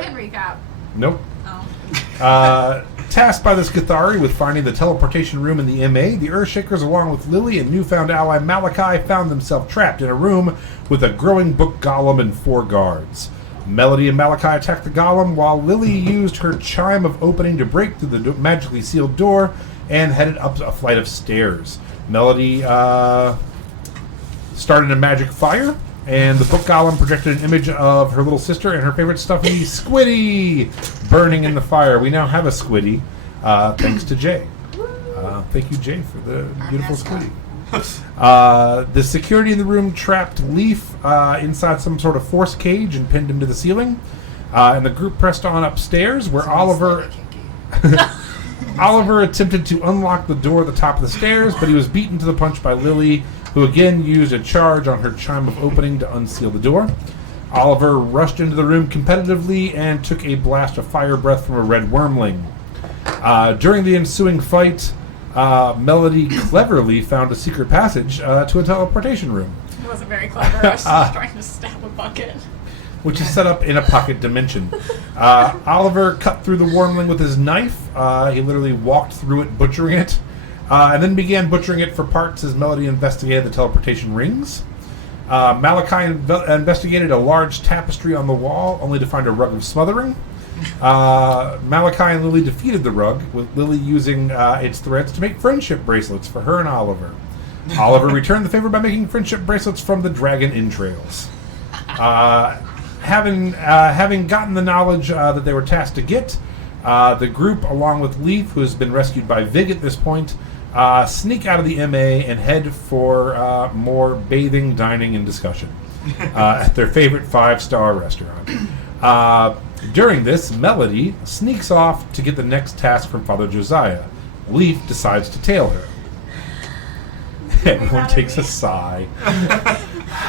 I can recap. Nope. Oh. Tasked by the Skithari with finding the teleportation room in the MA, the Earthshakers, along with Lily and newfound ally Malachi, found themselves trapped in a room with a growing book golem and 4 guards. Melody and Malachi attacked the golem, while Lily used her chime of opening to break through the magically sealed door and headed up a flight of stairs. Melody started a magic fire, and the book golem projected an image of her little sister and her favorite stuffy, Squiddy, burning in the fire. We now have a Squiddy, thanks to Jay. Thank you, Jay, for the beautiful Squiddy. The security in the room trapped Leaf inside some sort of force cage and pinned him to the ceiling. And the group pressed on upstairs, where Oliver attempted to unlock the door at the top of the stairs, but he was beaten to the punch by Lily, who again used a charge on her chime of opening to unseal the door. Oliver rushed into the room competitively and took a blast of fire breath from a red wormling. During the ensuing fight, Melody cleverly found a secret passage to a teleportation room. It wasn't very clever. I was just trying to stab a bucket. Which is set up in a pocket dimension. Oliver cut through the wormling with his knife. He literally walked through it, butchering it. And then began butchering it for parts as Melody investigated the teleportation rings. Malachi investigated a large tapestry on the wall, only to find a rug of smothering. Malachi and Lily defeated the rug, with Lily using its threads to make friendship bracelets for her and Oliver. Oliver returned the favor by making friendship bracelets from the dragon entrails. Having gotten the knowledge that they were tasked to get, the group, along with Leaf, who has been rescued by Vig at this point, sneak out of the MA and head for more bathing, dining, and discussion at their favorite 5-star restaurant. During this, Melody sneaks off to get the next task from Father Josiah. Leaf decides to tail her. Everyone takes a sigh.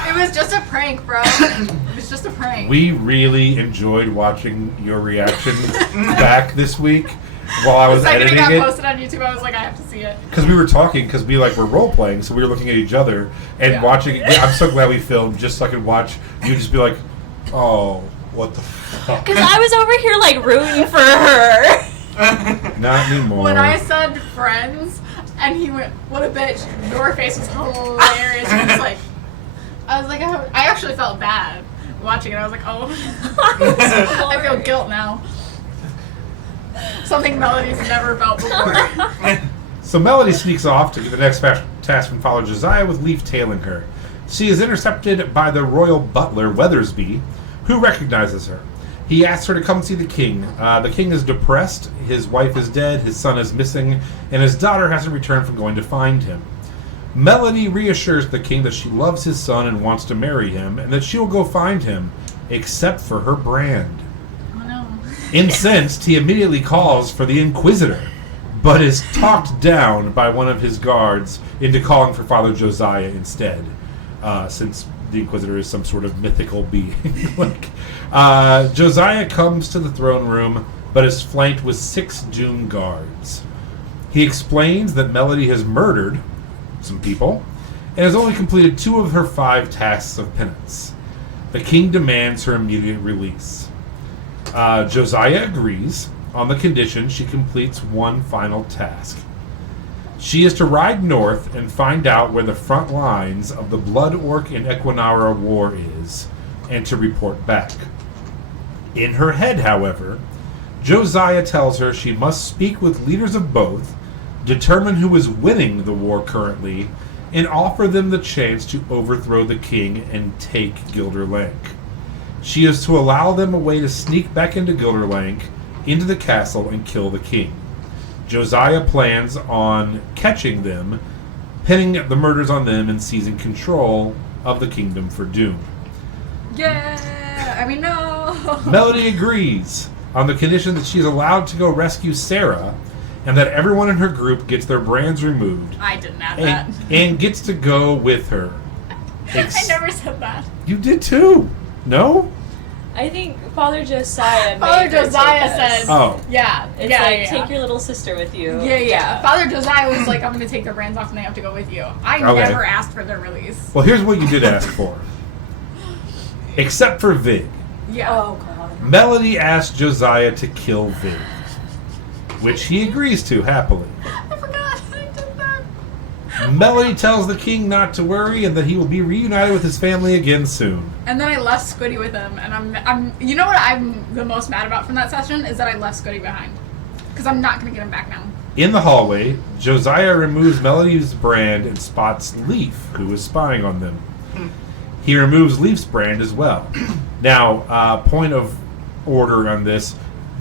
It was just a prank, bro. It was just a prank. We really enjoyed watching your reaction back this week while I was editing it. The second it got posted on YouTube, I was like, I have to see it. Because we were talking, because we were role-playing, so we were looking at each other and watching it. I'm so glad we filmed just so I could watch you just be like, oh, what the fuck? Because I was over here, rooting for her. Not anymore. When I said friends, and he went, what a bitch, your face was hilarious. He was like, I actually felt bad watching it. I was like, oh, I feel guilt now. Something Melody's never felt before. So Melody sneaks off to get the next task from Father Josiah, with Leaf tailing her. She is intercepted by the royal butler, Weathersby, who recognizes her. He asks her to come see the king. The king is depressed, his wife is dead, his son is missing, and his daughter hasn't returned from going to find him. Melody reassures the king that she loves his son and wants to marry him, and that she will go find him, except for her brand. Oh no. Incensed, he immediately calls for the Inquisitor, but is talked down by one of his guards into calling for Father Josiah instead, since the Inquisitor is some sort of mythical being. Josiah comes to the throne room, but is flanked with 6 Doom guards. He explains that Melody has murdered some people and has only completed 2 of her 5 tasks of penance. The king demands her immediate release. Josiah agrees on the condition she completes one final task. She is to ride north and find out where the front lines of the Blood Orc and Equinara war is, and to report back. In her head, however, Josiah tells her she must speak with leaders of both, determine who is winning the war currently, and offer them the chance to overthrow the king and take Gilderlank. She is to allow them a way to sneak back into Gilderlank, into the castle, and kill the king. Josiah plans on catching them, pinning the murders on them, and seizing control of the kingdom for Doom. No. Melody agrees on the condition that she is allowed to go rescue Sarah, and that everyone in her group gets their brands removed. I didn't have that. And gets to go with her. I never said that. You did too. No? I think Father Josiah said, oh. Yeah. Take your little sister with you. Yeah. Father Josiah was like, I'm going to take their brands off and they have to go with you. I never asked for their release. Well, here's what you did ask for. Except for Vig. Yeah. Oh, God. Melody asks Josiah to kill Vig, which he agrees to happily. I forgot I did that. Melody tells the king not to worry and that he will be reunited with his family again soon. And then I left Squiddy with him, and I'm. You know what I'm the most mad about from that session is that I left Squiddy behind, because I'm not gonna get him back now. In the hallway, Josiah removes Melody's brand and spots Leaf, who is spying on them. He removes Leaf's brand as well. Now, point of order on this,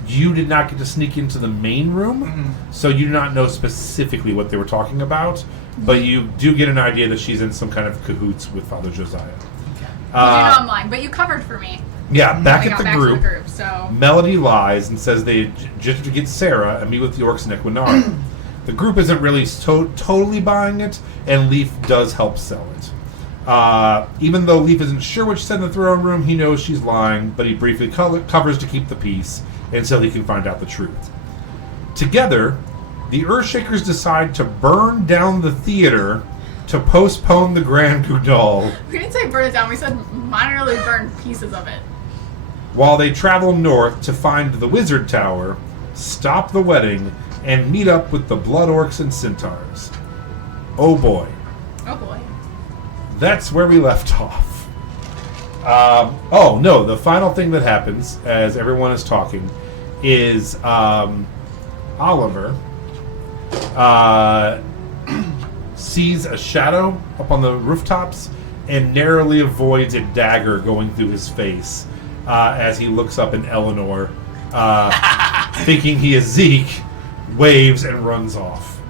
you did not get to sneak into the main room, so you do not know specifically what they were talking about, but you do get an idea that she's in some kind of cahoots with Father Josiah. You do know I'm lying, but you covered for me. Yeah, back I at got the back to group, the group, so Melody lies and says they just have to get Sarah and meet with the orcs in Equinara. The group isn't really totally buying it, and Leaf does help sell it. Even though Leaf isn't sure what she said in the throne room, he knows she's lying, but he briefly covers to keep the peace until he can find out the truth. Together, the Earthshakers decide to burn down the theater to postpone the Grand Goudal, we didn't say burn it down. We said minorly burn pieces of it. while they travel north to find the Wizard Tower, stop the wedding, and meet up with the Blood Orcs and Centaurs. Oh boy. Oh boy. That's where we left off. Oh, no, the final thing that happens as everyone is talking is Oliver sees a shadow up on the rooftops and narrowly avoids a dagger going through his face as he looks up and Eleanor, thinking he is Zeke, waves and runs off.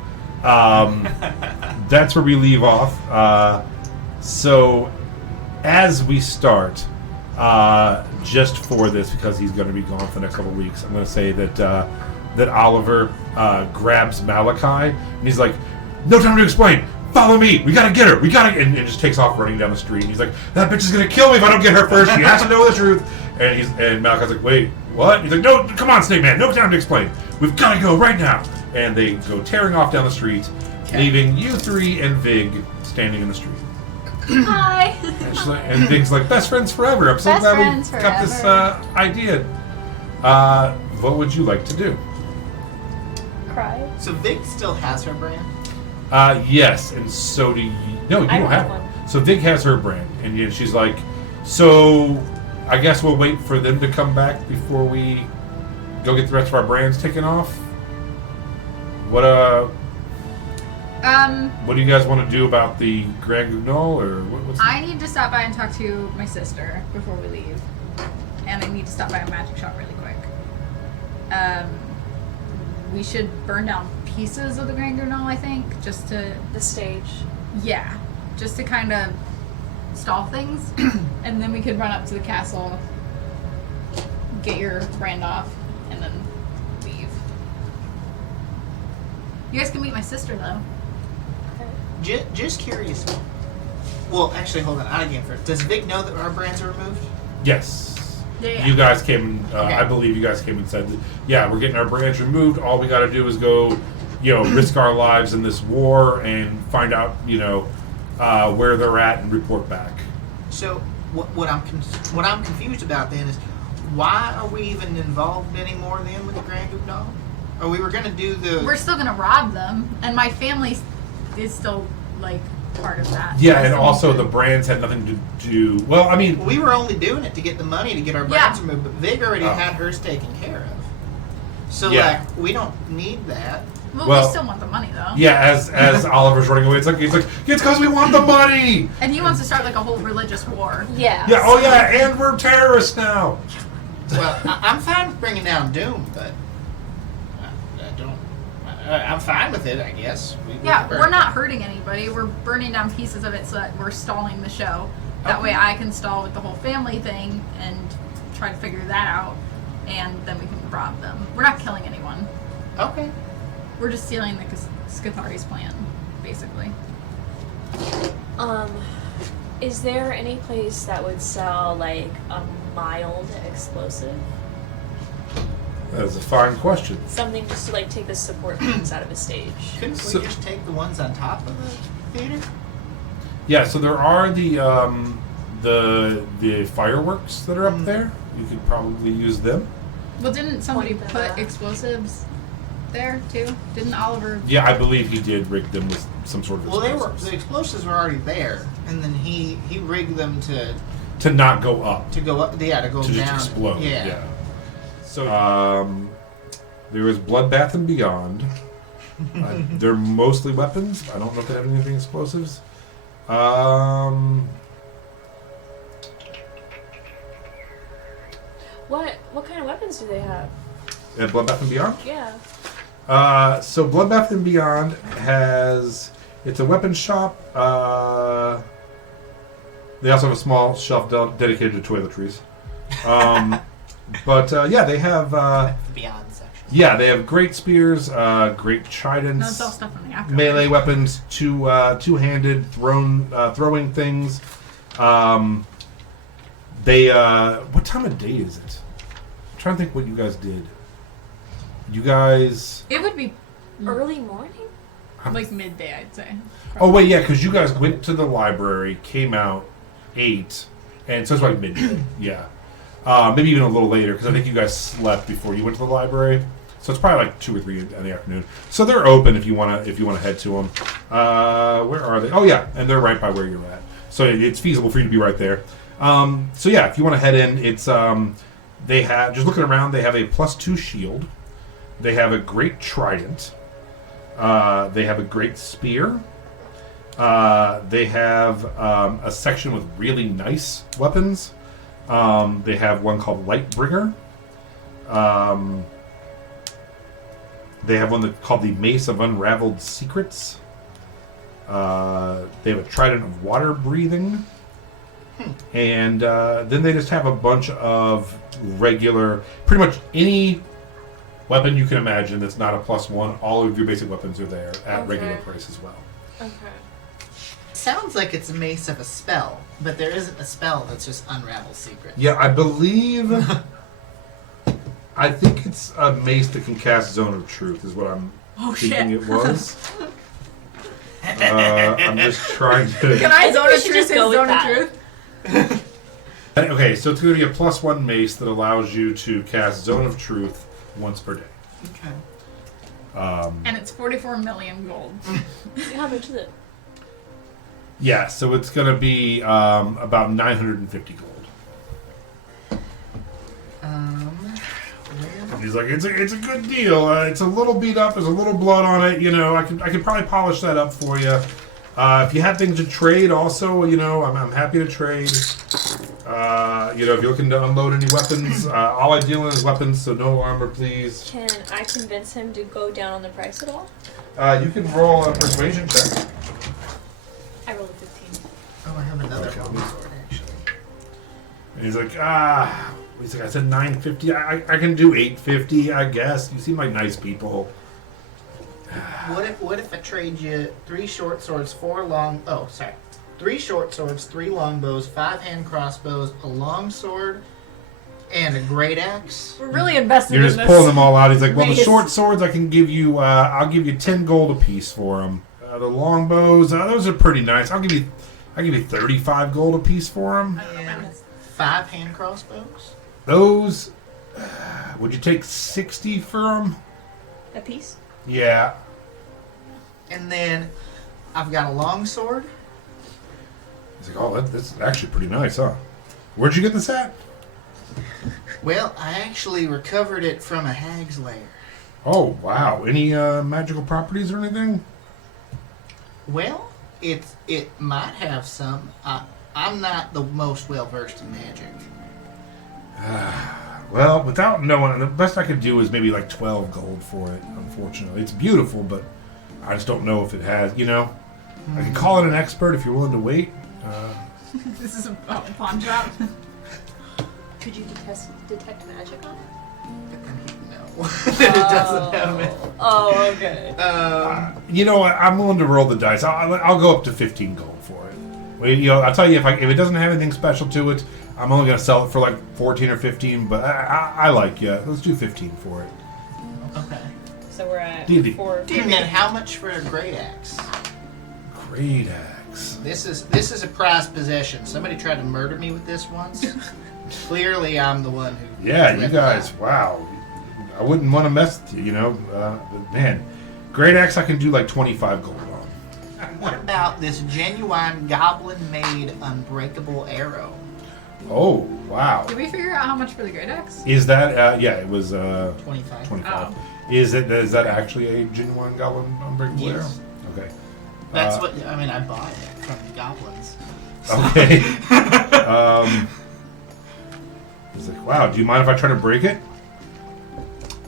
That's where we leave off. So, as we start, just for this, because he's going to be gone for the next couple of weeks, I'm going to say that that Oliver grabs Malachi, and he's like, "No time to explain. Follow me. We gotta get her. We gotta," and just takes off running down the street. And he's like, "That bitch is gonna kill me if I don't get her first. She has to know the truth." And Malachi's like, "Wait, what?" He's like, "No, come on, Snake Man. No time to explain. We've gotta go right now." And they go tearing off down the street, leaving you three and Vig standing in the street. Hi. And Vig's like, "Best friends forever." I'm so Best glad friends we got this idea. What would you like to do? Cry. So Vic still has her brand? Yes, and so do you. No, you I don't don't have have one. So Vig has her brand, and she's like, "So I guess we'll wait for them to come back before we go get the rest of our brands taken off." What do you guys want to do about the Grand Guignol, or what's? I need to stop by and talk to my sister before we leave, and I need to stop by a magic shop really quick. We should burn down pieces of the Grand Guignol, I think, just to The stage. just to kind of stall things, and then we could run up to the castle, get your brand off, and then leave. You guys can meet my sister though. Just curious. Well, actually, hold on. Out again first. Does Vic know that our brands are removed? Yes. Yeah. You guys came. Okay. I believe you guys came and said, "Yeah, we're getting our brands removed. All we got to do is go, risk our lives in this war and find out, where they're at and report back." So, what I'm confused about then is, why are we even involved anymore then with the Grand Guignol? Or we were going to do the... We're still gonna rob them, and my family is still part of that. Yeah, and also the brands had nothing to do. Well, I mean, We were only doing it to get the money to get our brands removed, but Vic already had hers taken care of. So, we don't need that. Well, we still want the money though. yeah. As Oliver's running away, it's because we want the money. And he wants to start a whole religious war. Yeah. Yeah. Oh yeah, and we're terrorists now. Well, I'm fine with bringing down Doom, but I'm fine with it, I guess. We can burn We're it. not hurting anybody. We're burning down pieces of it so that we're stalling the show. That Okay. way I can stall with the whole family thing and try to figure that out, and then we can rob them. We're not killing anyone. Okay. We're just stealing the Scathari's plan, basically. Is there any place that would sell a mild explosive? That's a fine question. Something just to take the support beams out of a stage. Couldn't So- we just take the ones on top of the theater? Yeah. So there are the fireworks that are up there. You could probably use them. Well, didn't somebody Point them put out. explosives there too? Didn't Oliver? Yeah, I believe he did rig them with some sort of Well, explosives. the explosives were already there, and then he rigged them To not go up. to go up. Yeah, to go To down. just explode. Yeah. So, there is Bloodbath and Beyond. They're mostly weapons. I don't know if they have anything explosives. What kind of weapons do they have? At Bloodbath and Beyond? Yeah. So Bloodbath and Beyond it's a weapon shop. They also have a small shelf dedicated to toiletries. But they have The Beyond section. they have great spears, great tridents, No, it's all stuff from the after. melee weapons, two-handed throwing things. What time of day is it? I'm trying to think what you guys did. You guys. It would be Early morning? like midday, I'd say. Oh wait, yeah, because you guys went to the library, came out, ate, and so it's like midday. Yeah, maybe even a little later because I think you guys slept before you went to the library. So it's probably like 2 or 3 in the afternoon. So they're open if you wanna head to them. Where are they? Oh yeah, and they're right by where you're at. So it's feasible for you to be right there. So yeah, if you want to head in, it's they have, just looking around, they have a +2 shield. They have a great trident. They have a great spear. They have a section with really nice weapons. They have one called Lightbringer. They have one called the Mace of Unraveled Secrets. They have a Trident of Water Breathing. And then they just have a bunch of regular, pretty much any weapon you can imagine that's not a +1. All of your basic weapons are there at regular price as well. Okay. Sounds like it's a mace of a spell, but there isn't a spell that's just unravel secrets. Yeah, I believe. I think it's a mace that can cast Zone of Truth, is what I'm thinking it was. I'm just trying to. Can I I think zone we of should truth? just go with Zone of that. truth. Okay, so it's going to be a +1 mace that allows you to cast Zone of Truth once per day. Okay. And it's 44 million gold. How much is it? Yeah, so it's going to be about 950 gold. Well, He's like, it's a good deal. It's a little beat up. There's a little blood on it. I could probably polish that up for you. If you have things to trade, also, I'm happy to trade. If you're looking to unload any weapons, all I deal in is weapons, so no armor, please. Can I convince him to go down on the price at all? You can roll a persuasion check. I rolled a 15. oh, I have another Okay. longsword actually. And he's like, I said 950. I can do 850, I guess. You seem like nice people. What if I trade you 3 short swords, 3 short swords, 3 longbows, 5 hand crossbows, a long sword, and a great axe? We're really invested You're in just this. pulling them all out. He's like, well, the Mace. short swords I can give you. I'll give you 10 gold apiece for them. The longbows, those are pretty nice. I'll give you 35 gold apiece for them. And 5 hand crossbows? Those, would you take 60 for them? A piece? Yeah. And then I've got a long sword. He's like, oh, that's actually pretty nice, huh? Where'd you get this at? Well, I actually recovered it from a hag's lair. Oh, wow. Any magical properties or anything? Well, it might have some. I'm not the most well versed in magic. Well, without knowing, the best I could do is maybe like 12 gold for it, unfortunately. It's beautiful, but I just don't know if it has, I can call it an expert if you're willing to wait. This is a pawn shop. Could you detect magic on it? No, it doesn't have it. Oh, okay. You know what? I'm willing to roll the dice. I'll go up to 15 gold for it. Well, I'll tell you, if it doesn't have anything special to it, I'm only going to sell it for like 14 or 15, but I like you. Let's do 15 for it. Okay. So we're at D&D. 4. And then how much for a great axe? Great axe. This is a prized possession. Somebody tried to murder me with this once. Clearly, I'm the one who. Yeah, you left guys. out. Wow. I wouldn't want to mess with you. You know, but man, great axe. I can do like 25 gold on. What about this genuine goblin-made unbreakable arrow? Oh wow. Did we figure out how much for the great axe? Is that? Yeah, it was 25. 25. Oh. Is that actually a genuine goblin unbreakable Yes. arrow? Okay. That's what I mean. I bought it from the goblins. Okay. He's like, wow. Do you mind if I try to break it?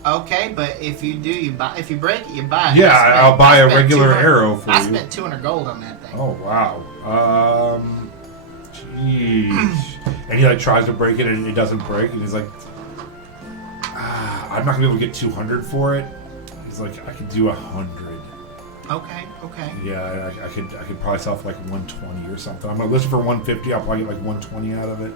Okay, but if you do, you buy. If you break it, you buy it. Yeah, I'll buy a spent regular 200 arrow for I you. spent 200 gold on that thing. Oh wow. Jeez. And he like tries to break it and it doesn't break, and he's like, I'm not gonna be able to get 200 for it. He's like, I could do 100. Okay. Yeah, I could probably sell for like 120 or something. I'm gonna list it for 150. I'll probably get like 120 out of it.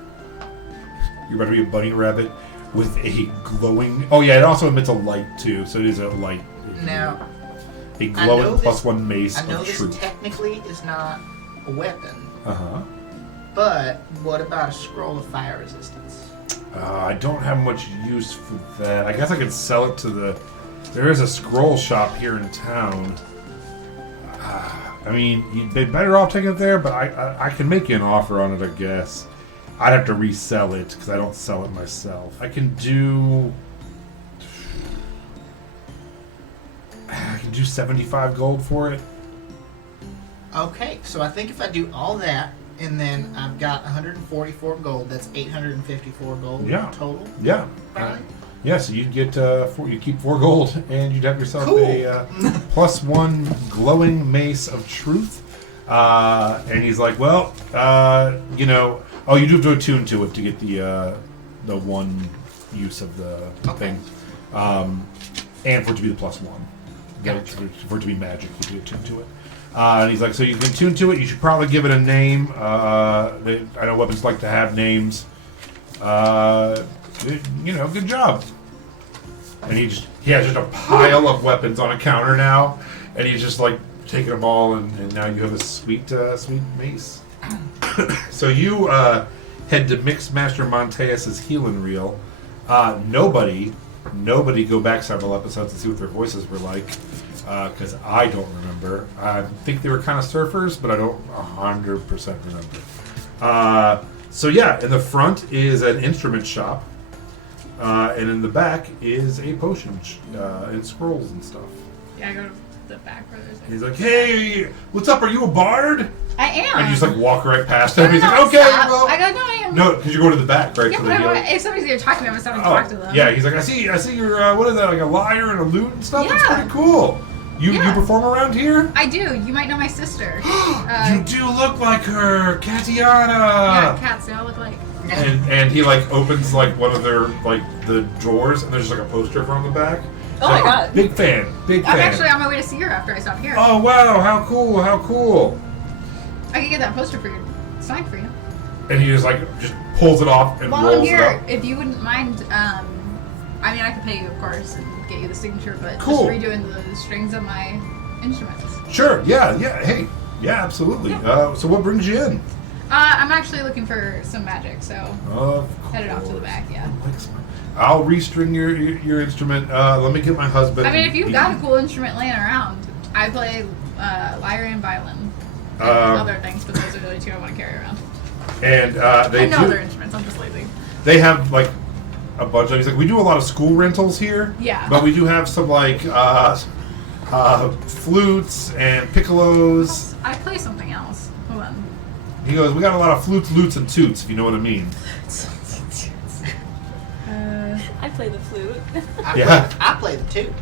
You're about to be a bunny rabbit with a glowing. Oh yeah, it also emits a light too, so it is a light. Now, A I glowing know plus this- one mace I know of this truth. technically is not a weapon, Uh-huh. but what about a scroll of fire resistance? I don't have much use for that. I guess I could sell it to the. There is a scroll shop here in town. I mean, you'd be better off taking it there, but I can make you an offer on it, I guess. I'd have to resell it because I don't sell it myself. I can do 75 gold for it. Okay, so I think if I do all that, and then I've got 144 gold, that's 854 gold Yeah. total. Yeah. Fine. Yeah, so you'd get you keep 4 gold, and you'd have yourself Cool. a +1 glowing mace of truth. And he's like, well, you know, oh, you do have to attune to it to get the one use of the Okay. thing, and for it to be the +1. Gotcha. For it to be magic, you do attune to it. And he's like, so you can tune to it. You should probably give it a name. I know weapons like to have names. You know, good job. And he has just a pile of weapons on a counter now, and he's just like taking them all, and now you have a sweet mace. So you head to Mixmaster Monteus's healing reel. Nobody go back several episodes and see what their voices were like, because I don't remember. I think they were kind of surfers, but I don't 100% remember. So yeah, in the front is an instrument shop, and in the back is a potion and scrolls and stuff. Yeah, I go to the back where there's. And he's like, "Hey, what's up? Are you a bard?" I am. And you just like walk right past him. He's No, like, "Okay, stop. well." I go, no, I am. No, because you go to the back, right? Yeah, to but the I want, healer. if somebody's gonna talk to me, I'm gonna talk to them. Yeah, he's like, I see you're, what is that, like a lyre and a lute and stuff? That's Yeah. pretty cool. You Yeah. perform around here? I do. You might know my sister. You do look like her, Katiana! Yeah, cats. They all look like. And he like opens like one of their like the drawers and there's just like a poster from the back. Oh my Like, God. Big fan. I'm actually on my way to see her after I stop here. Oh wow, how cool. I can get that poster for you, signed for you. And he just pulls it off and While I'm rolls it here, up. if you wouldn't mind, I mean, I could pay you, of course, and get you the signature, but Cool. just redoing the strings of my instruments. Sure, yeah, hey. Yeah, absolutely. So what brings you in? I'm actually looking for some magic, so Of headed off to the course. back, yeah. I'll restring your instrument. Let me get my husband. I mean, if you've got a cool instrument laying around, I play lyre and violin. And other things, but those are the only two I want to carry around. And they I know do. other instruments, I'm just lazy. They have like a bunch of. He's like, we do a lot of school rentals here. Yeah. But we do have some like flutes and piccolos. I play something else. Hold on. He goes, we got a lot of flutes, lutes, and toots. If you know what I mean. I play the flute. I play the two.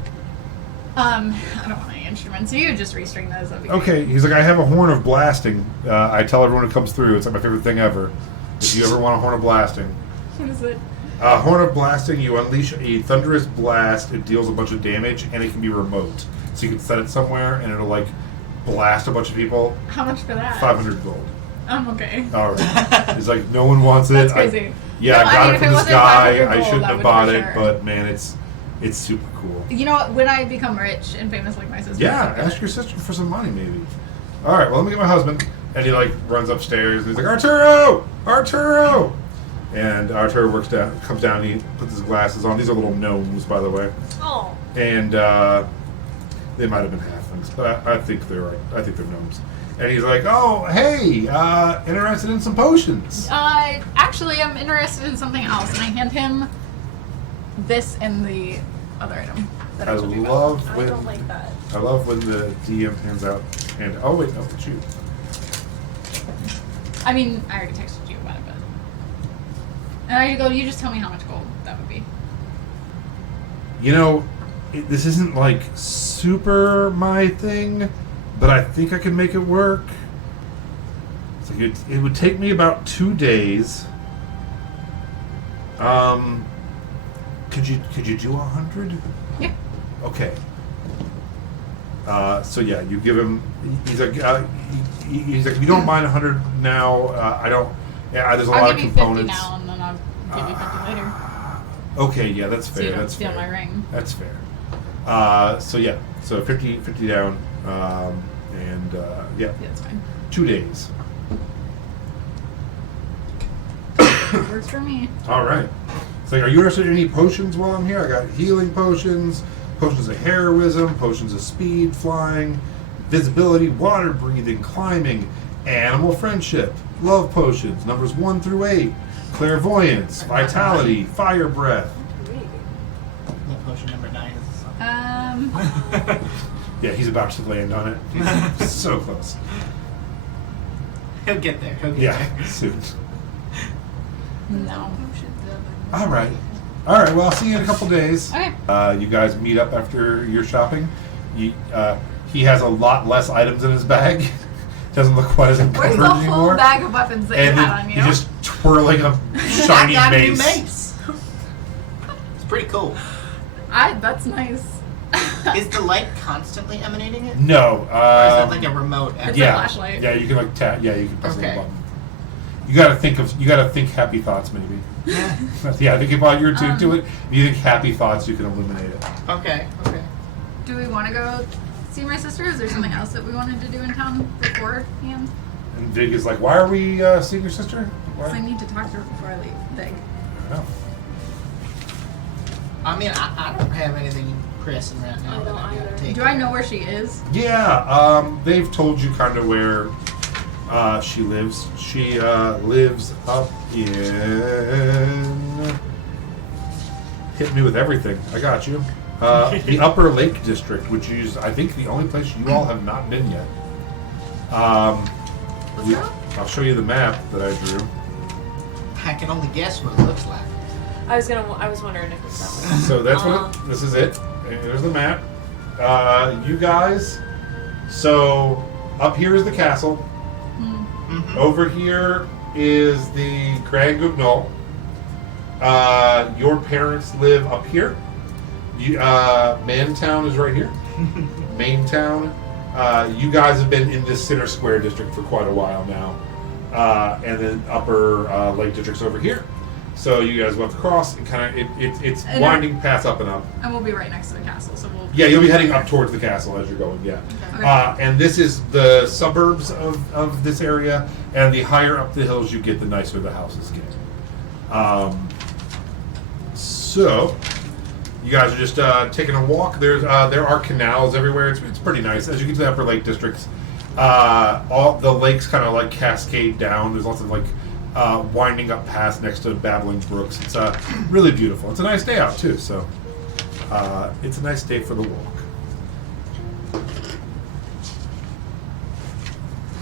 I don't want any instruments. You could just restring those. That'd be Okay. He's like, I have a horn of blasting. I tell everyone who comes through. It's like my favorite thing ever. If you ever want a horn of blasting. What is it? Horn of Blasting, you unleash a thunderous blast, it deals a bunch of damage, and it can be remote. So you can set it somewhere, and it'll, like, blast a bunch of people. How much for that? 500 gold. I'm okay. Alright. He's like, no one wants it. That's crazy. Yeah, No, I got I mean, it if from it this wasn't guy. 500 I gold, shouldn't I have would bought for it, sure. but, man, it's super cool. You know what? When I become rich and famous like my sister. Yeah, ask your sister for some money, maybe. Alright, well, let me get my husband. And he, like, runs upstairs, and he's like, Arturo! And Artur comes down, he puts his glasses on. These are little gnomes, by the way. Oh. And they might have been halflings, but I think they're gnomes. And he's like, "Oh, hey, interested in some potions?" Actually, I'm interested in something else, and I hand him this and the other item that I told you about. I don't like that. I love when the DM hands out. Oh wait, no, it's you. I mean, I already texted you about it, but. And I go, you just tell me how much gold that would be. You know, this isn't like super my thing, but I think I can make it work. So it would take me about 2 days. Could you do 100? Yeah. Okay. So yeah, you give him. He's like, if you don't mind 100 now, I don't. Yeah, there's a lot of components. I'll give you 50 now, and then I'll give you 50 later. Okay, yeah, that's So fair. you don't That's steal fair. my ring. That's fair. So yeah, so 50 down, and yeah, Yeah, that's fine. 2 days. Works for me. All right. It's like, are you interested in any potions while I'm here? I got healing potions, potions of heroism, potions of speed, flying, visibility, water breathing, climbing, animal friendship, love potions, numbers 1 through 8, clairvoyance, vitality, fire breath. What potion number 9 is this one? Yeah, he's about to land on it. So close. He'll get there. He'll get Yeah, there. soon. No. All right. Well, I'll see you in a couple days. Okay. You guys meet up after your shopping. He has a lot less items in his bag. Doesn't look quite as encumbered Where's the anymore. whole bag of weapons that And you had on you? he's just twirling a shiny I got a new mace. mace. It's pretty cool. That's nice. Is the light constantly emanating it? No. Or is that like a remote? It's yeah. a flashlight. Yeah, you can like tap. Yeah, you can press Okay. the button. You gotta think happy thoughts, maybe. Yeah. Yeah, I think if while you're to it, if you think happy thoughts, you can illuminate it. Okay. Do we want to go see my sister? Is there something else that we wanted to do in town beforehand? And Dig is like, why are we seeing your sister? Why? Because I need to talk to her before I leave. Big. I don't know. I mean, I don't have anything pressing right now. I don't that I gotta either. take Do I care know of. where she is? Yeah, they've told you kind of where she lives. She lives up in. Hit me with everything. I got you. The Upper Lake District, which is, I think, the only place you all have not been yet. Let's go. I'll show you the map that I drew. I can only guess what it looks like. I was wondering if it's that one. So that's this is it. And there's the map. You guys. So up here is the castle. Mm-hmm. Over here is the Grand Gugnol. Your parents live up here. Mantown is right here. Maintown. You guys have been in this Center Square district for quite a while now. And then Upper Lake District's over here. So you guys went across and kind of it's And winding paths up and up. And we'll be right next to the castle, so we'll. Yeah, you'll be heading up towards the castle as you're going. Yeah. Okay. And this is the suburbs of this area, and the higher up the hills you get, the nicer the houses get. So, you guys are just taking a walk. There are canals everywhere. It's pretty nice. As you get to the Upper Lake districts, all the lakes kind of like cascade down. There's lots of like winding up paths next to babbling brooks. It's really beautiful. It's a nice day out too. So, it's a nice day for the walk.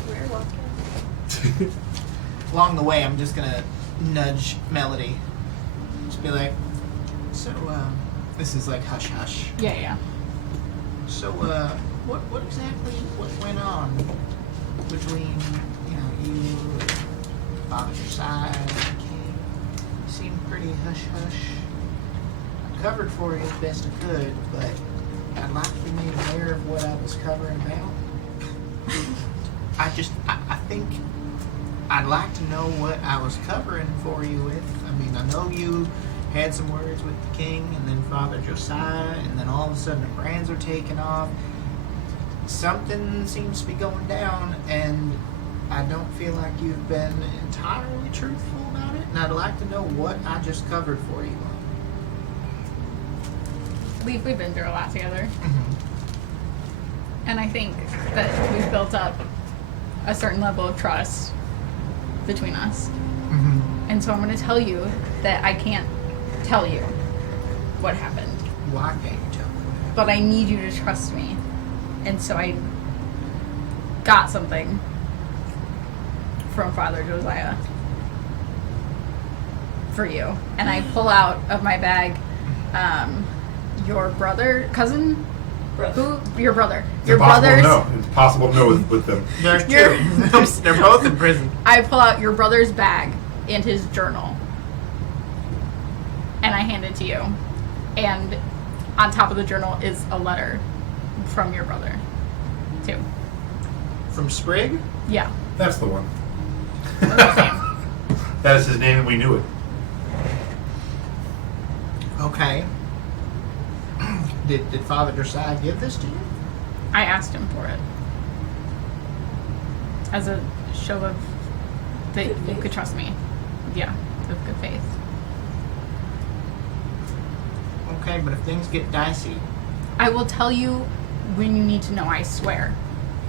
We're walking. Along the way, I'm just gonna nudge Melody. Just be like, so, this is like hush hush. Yeah. So, what exactly went on between, you, Father Josiah, and the king? You seemed pretty hush hush. I covered for you as best I could, but I'd like to be made aware of what I was covering about. I think I'd like to know what I was covering for you with. I mean, I know you had some words with the king and then Father Josiah, and then all of a sudden the brands are taken off. Something seems to be going down, and I don't feel like you've been entirely truthful about it, and I'd like to know what I just covered for you. We've been through a lot together. And I think that we've built up a certain level of trust between us. And so I'm going to tell you that I can't tell you what happened. Why can't you tell me? But I need you to trust me. And so I got something from Father Josiah for you. And I pull out of my bag your cousin? Who? Your brother. Your brother's. No, it's possible to know with them. There's Your- two. They're both in prison. I pull out your brother's bag and his journal. And I hand it to you. And on top of the journal is a letter from your brother, too. From Sprig? Yeah. That's the one. That's the same. That is his name, and we knew it. Okay. Did Father Josiah give this to you? I asked him for it. As a show of that Good you faith. could trust me. Yeah, with good faith. Okay, but if things get dicey, I will tell you when you need to know, I swear.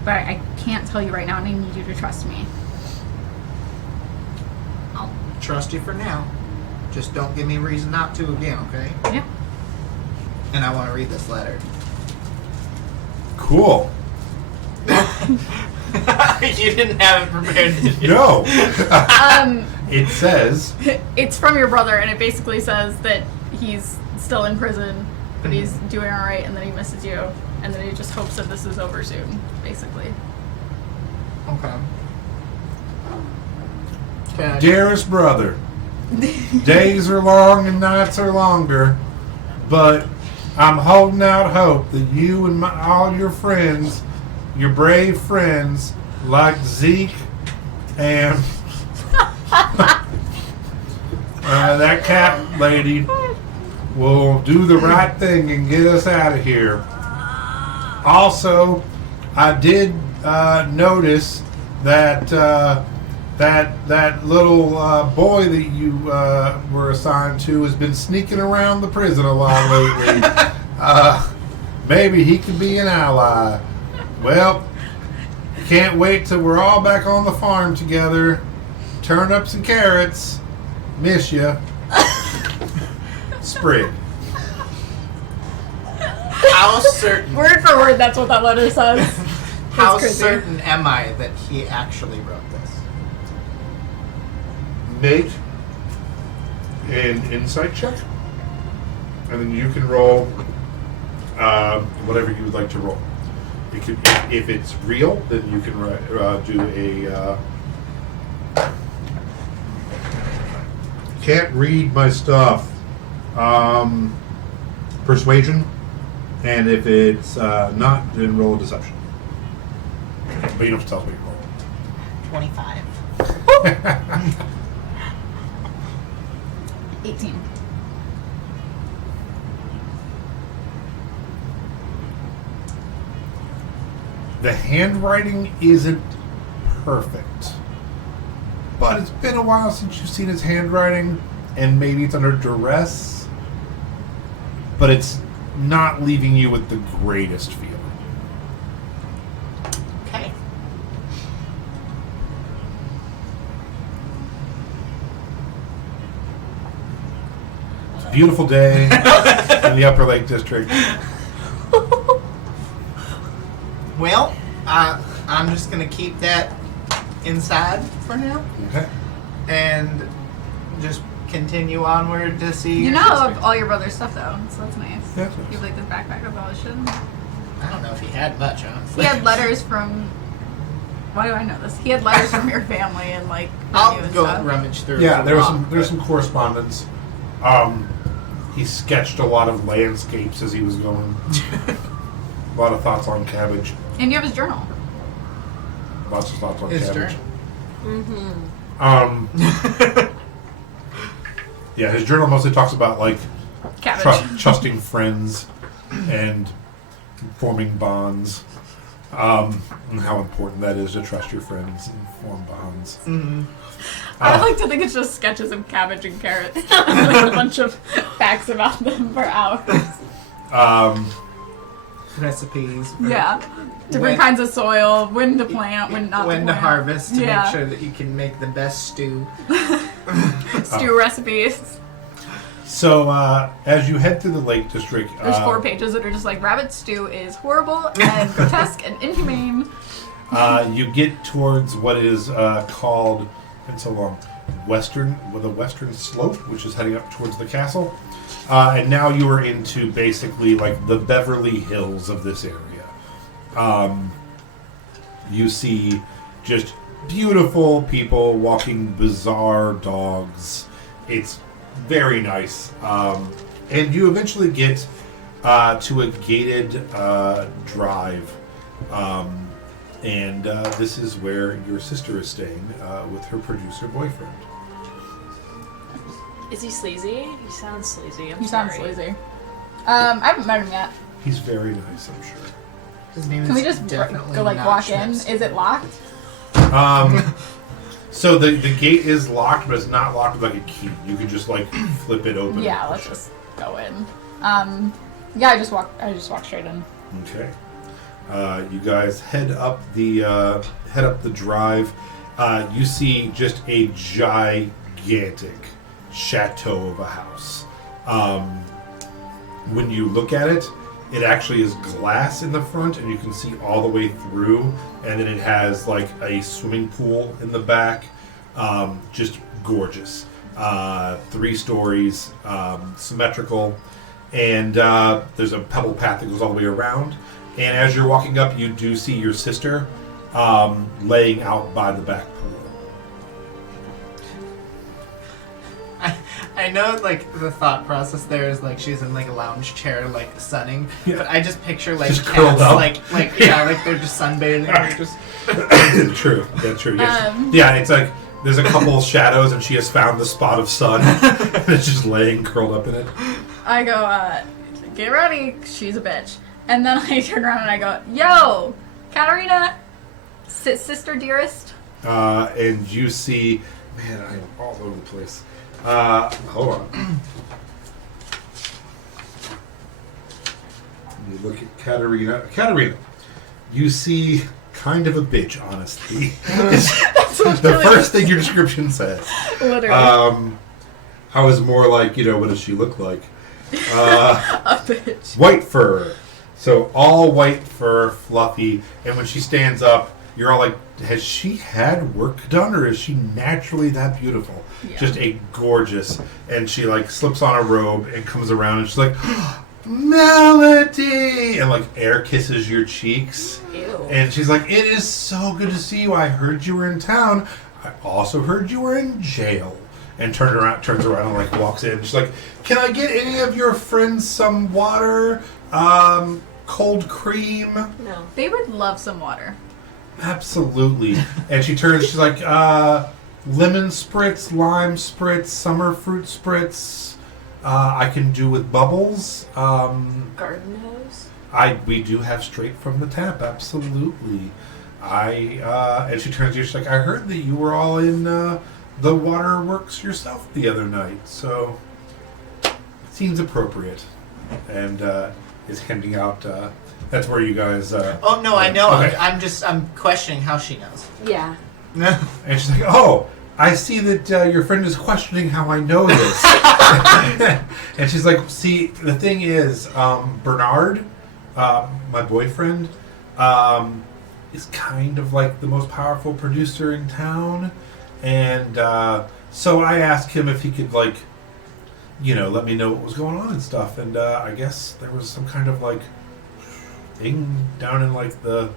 But I can't tell you right now, and I need you to trust me. I'll trust you for now. Just don't give me a reason not to again, okay? Yeah. And I want to read this letter. Cool. You didn't have it prepared, did you? No. Um, It says, it's from your brother, and it basically says that he's still in prison, but he's doing all right, and then he misses you, and then he just hopes that this is over soon, basically. Okay. Okay. "Dearest brother, days are long and nights are longer, but I'm holding out hope that you and all your friends, your brave friends, like Zeke and that cat lady, will do the right thing and get us out of here. Also, I did notice that that little boy that you were assigned to has been sneaking around the prison a lot lately. Maybe he could be an ally. Well, can't wait till we're all back on the farm together. Turnips and carrots. Miss ya. Sprig." How certain? Word for word, that's what that letter says. How crazy. certain am I that he actually wrote this? Make an insight check, and then you can roll whatever you would like to roll. It could, if it's real, then you can do a. Can't read my stuff. Persuasion, and if it's not, then roll a deception. But you don't have to tell us what you roll. 25. 18. The handwriting isn't perfect, but it's been a while since you've seen his handwriting, and maybe it's under duress, but it's not leaving you with the greatest feeling. Okay. It's a beautiful day in the Upper Lake District. Well, I'm just going to keep that inside for now Okay. and just continue onward to see. You your know sister. all your brother's stuff, though, so that's nice. Yeah, that's You have like this backpack with all his shit. I don't know if he had much, He honestly. had letters from. Why do I know this? He had letters from your family and like. from you I'll and go stuff. rummage through. Yeah, a there was lot, some but- correspondence. He sketched a lot of landscapes as he was going. A lot of thoughts on cabbage. And you have his journal. Lots of thoughts on His cabbage. Mm-hmm. Yeah, his journal mostly talks about like Cabbage. trusting friends and forming bonds. And how important that is to trust your friends and form bonds. Mm-hmm. I like to think it's just sketches of cabbage and carrots. Like a bunch of facts about them for hours. Recipes. For Yeah. Different kinds of soil, when to plant, when not to when plant. to harvest to Yeah. make sure that you can make the best stew. Stew recipes. So, as you head through the Lake District... There's 4 pages that are just like, rabbit stew is horrible and grotesque and inhumane. You get towards what is called, it's so long, the western slope, which is heading up towards the castle. And now you are into basically like the Beverly Hills of this area. You see just beautiful people walking bizarre dogs. It's very nice. And you eventually get to a gated drive. And this is where your sister is staying with her producer boyfriend. Is he sleazy? He sounds sleazy. He sounds sleazy. I haven't met him yet. He's very nice, I'm sure. His name Can we is just definitely go like not walk in? Schmitz. Is it locked? So the gate is locked, but it's not locked with like a key. You can just like flip it open. Yeah, let's just go in. Yeah, I just walk straight in. Okay. You guys head up the drive. You see just a gigantic chateau of a house. When you look at it, it actually is glass in the front, and you can see all the way through. And then it has like a swimming pool in the back. Just gorgeous. 3 stories, symmetrical, and there's a pebble path that goes all the way around. And as you're walking up, you do see your sister laying out by the back pool. I know, like, the thought process there is, like, she's in, like, a lounge chair, like, sunning. Yeah. But I just picture, like, Just cats, curled up. like, yeah, like, they're just sunbathing. They're just... True. That's true. Yes. Yeah, it's like there's a couple shadows, and she has found the spot of sun, and it's just laying curled up in it. I go, get ready, she's a bitch. And then I turn around and I go, yo, Katarina, sister dearest. And you see, man, I am all over the place. Hold on. You look at Katarina. Katarina, you see kind of a bitch, honestly. That's what The really first thing your description says. Literally. I was more like, what does she look like? A bitch. White fur. So all white fur, fluffy, and when she stands up, you're all like, has she had work done, or is she naturally that beautiful? Yeah. Just a gorgeous, and she like slips on a robe and comes around, and she's like, Melody, and like air kisses your cheeks. Ew. And she's like, it is so good to see you. I heard you were in town. I also heard you were in jail. And turns around and like walks in. She's like, can I get any of your friends some water? Cold cream? No. They would love some water. Absolutely. And she turns, she's like, lemon spritz, lime spritz, summer fruit spritz. I can do with bubbles. Garden hose? We do have straight from the tap, absolutely. And she turns to you, she's like, I heard that you were all in the waterworks yourself the other night, so it seems appropriate. And is handing out, that's where you guys... Oh, no, I know. Okay. I'm questioning how she knows. Yeah. No. And she's like, oh, I see that your friend is questioning how I know this. And she's like, see, the thing is, Bernard, my boyfriend, is kind of like the most powerful producer in town. And so I asked him if he could, like, let me know what was going on and stuff. And I guess there was some kind of, like, thing down in, like, the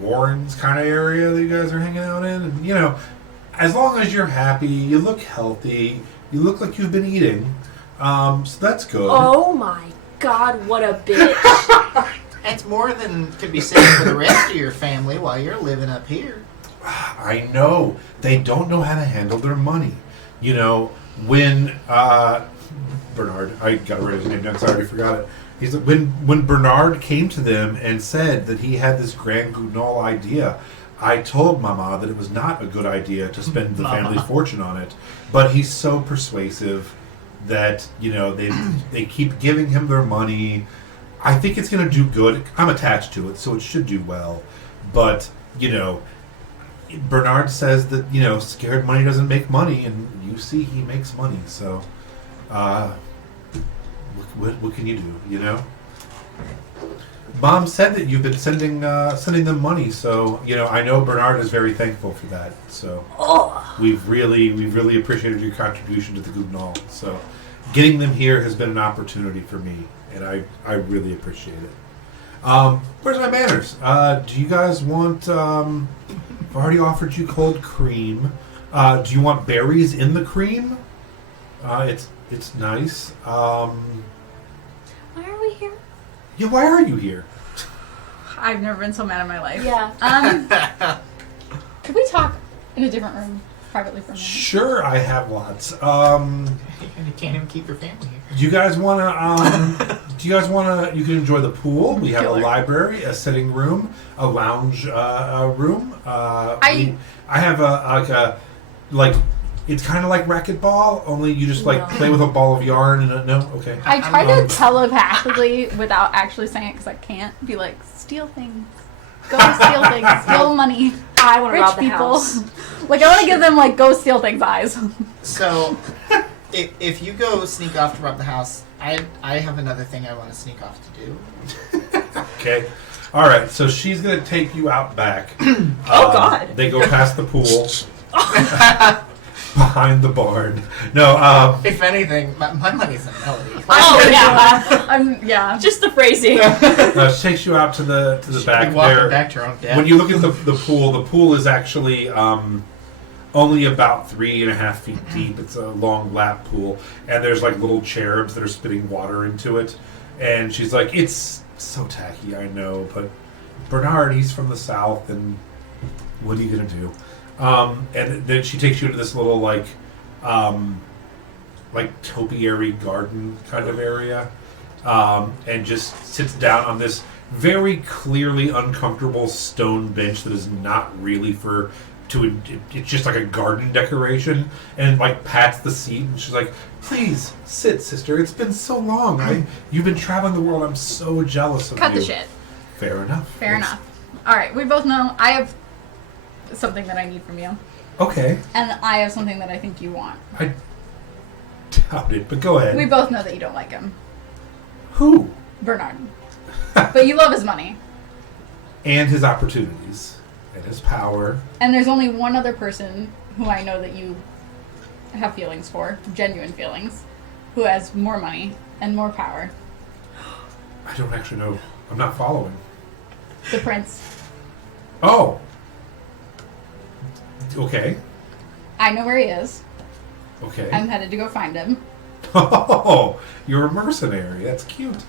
Warrens kind of area that you guys are hanging out in. And, as long as you're happy, you look healthy, you look like you've been eating. So that's good. Oh my god, what a bitch. It's more than could be said for the rest of your family while you're living up here. I know. They don't know how to handle their money. When Bernard. I got to write his name down because I already forgot it. He's when Bernard came to them and said that he had this grand Gugnol idea, I told Mama that it was not a good idea to spend the family's fortune on it. But he's so persuasive that, they keep giving him their money. I think it's going to do good. I'm attached to it, so it should do well. But, Bernard says that, scared money doesn't make money, and you see he makes money. So, what can you do, Mom said that you've been sending them money, so I know Bernard is very thankful for that. So we've really appreciated your contribution to the Gugnol. So getting them here has been an opportunity for me, and I really appreciate it. Where's my manners? Do you guys want? I've already offered you cold cream. Do you want berries in the cream? It's nice. Why are we here? Yeah, why are you here? I've never been so mad in my life. Yeah. Could we talk in a different room privately for a minute? Sure, I have lots. And you can't even keep your family here. Do you guys want to? You can enjoy the pool. We have a library, a sitting room, a lounge room. I have it's kind of like racquetball, only you just play with a ball of yarn and no. Okay. I try to telepathically, without actually saying it, because I can't, be like, steal things. Go steal things. Steal money. I want to Rich rob the people. house. I want to give them, go steal things eyes. So, if you go sneak off to rob the house, I have another thing I want to sneak off to do. Okay. All right. So she's gonna take you out back. Oh God. They go past the pool. Behind the barn. No, If anything, my money's in Melody. Oh yeah. Just the phrasing. she takes you out to the back Be walking there. back to her own death. When you look at the pool is actually only about 3.5 feet deep. It's a long lap pool, and there's little cherubs that are spitting water into it. And she's like, "It's so tacky, I know, but Bernard, he's from the south, and what are you gonna do?" And then she takes you into this little topiary garden kind of area, and just sits down on this very clearly uncomfortable stone bench that is not really it's just like a garden decoration, and pats the seat, and she's like, "Please sit, sister. It's been so long. You've been traveling the world. I'm so jealous of you." Cut the shit. Fair enough. Fair enough. All right, we both know I have something that I need from you, Okay. and I have something that I think you want. I doubt it, but go ahead. We both know that you don't like him, Who? Bernard, but you love his money. And his opportunities. And his power. And there's only one other person who I know that you have feelings for, genuine feelings, who has more money and more power. I don't actually know. I'm not following. The prince. Oh. Okay. I know where he is. Okay. I'm headed to go find him. Oh, you're a mercenary. That's cute.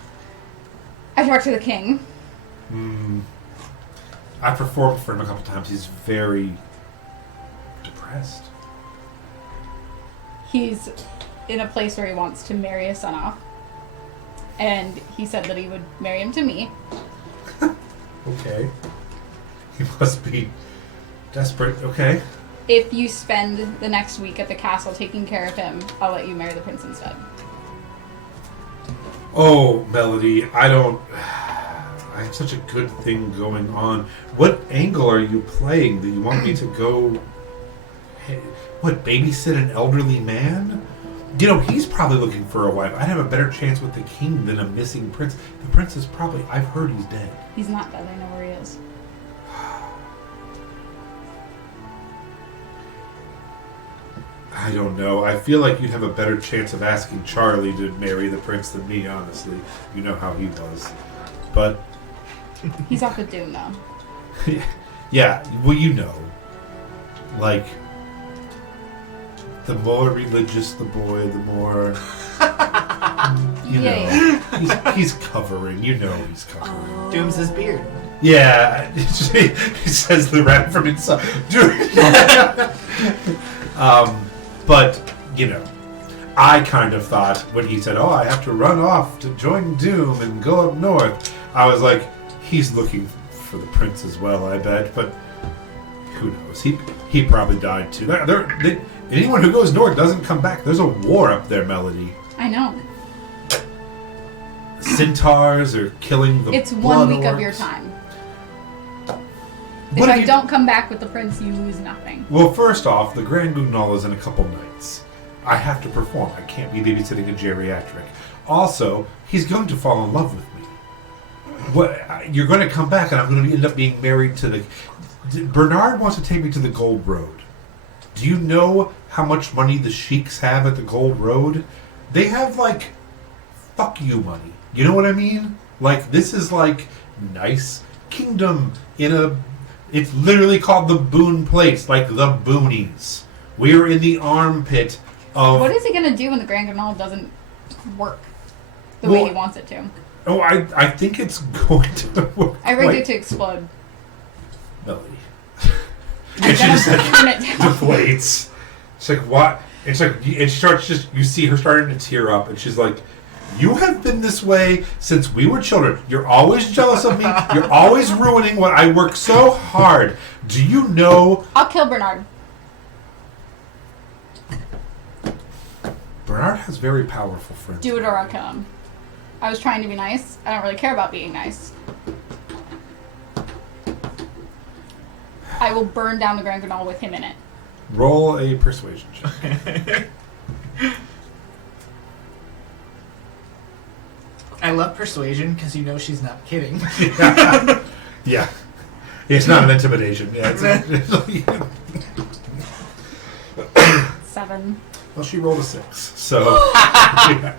I talked to the king. I performed for him a couple times. He's very depressed. He's in a place where he wants to marry his son off. And he said that he would marry him to me. Okay. He must be desperate. Okay. If you spend the next week at the castle taking care of him, I'll let you marry the prince instead. Oh, Melody, I have such a good thing going on. What angle are you playing that you want me to go... babysit an elderly man? He's probably looking for a wife. I'd have a better chance with the king than a missing prince. The prince is probably... I've heard he's dead. He's not dead. I know where he is. I don't know. I feel like you'd have a better chance of asking Charlie to marry the prince than me, honestly. You know how he was. But... He's off with Doom, though. Yeah, well, the more religious the boy, the more... He's covering. He's covering. Doom's his beard. Yeah, he says the rat from inside. But, I kind of thought when he said, "Oh, I have to run off to join Doom and go up north," I was like, he's looking for the prince as well, I bet. But who knows? He probably died too. Anyone who goes north doesn't come back. There's a war up there, Melody. I know. Centaurs are killing the It's blood 1 week of orcs. your time. What If if I you- don't come back with the prince, you lose nothing. Well, first off, the Grand Guignol is in a couple nights. I have to perform. I can't be babysitting a geriatric. Also, he's going to fall in love with me. You're going to come back, and I'm going to end up being married to the... Bernard wants to take me to the Gold Road. Do you know how much money the sheiks have at the Gold Road? They have, like, fuck you money. You know what I mean? Like, this is, like, nice kingdom in a... It's literally called the Boon Place, like the Boonies. We are in the armpit of... What is he going to do when the Grand Canal doesn't work the way Well, he wants it to? Oh, I think it's going to work. I rigged it to explode. Melody. And she just, like, Turn it down. deflates. It's like, what? It's like, and she starts just, you see her starting to tear up, and she's like, you have been this way since we were children. You're always jealous of me. You're always ruining what I work so hard. Do you know? I'll kill Bernard. Bernard has very powerful friends. Do it or I'll kill him. I was trying to be nice. I don't really care about being nice. I will burn down the Grand Canal with him in it. Roll a persuasion check. I love persuasion because you know she's not kidding. Yeah. It's not an intimidation. Yeah, it's 7. well, she rolled a 6. So, yeah.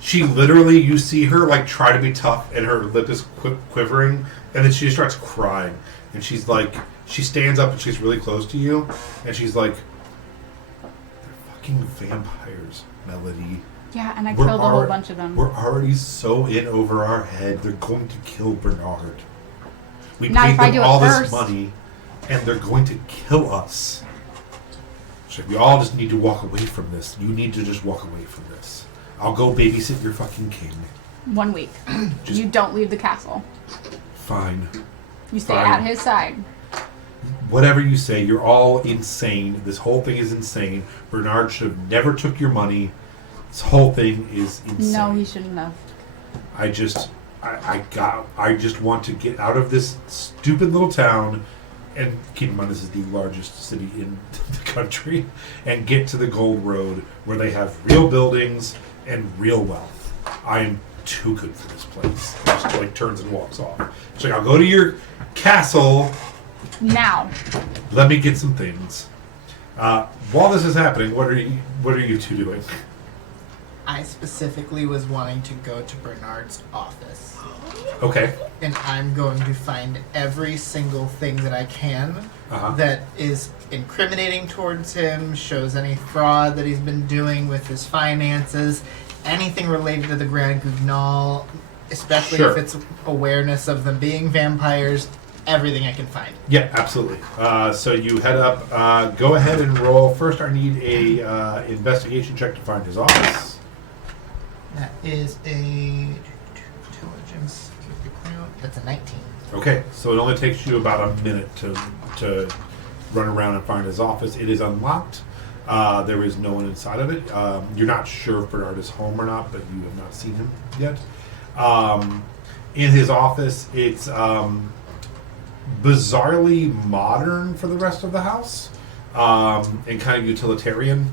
She literally, you see her like try to be tough, and her lip is quivering, and then she starts crying, and she's like, she stands up and she's really close to you, and she's like, "They're fucking vampires, Melody. Yeah, and I We're killed a whole alre- bunch of them. We're already so in over our head. They're going to kill Bernard. We Not paid if I them do it all this first. money, and they're going to kill us. So we all just need to walk away from this. You need to just walk away from this. I'll go babysit your fucking king. 1 week. Just You don't leave the castle. fine. You stay Fine. at his side. Whatever you say, you're all insane. This whole thing is insane. Bernard should have never took your money. This whole thing is insane. No, he shouldn't have. I just want to get out of this stupid little town, and keep in mind this is the largest city in the country, and get to the Gold Road where they have real buildings and real wealth. I am too good for this place. Just like turns and walks off. She's like, I'll go to your castle. Now. Let me get some things. While this is happening, what are you two doing? I specifically was wanting to go to Bernard's office. Okay. And I'm going to find every single thing that I can Uh-huh. that is incriminating towards him, shows any fraud that he's been doing with his finances, anything related to the Grand Guignol, especially Sure. if it's awareness of them being vampires, everything I can find. Yeah, absolutely. So you head up. Go ahead and roll. First, I need a investigation check to find his office. That is a intelligence. That's a 19. Okay, so it only takes you about a minute to run around and find his office. It is unlocked. There is no one inside of it. You're not sure if Bernard is home or not, but you have not seen him yet. In his office, it's bizarrely modern for the rest of the house, and kind of utilitarian.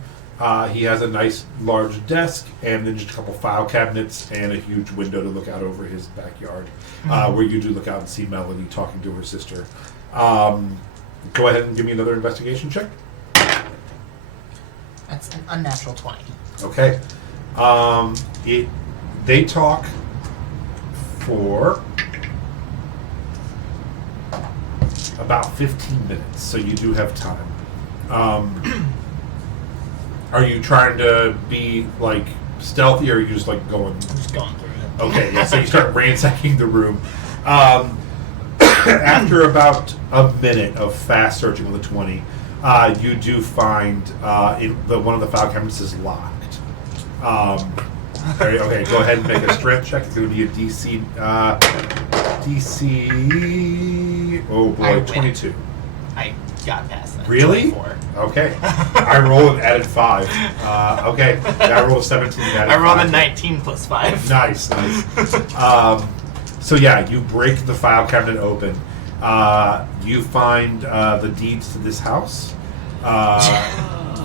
He has a nice large desk and then just a couple file cabinets and a huge window to look out over his backyard, where you do look out and see Melody talking to her sister. Go ahead and give me another investigation check. That's an unnatural 20. Okay. They talk for about 15 minutes, so you do have time. Are you trying to be like stealthy, or are you just like going? I'm just going through it. Okay, yeah. So you start ransacking the room. After about a minute of fast searching with a 20, you do find one of the file cabinets is locked. Okay, go ahead and make a strength check. It's going to be a DC. Oh boy, I win. 22. I got past that. Really? 24. Okay. I rolled and added 5. Okay. Yeah, I rolled a 17 and added I rolled 5. a 19 plus 5. Nice. So yeah, you break the file cabinet open. You find the deeds to this house.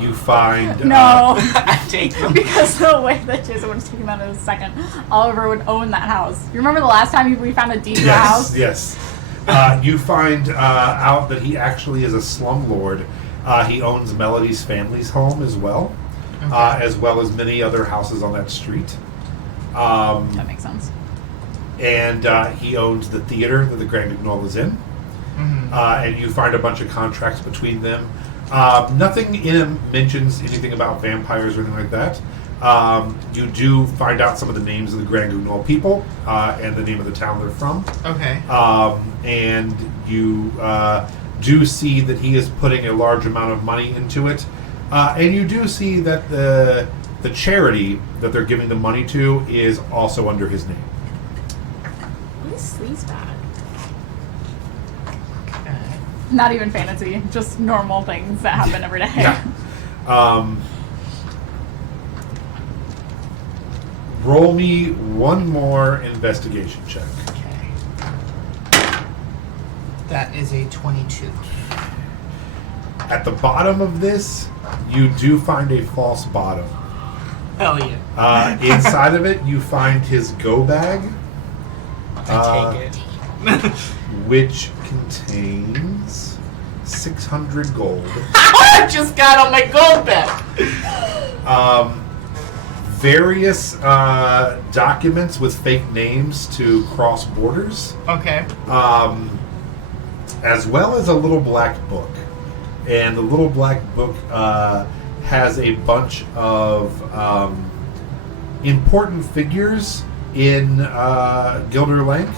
You find... No. I take them. Because the way that Jason would have taken that in a second, Oliver would own that house. You remember the last time we found a deed to a house? Yes. You find out that he actually is a slumlord. He owns Melody's family's home as well as many other houses on that street. That makes sense. And he owns the theater that the Grand Guignol is in. Mm-hmm. And you find a bunch of contracts between them. Nothing in him mentions anything about vampires or anything like that. You do find out some of the names of the Grand Guignol people and the name of the town they're from. Okay. And you do see that he is putting a large amount of money into it. And you do see that the charity that they're giving the money to is also under his name. What is sleazebag? Not even fantasy, just normal things that happen every day. Yeah. Roll me one more investigation check. Okay. That is a 22. At the bottom of this, you do find a false bottom. Hell yeah. Inside of it, you find his go bag, I take it. which contains 600 gold. I just got on my gold back. Various documents with fake names to cross borders, Okay. as well as a little black book. And the little black book has a bunch of important figures in Gilder Lank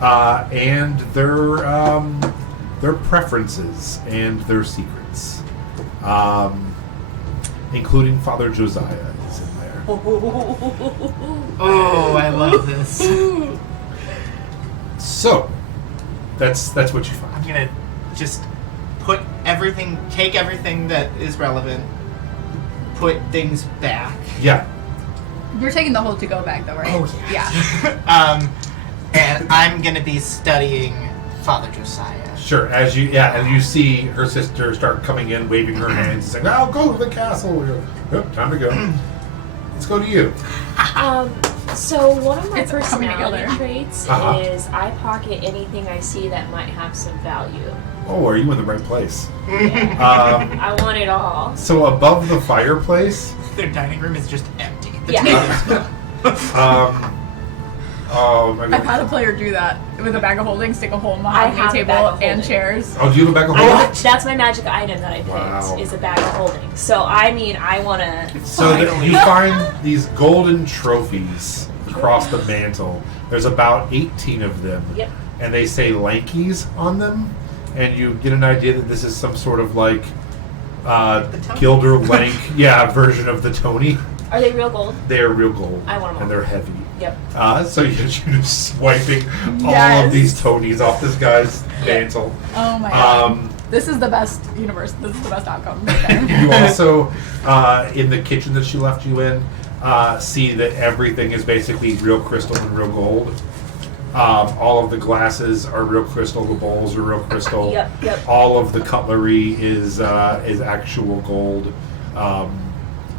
and their preferences and their secrets, including Father Josiah is in there. Oh, I love this. So that's what you find. I'm gonna just take everything that is relevant, put things back. Yeah. You're taking the whole to-go bag, though, right? Oh Yeah. And I'm gonna be studying Father Josiah. Sure. As you see her sister start coming in, waving her hands, and saying, "I'll go to the castle." You're like, "Yep, time to go." Let's go to you. So one of my It's coming personality together. traits Uh-huh. is I pocket anything I see that might have some value. Oh, are you in the right place? Yeah. I want it all. So above the fireplace, Their dining room is just empty. The Yeah. table's gone. I've had a player do that with a bag of holding, stick a hole in the I mahogany have a table bag of and holding. chairs. Oh, do you have a bag of I holding? want, that's my magic item that I picked Wow. is a bag of holding. So I mean, I want to. So that you find these golden trophies across the mantle. There's about 18 of them. Yep. And they say Lankies on them. And you get an idea that this is some sort of like Tony? Gilder Lank version of the Tony. Are they real gold? They are real gold. I want 'em all. And they're heavy. Yep. So you're just swiping all Yes. of these Tonys off this guy's Yep. mantle. Oh my god. Um, This is the best universe. This is the best outcome right there. You also, in the kitchen that she left you in, see that everything is basically real crystal and real gold. All of the glasses are real crystal. The bowls are real crystal. Yep. All of the cutlery is actual gold.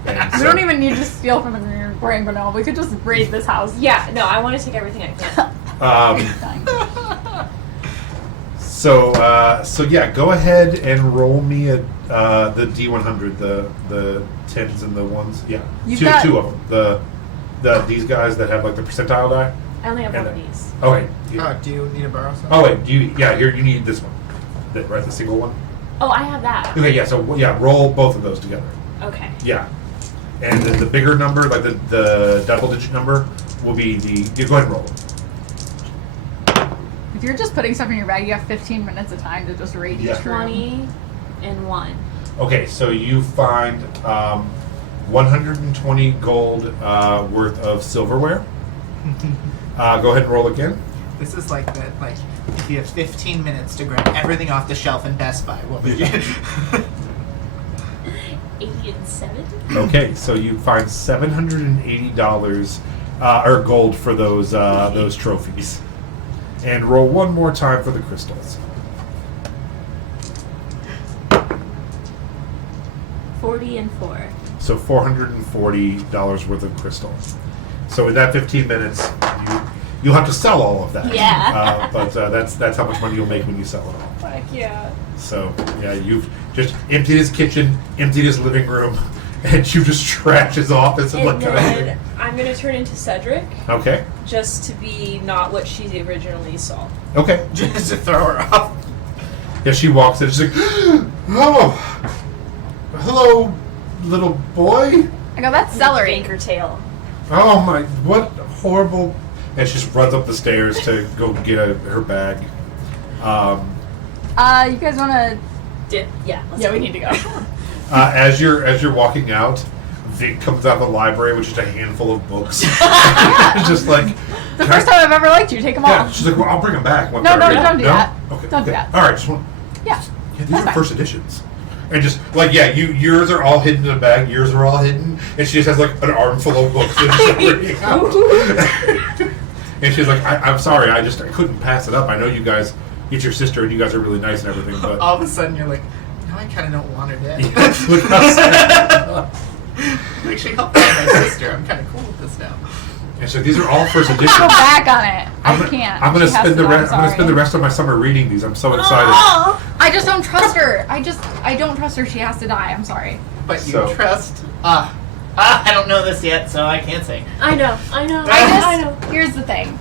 And We so- don't even need to steal from the Grand Guignol. We could just raid this house. Yeah. No, I want to take everything I can. Done. So yeah, go ahead and roll me the D100, the tens and the ones. Yeah, You've two got- of them. These guys that have like the percentile die. I only have And one of then- these. Oh wait. Do you need to borrow something? Oh wait. Here you need this one. Right, the single one. Oh, I have that. Okay. Yeah. So yeah, roll both of those together. Okay. Yeah. And then the bigger number, like the double-digit number, will be the. You go ahead and roll them. If you're just putting stuff in your bag, you have 15 minutes of time to just raid Yeah. each room. 20, and 1. Okay, so you find 120 gold worth of silverware. Go ahead and roll again. This is like that. Like, if you have 15 minutes to grab everything off the shelf in Best Buy, what would you? 80 and 7. Okay, so you find $780 or gold for those trophies, and roll one more time for the crystals. 40 and 4. So $440 worth of crystals. So in that 15 minutes, you'll have to sell all of that. Yeah. But that's how much money you'll make when you sell it all. Fuck yeah. So yeah, you've just emptied his kitchen, emptied his living room, and you just trashed his office and And like then I'm going to turn into Cedric Okay. just to be not what she originally saw. Okay. Just to throw her off. Yeah, she walks in. She's like, "Oh, hello, little boy. I go, that's celery. Banker tail. Oh my, what horrible!" And she just runs up the stairs to go get her bag. You guys want to... Yeah. let's Yeah, go. we need to go. As you're walking out, Vic comes out of the library with just a handful of books. Just like The first time I've ever liked you, take them yeah, all. she's like, "Well, I'll bring them back." once No, they're no, ready." don't do that. Okay, Don't do okay. that. All right, just one. Yeah. Yeah, these That's are fine. first editions. And just like yours are all hidden in a bag. Yours are all hidden, and she just has like an armful of books that she's bringing out. And she's like, "I'm sorry, I couldn't pass it up. I know you guys, it's your sister, and you guys are really nice and everything, but All of a sudden, you're like, now I kind of don't want her dead. look how sad." Like, she helped out my sister. I'm kind of cool with this now. And so these are all first Go editions. back on it. I'm I gonna- can't. I'm gonna She has spend the to, I'm rest. I'm gonna spend the sorry. rest of my summer reading these. I'm so excited. Oh! I just don't trust her. I don't trust her. She has to die. I'm sorry. But you So- trust. I don't know this yet, so I can't say. I know. I know. Here's the thing.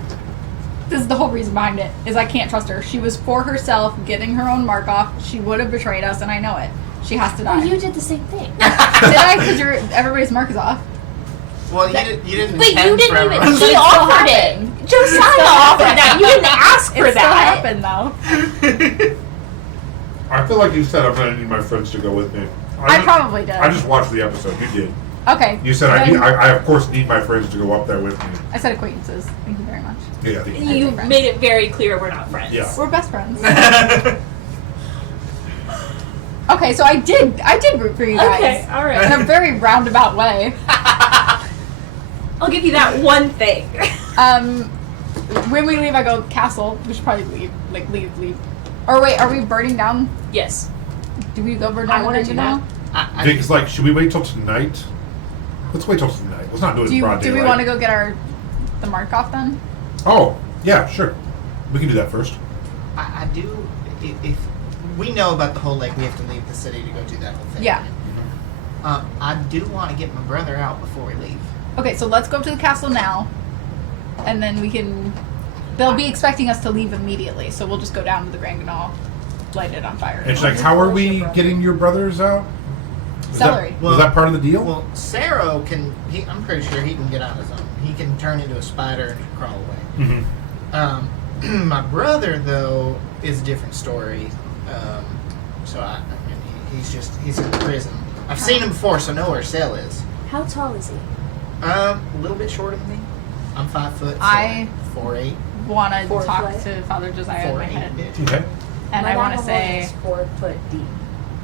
This is the whole reason behind it, is I can't trust her. She was for herself, getting her own mark off. She would have betrayed us, and I know it. She has to die. Well, you did the same thing. Did I? Because everybody's mark is off. Well, you didn't. But you intend didn't for even. everyone- He offered it. Josiah offered that. You didn't ask for It still that. happened, though. I feel like you said I'm gonna need my friends to go with me. I probably did. I just watched the episode. You did. Okay. You said Then I of course need my friends to go up there with me. I said acquaintances. Thank you very much. Yeah, I think You friends. made it very clear we're not friends. Yeah. We're best friends. Okay, so I did root for you guys. Okay, all In right. a very roundabout way. I'll give you that one thing. When we leave, I go castle. We should probably leave. Like leave. Or wait, are we burning down? Yes. Do we go burn I down wanna the do now? Vic's like, should we wait till tonight? Let's wait till tonight. Let's not do it in broad Do we daylight. want to go get the mark off then? Oh, yeah, sure. We can do that first. I do. If we know about the whole like we have to leave the city to go do that whole thing. Yeah. I do want to get my brother out before we leave. Okay, so let's go to the castle now, and then we can. They'll be expecting us to leave immediately, so we'll just go down to the Grand Canal, light it on fire. And she's like, how are we getting your brothers out? Was Celery. That, was that part of the deal? Well, Sarah can. I'm pretty sure he can get on his own. He can turn into a spider and crawl away. Mm-hmm. My brother, though, is a different story. So I mean, he's in prison. I've seen him before, so know where Cell is. How tall is he? A little bit shorter than me. I'm 5 foot. So I- 4'8". Want to 4 talk foot? to Father Josiah in my 4'8". head, Yeah. Okay. and My I want to Bible say, is 4 foot deep.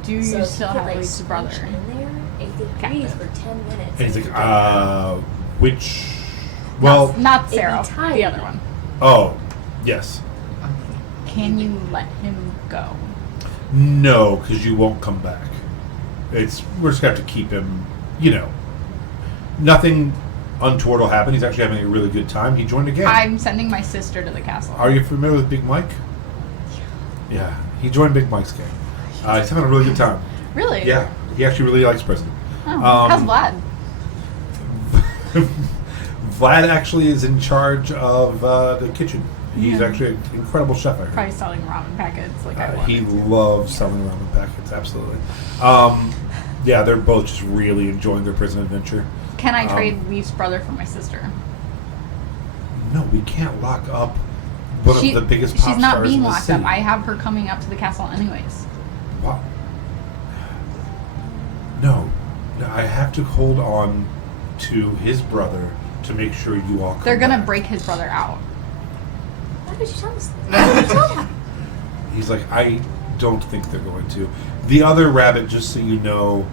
do you So if still he could, have like, Luke's brother? squish in there, and he could Captain. breathe for 10 minutes. And he's and like, he could which? Well, Not It'd be Sarah, tiny. the other one. oh, yes. Can you let him go? No, because you won't come back. We're just gonna have to keep him. Nothing untoward will happen. He's actually having a really good time. He joined again. I'm sending my sister to the castle. Are you familiar with Big Mike? Yeah, he joined Big Mike's gang. He's having a really good time. Really? Yeah, he actually really likes President. Oh, how's Vlad? Vlad actually is in charge of the kitchen. He's Yeah. actually an incredible chef. I heard. Probably selling ramen packets like I He wanted. loves selling ramen packets, absolutely. Yeah, they're both just really enjoying their prison adventure. Can I trade Leaf's brother for my sister? No, we can't lock up one of the biggest pop She's not stars being in the locked city. up. I have her coming up to the castle anyways. Wow. I have to hold on to his brother to make sure you all come They're gonna back." break his brother out. Why did you tell us that? He's like, "I don't think they're going to." The other rabbit, just so you know,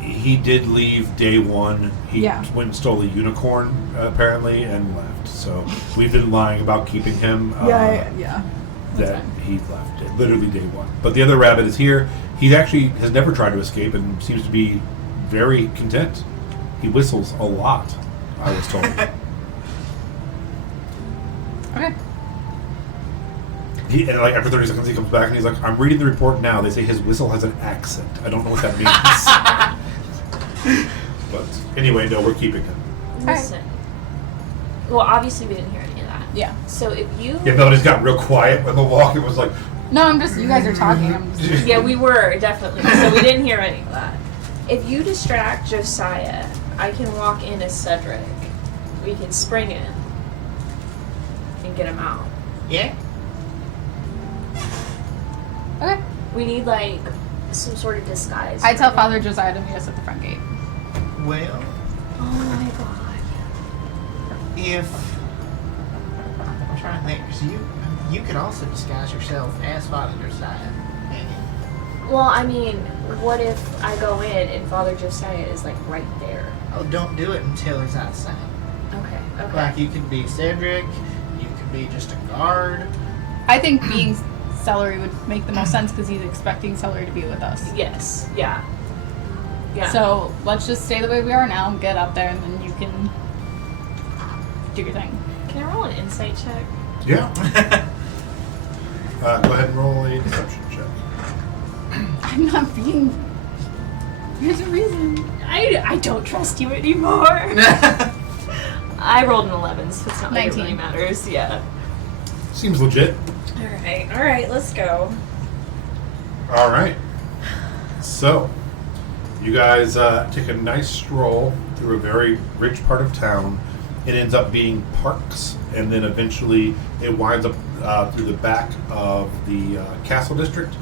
he did leave day one. He Yeah. went and stole a unicorn, apparently, and left. So we've been lying about keeping him. Yeah. That's That fine. he left it, literally day one. But the other rabbit is here. He actually has never tried to escape and seems to be very content. He whistles a lot, I was told. Okay. And like after 30 seconds, he comes back and he's like, "I'm reading the report now. They say his whistle has an accent. I don't know what that means." But anyway, no, we're keeping him. Listen. Well, obviously we didn't hear any of that. Yeah. So if you... Yeah, Melody's got real quiet when the walk. It was like, No, I'm just. You guys are talking. I'm just, Yeah, we were, definitely. So we didn't hear any of that. If you distract Josiah, I can walk in as Cedric. We can spring in and get him out. Yeah. okay. We need, like, some sort of disguise. I tell Father Josiah to meet us at the front gate. Well, Oh my god. if I'm trying to think, 'cause you could also disguise yourself as Father Josiah. Well, I mean, what if I go in and Father Josiah is, like, right there? Oh, don't do it until he's out of sight. Okay, okay. Like you could be Cedric, you could be just a guard. I think being Celery would make the most sense because he's expecting Celery to be with us. Yes, yeah. Yeah. So let's just stay the way we are now, get up there, and then you can do your thing. Can I roll an insight check? yeah. Go ahead and roll a deception check. I'm not being. There's a reason. I don't trust you anymore. I rolled an 11, so it's not like it really 19. matters. Yeah. Seems legit. All right, let's go. All right. So, you guys take a nice stroll through a very rich part of town. It ends up being parks, and then eventually it winds up through the back of the castle district.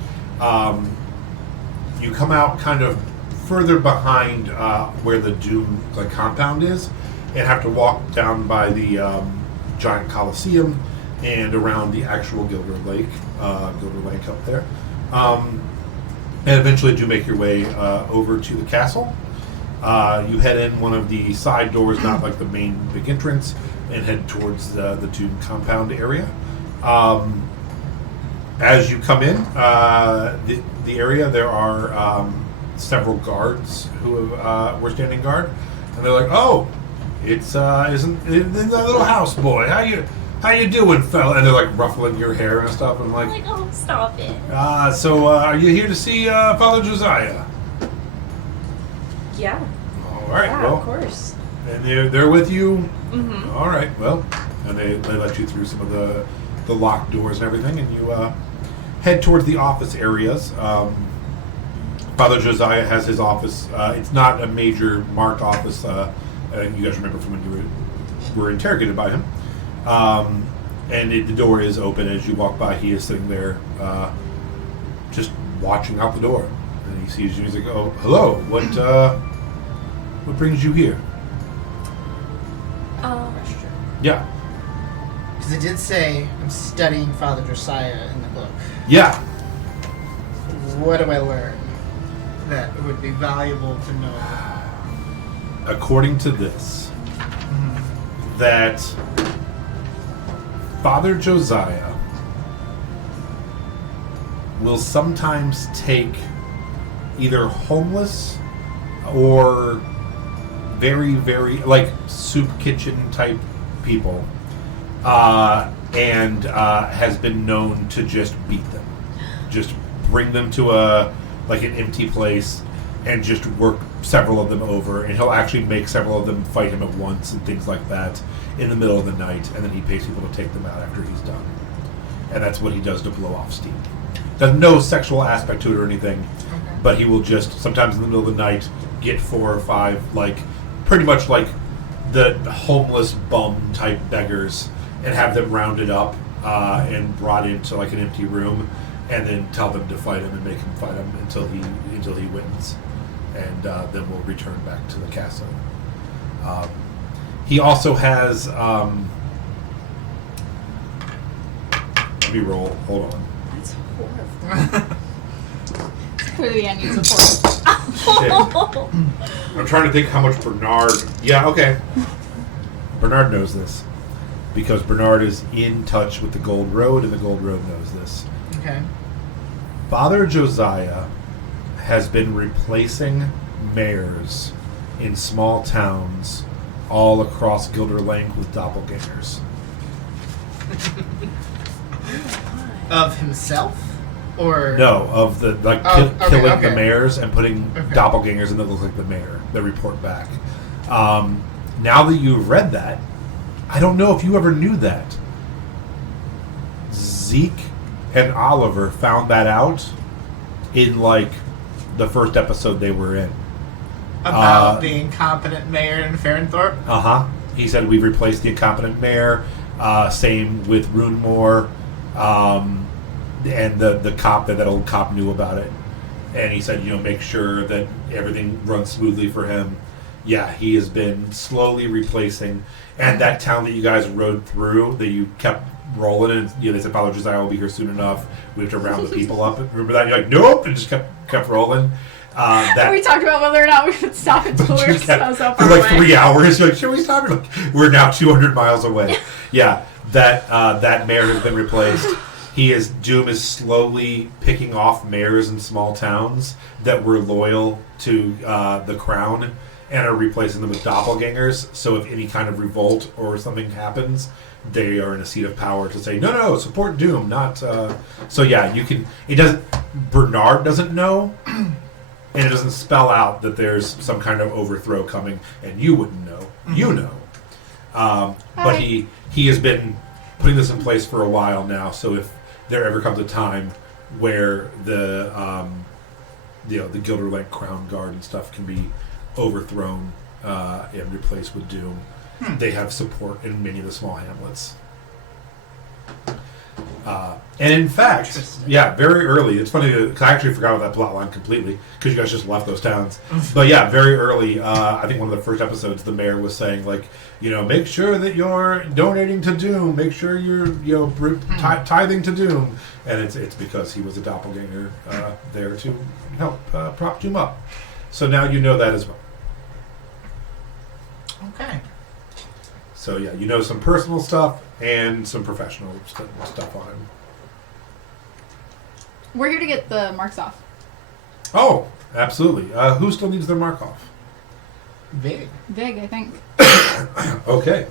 You come out kind of further behind where the Doom compound is, and have to walk down by the giant Colosseum and around the actual Gilder Lake up there. And eventually do make your way over to the castle. You head in one of the side doors, not like the main big entrance, and head towards the Doom compound area. As you come in the area, there are several guards who were standing guard, and they're like, "Oh, it's isn't the little houseboy? How you doing, fella?" And they're like ruffling your hair and stuff. And I'm like, oh, stop it. so are you here to see Father Josiah? Yeah. All right, Yeah, well, of course. and they're with you. Mm-hmm. All right, well, and they let you through some of the locked doors and everything, and you head towards the office areas. Father Josiah has his office. It's not a major marked office. You guys remember from when you were interrogated by him. And the door is open as you walk by. He is sitting there, just watching out the door. And he sees you. He's like, "Oh, hello. What brings you here?" Yeah, Because it did say I'm studying Father Josiah in the book. yeah. What do I learn that would be valuable to know? According to this, that Father Josiah will sometimes take either homeless or very, very, like, soup kitchen type people, and has been known to just beat them. Just bring them to an empty place and just work several of them over, and he'll actually make several of them fight him at once and things like that in the middle of the night, and then he pays people to take them out after he's done. And that's what he does to blow off steam. There's no sexual aspect to it or anything, but he will just, sometimes in the middle of the night, get 4 or 5, pretty much like the homeless bum type beggars, and have them rounded up and brought into an empty room, and then tell them to fight him and make him fight him until he wins. and then we'll return back to the castle. He also has. Let me roll. Hold on. That's horrible. Clearly, I need support. Shit. I'm trying to think how much Bernard. Yeah, okay. Bernard knows this because Bernard is in touch with the Gold Road, and the Gold Road knows this. Okay. Father Josiah has been replacing mayors in small towns all across Gilderlank with doppelgangers. Of himself? Or No, of the okay, killing okay. the mayors and putting Okay. doppelgangers in that look like the mayor that report back. Now that you've read that, I don't know if you ever knew that. Zeke and Oliver found that out in the first episode they were in. about the incompetent mayor in Farrenthorpe? He said we've replaced the incompetent mayor. Same with Runemore. And the cop, that old cop knew about it. And he said, make sure that everything runs smoothly for him. Yeah, he has been slowly replacing. And that town that you guys rode through, that you kept rolling, and they said, Father Josiah will be here soon enough. We have to round the people up. Remember that? And you're like, nope! And just kept rolling. We talked about whether or not we would stop until we were so far for away. 3 hours. You're like, should we stop? You're like, we're now 200 miles away. Yeah, that mayor has been replaced. Doom is slowly picking off mayors in small towns that were loyal to the crown and are replacing them with doppelgangers. So if any kind of revolt or something happens, they are in a seat of power to say, no, support Doom, not... So yeah, you can... It doesn't... Bernard doesn't know, and it doesn't spell out that there's some kind of overthrow coming, and you wouldn't know. Mm-hmm. You know. But he has been putting this in place for a while now, so if there ever comes a time where the Gilderlank Crown Guard and stuff can be overthrown and replaced with Doom, they have support in many of the small hamlets. And in fact, very early. It's funny because I actually forgot about that plot line completely because you guys just left those towns. But yeah, very early. I think one of the first episodes, the mayor was saying make sure that you're donating to Doom. Make sure you're tithing to Doom. And it's because he was a doppelganger there to help prop Doom up. So now you know that as well. Okay. So yeah, you know some personal stuff and some professional stuff on him. We're here to get the marks off. Oh, absolutely. Who still needs their mark off? Big. Big, I think. Okay.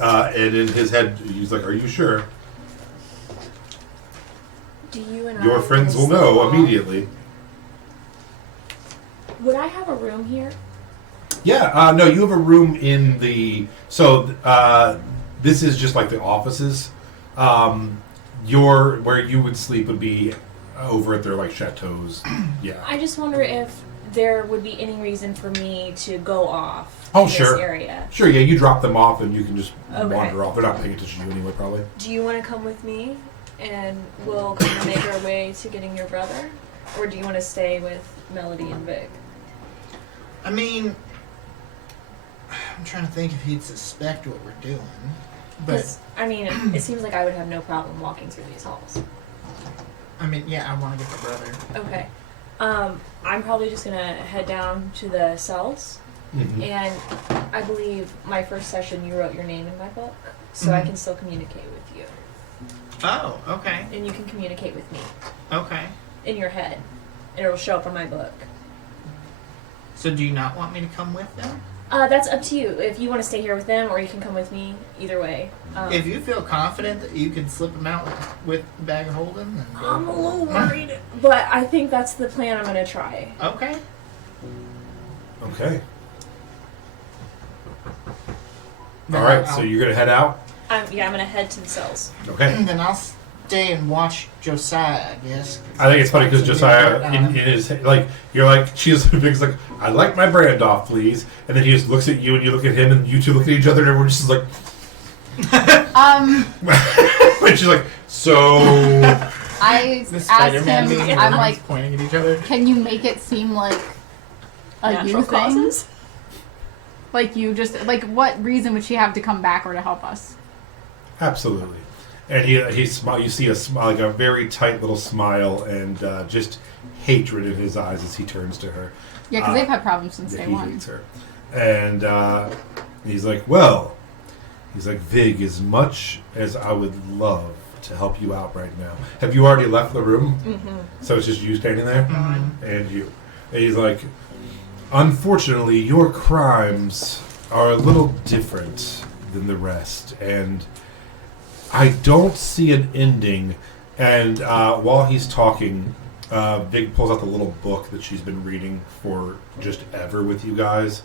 And in his head, he's like, "Are you sure?" Do you and I... Your friends will know immediately. Would I have a room here? Yeah. No, you have a room in the. So this is just like the offices. Where you would sleep would be over at their chateaus. Yeah. I just wonder if there would be any reason for me to go off Oh, in sure. this area. Sure, yeah, you drop them off and you can just Okay. wander off. They're not paying attention to you anyway, probably. Do you want to come with me and we'll kind of make our way to getting your brother? Or do you want to stay with Melody and Vic? I mean, I'm trying to think if he'd suspect what we're doing. But, 'Cause, I mean, it seems like I would have no problem walking through these halls. I mean, yeah, I want to get the brother. Okay. I'm probably just going to head down to the cells. Mm-hmm. And I believe my first session you wrote your name in my book, so I Mhm. can still communicate with you. Oh, okay. And you can communicate with me Okay. in your head. And it'll show up on my book. So do you not want me to come with them? That's up to you. If you want to stay here with them, or you can come with me. Either way. If you feel confident that you can slip them out with the bag of holding, then go. I'm a little worried, but I think that's the plan I'm going to try. Okay. Okay. Then All right, I'll- so you're going to head out? I'm going to head to the cells. Okay. Then I'll stay and watch Josiah, I guess. I think it's funny because Josiah, in his head, you're like, she's Vic's like, I'd like my brand off, please. And then he just looks at you and you look at him and you two look at each other and everyone's just like, and she's like, so. I The asked Spider-Man him, meme, I'm everyone's like, pointing at each other. can you make it seem like a natural you thing? causes. Like you just like what reason would she have to come back or to help us? Absolutely. And he smile. You see a smile, like a very tight little smile, and just hatred in his eyes as he turns to her. Yeah, because they've had problems since Yeah, day he one. hates her. And he's like, well, Vig, as much as I would love to help you out right now. Have you already left the room? Mm-hmm. So it's just you standing there? Mhm. And you. And he's like, unfortunately, your crimes are a little different than the rest. And I don't see an ending. And while he's talking, Vig pulls out the little book that she's been reading for just ever with you guys,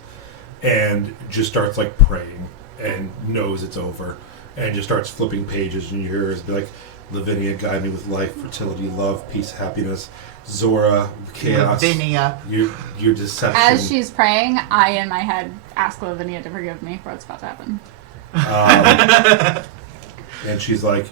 and just starts like praying and knows it's over, and just starts flipping pages, and you hear her be like, Lavinia, guide me with life, fertility, love, peace, happiness. Zora, chaos. Lavinia. Your deception. As she's praying, I in my head ask Lavinia to forgive me for what's about to happen. And she's like,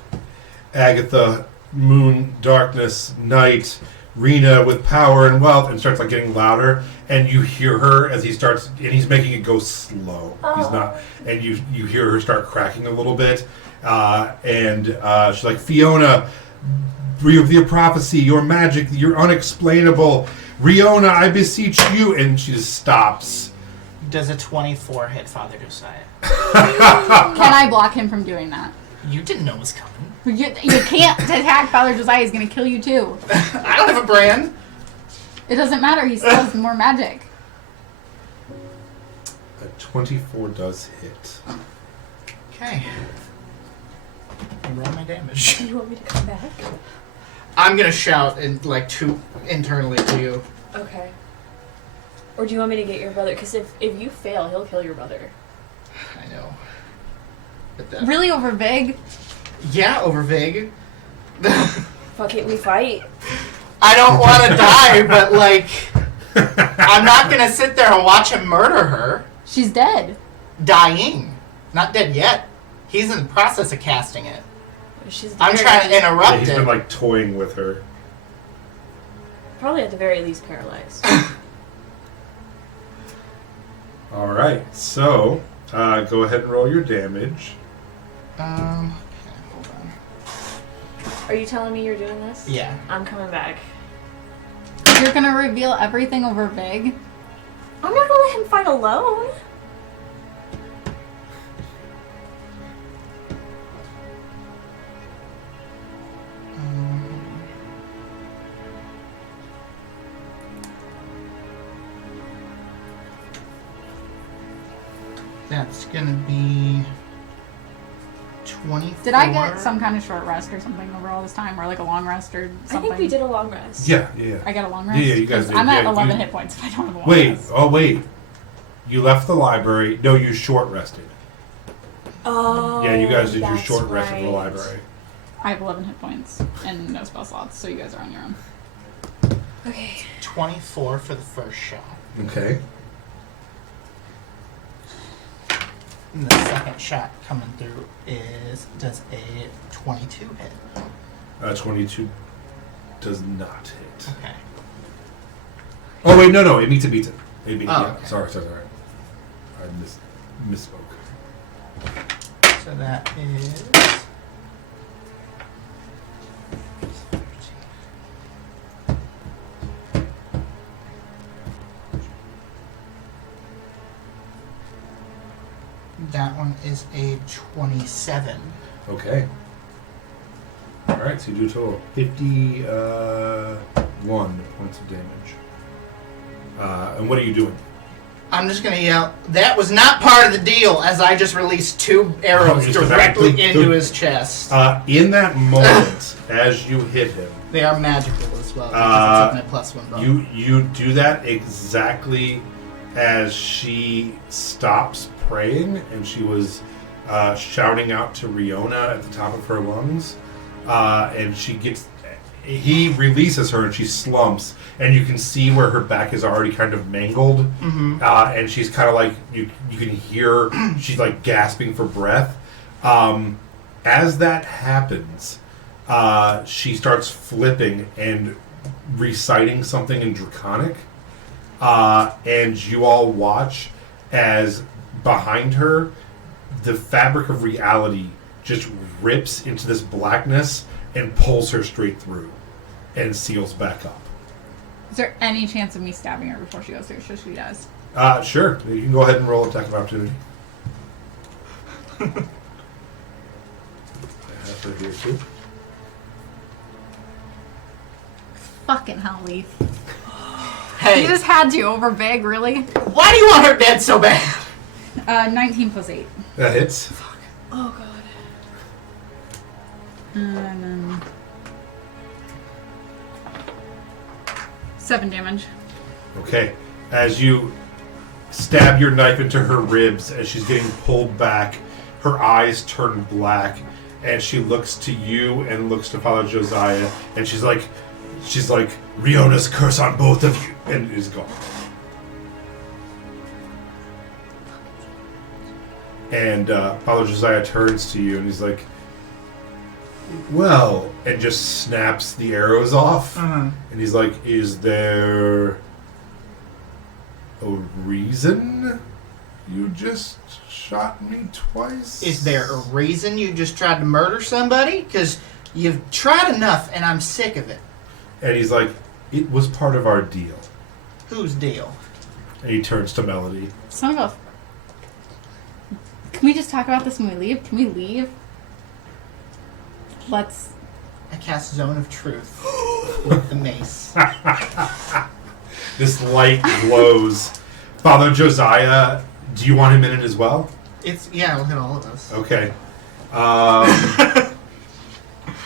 Agatha, moon, darkness, night, Rena with power and wealth, and starts like getting louder, and you hear her as he starts, and he's making it go slow. He's not, and you hear her start cracking a little bit, and she's like, Fiona, breathe your prophecy, your magic, your unexplainable, Riona, I beseech you, and she just stops. Does a 24 hit Father Josiah? Can I block him from doing that? You didn't know it was coming. You can't attack Father Josiah. He's going to kill you too. I don't have a brand. It doesn't matter. He still has more magic. A 24 does hit. Okay. Roll my damage. Do you want me to come back? I'm gonna shout and like to internally to you. Okay. Or do you want me to get your brother? Because if you fail, he'll kill your brother. I know. But that, Really over Vig? yeah, over Vig. Fuck it, we fight. I don't want to die, but like, I'm not gonna sit there and watch him murder her. She's dead. Dying, not dead yet. He's in the process of casting it. She's I'm trying to Yeah, interrupt he's it. been like toying with her. probably at the very least paralyzed. All right, so go ahead and roll your damage. Okay, hold on. Are you telling me you're doing this? Yeah. I'm coming back. You're going to reveal everything over Vig? I'm not gonna let him fight alone. That's gonna be 24. Did I get some kind of short rest or something over all this time? Or like a long rest or I something? think we did a long rest. Yeah. I got a long rest? Yeah, you guys 'Cause did. I'm at Yeah, 11 you- hit points if I don't have a long Wait, rest. wait. You left the library. No, you short rested. Oh. Yeah, you guys did your that's short rest at the right. library. I have 11 hit points and no spell slots, so you guys are on your own. Okay. 24 for the first shot. Okay. And the second shot coming through does a 22 hit. 22 does not hit. Okay. Oh, wait, no, it beats it. It beats, Oh, yeah, okay. sorry. I misspoke. So that is. That one is a 27. Okay. All right, so you do a total of 51 points of damage. And what are you doing? I'm just gonna yell, that was not part of the deal, as I just released 2 arrows Just directly about- into his chest. In that moment, as you hit him, They are magical as well, because it's my +1 bonus. you do that exactly as she stops praying, and she was shouting out to Riona at the top of her lungs, and he releases her, and she slumps, and you can see where her back is already kind of mangled, and she's kind of like, you can hear she's like gasping for breath. As that happens, she starts flipping and reciting something in Draconic. and you all watch as behind her, the fabric of reality just rips into this blackness and pulls her straight through and seals back up. Is there any chance of me stabbing her before she goes through? So she does. Sure. You can go ahead and roll attack of opportunity. I have her here too. Fucking hell, Leaf. Hey, You just had to over big, really? why do you want her dead so bad? 19 plus 8. That hits. Oh god. And then 7 damage. Okay. As you stab your knife into her ribs as she's getting pulled back, her eyes turn black, and she looks to you and looks to Father Josiah, and she's like, Riona's curse on both of you, and is gone. And Father Josiah turns to you and he's like, well, and just snaps the arrows off. Uh-huh. And he's like, is there a reason you just shot me twice? Is there a reason you just tried to murder somebody? Because you've tried enough, and I'm sick of it. And he's like, it was part of our deal. Whose deal? And he turns to Melody. Son of a... Can we just talk about this when we leave? Can we leave? Let's... I cast Zone of Truth with the mace. This light glows. Father Josiah, do you want him in it as well? Yeah, look at all of us. Okay.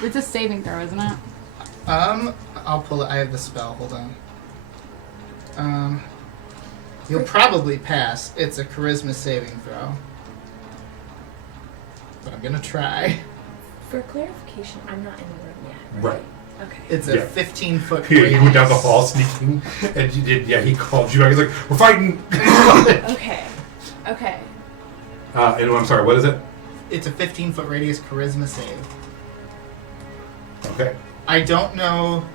It's a saving throw, isn't it? I'll pull it. I have the spell. Hold on. You'll probably pass. It's a charisma saving throw. But I'm gonna try. For clarification, I'm not in the room yet. Right. Okay. It's a Yeah. 15-foot Here, radius. you went down the hall sneaking, and you did. Yeah, he called you back. He's like, "We're fighting." Okay. Okay. And I'm sorry. What is it? It's a 15-foot radius charisma save. Okay. I don't know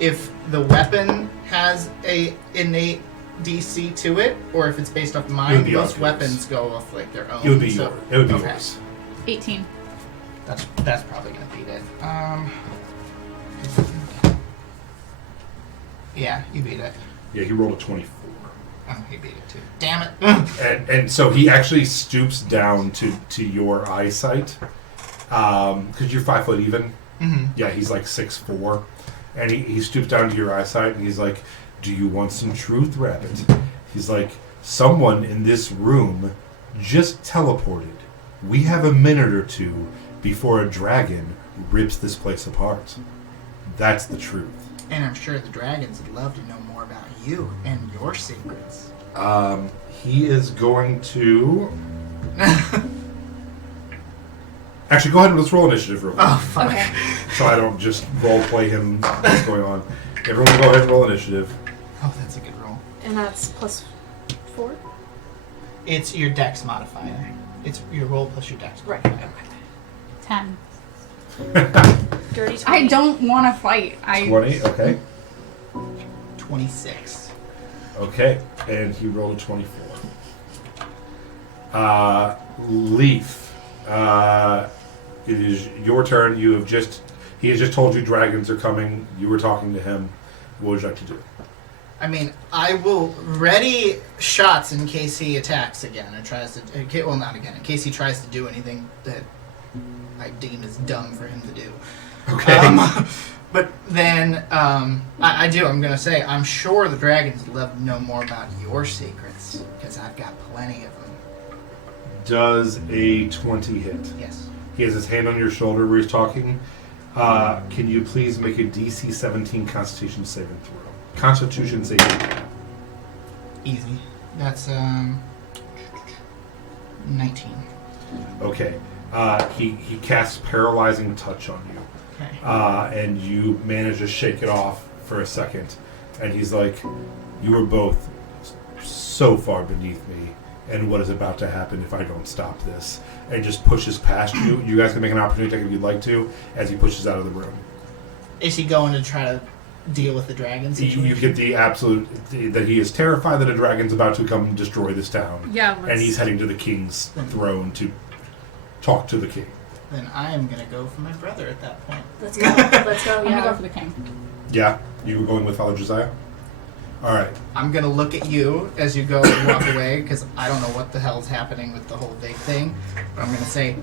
if the weapon has a innate DC to it, or if it's based off It would mine. be Most off yours. weapons go off like their own. It would be so- yours. It would be okay. yours. 18. That's probably gonna beat it. Yeah, you beat it. Yeah, he rolled a 24. Oh, he beat it too. Damn it. And so he actually stoops down to your eyesight, because you're 5 foot even. Mm-hmm. Yeah, he's like 6'4", and he stoops down to your eyesight, and he's like, "Do you want some truth, Rabbit?" He's like, "Someone in this room just teleported. We have a minute or two before a dragon rips this place apart. That's the truth." And I'm sure the dragons would love to know more about you and your secrets. He is going to... Actually, go ahead and let's roll initiative real quick. Oh, fuck. Okay. So I don't just role play him what's going on. Everyone go ahead and roll initiative. Oh, that's a good roll. And that's +4? It's your dex modifier. It's your roll plus your dex. Right. Okay. 10. Dirty 20. I don't want to fight. 20, okay. 26. Okay, and he rolled a 24. Leaf, it is your turn. He has just told you dragons are coming. You were talking to him. What would you like to do? I mean, I will ready shots in case he attacks again or tries to. Well, not again. In case he tries to do anything that I deem as dumb for him to do. Okay. But then I do. I'm gonna say I'm sure the dragons would love to know more about your secrets because I've got plenty of them. Does a 20 hit? Yes. He has his hand on your shoulder where he's talking. Can you please make a DC 17 Constitution saving throw? Constitution saving throw. Easy. That's 19. Okay. He casts Paralyzing Touch on you. Okay. And you manage to shake it off for a second. And he's like, "You were both so far beneath me, and what is about to happen if I don't stop this?" And just pushes past you. You guys can make an opportunity check if you'd like to, as he pushes out of the room. Is he going to try to deal with the dragon You situation? get the absolute that he is terrified that a dragon's about to come and destroy this town. Yeah, And he's heading to the king's throne to talk to the king. Then I am gonna go for my brother at that point. Let's go. Let's go. I'm gonna Yeah. go for the king. Yeah? You were going with Father Josiah? Alright. I'm gonna look at you as you go and walk away because I don't know what the hell's happening with the whole big thing. But I'm gonna say,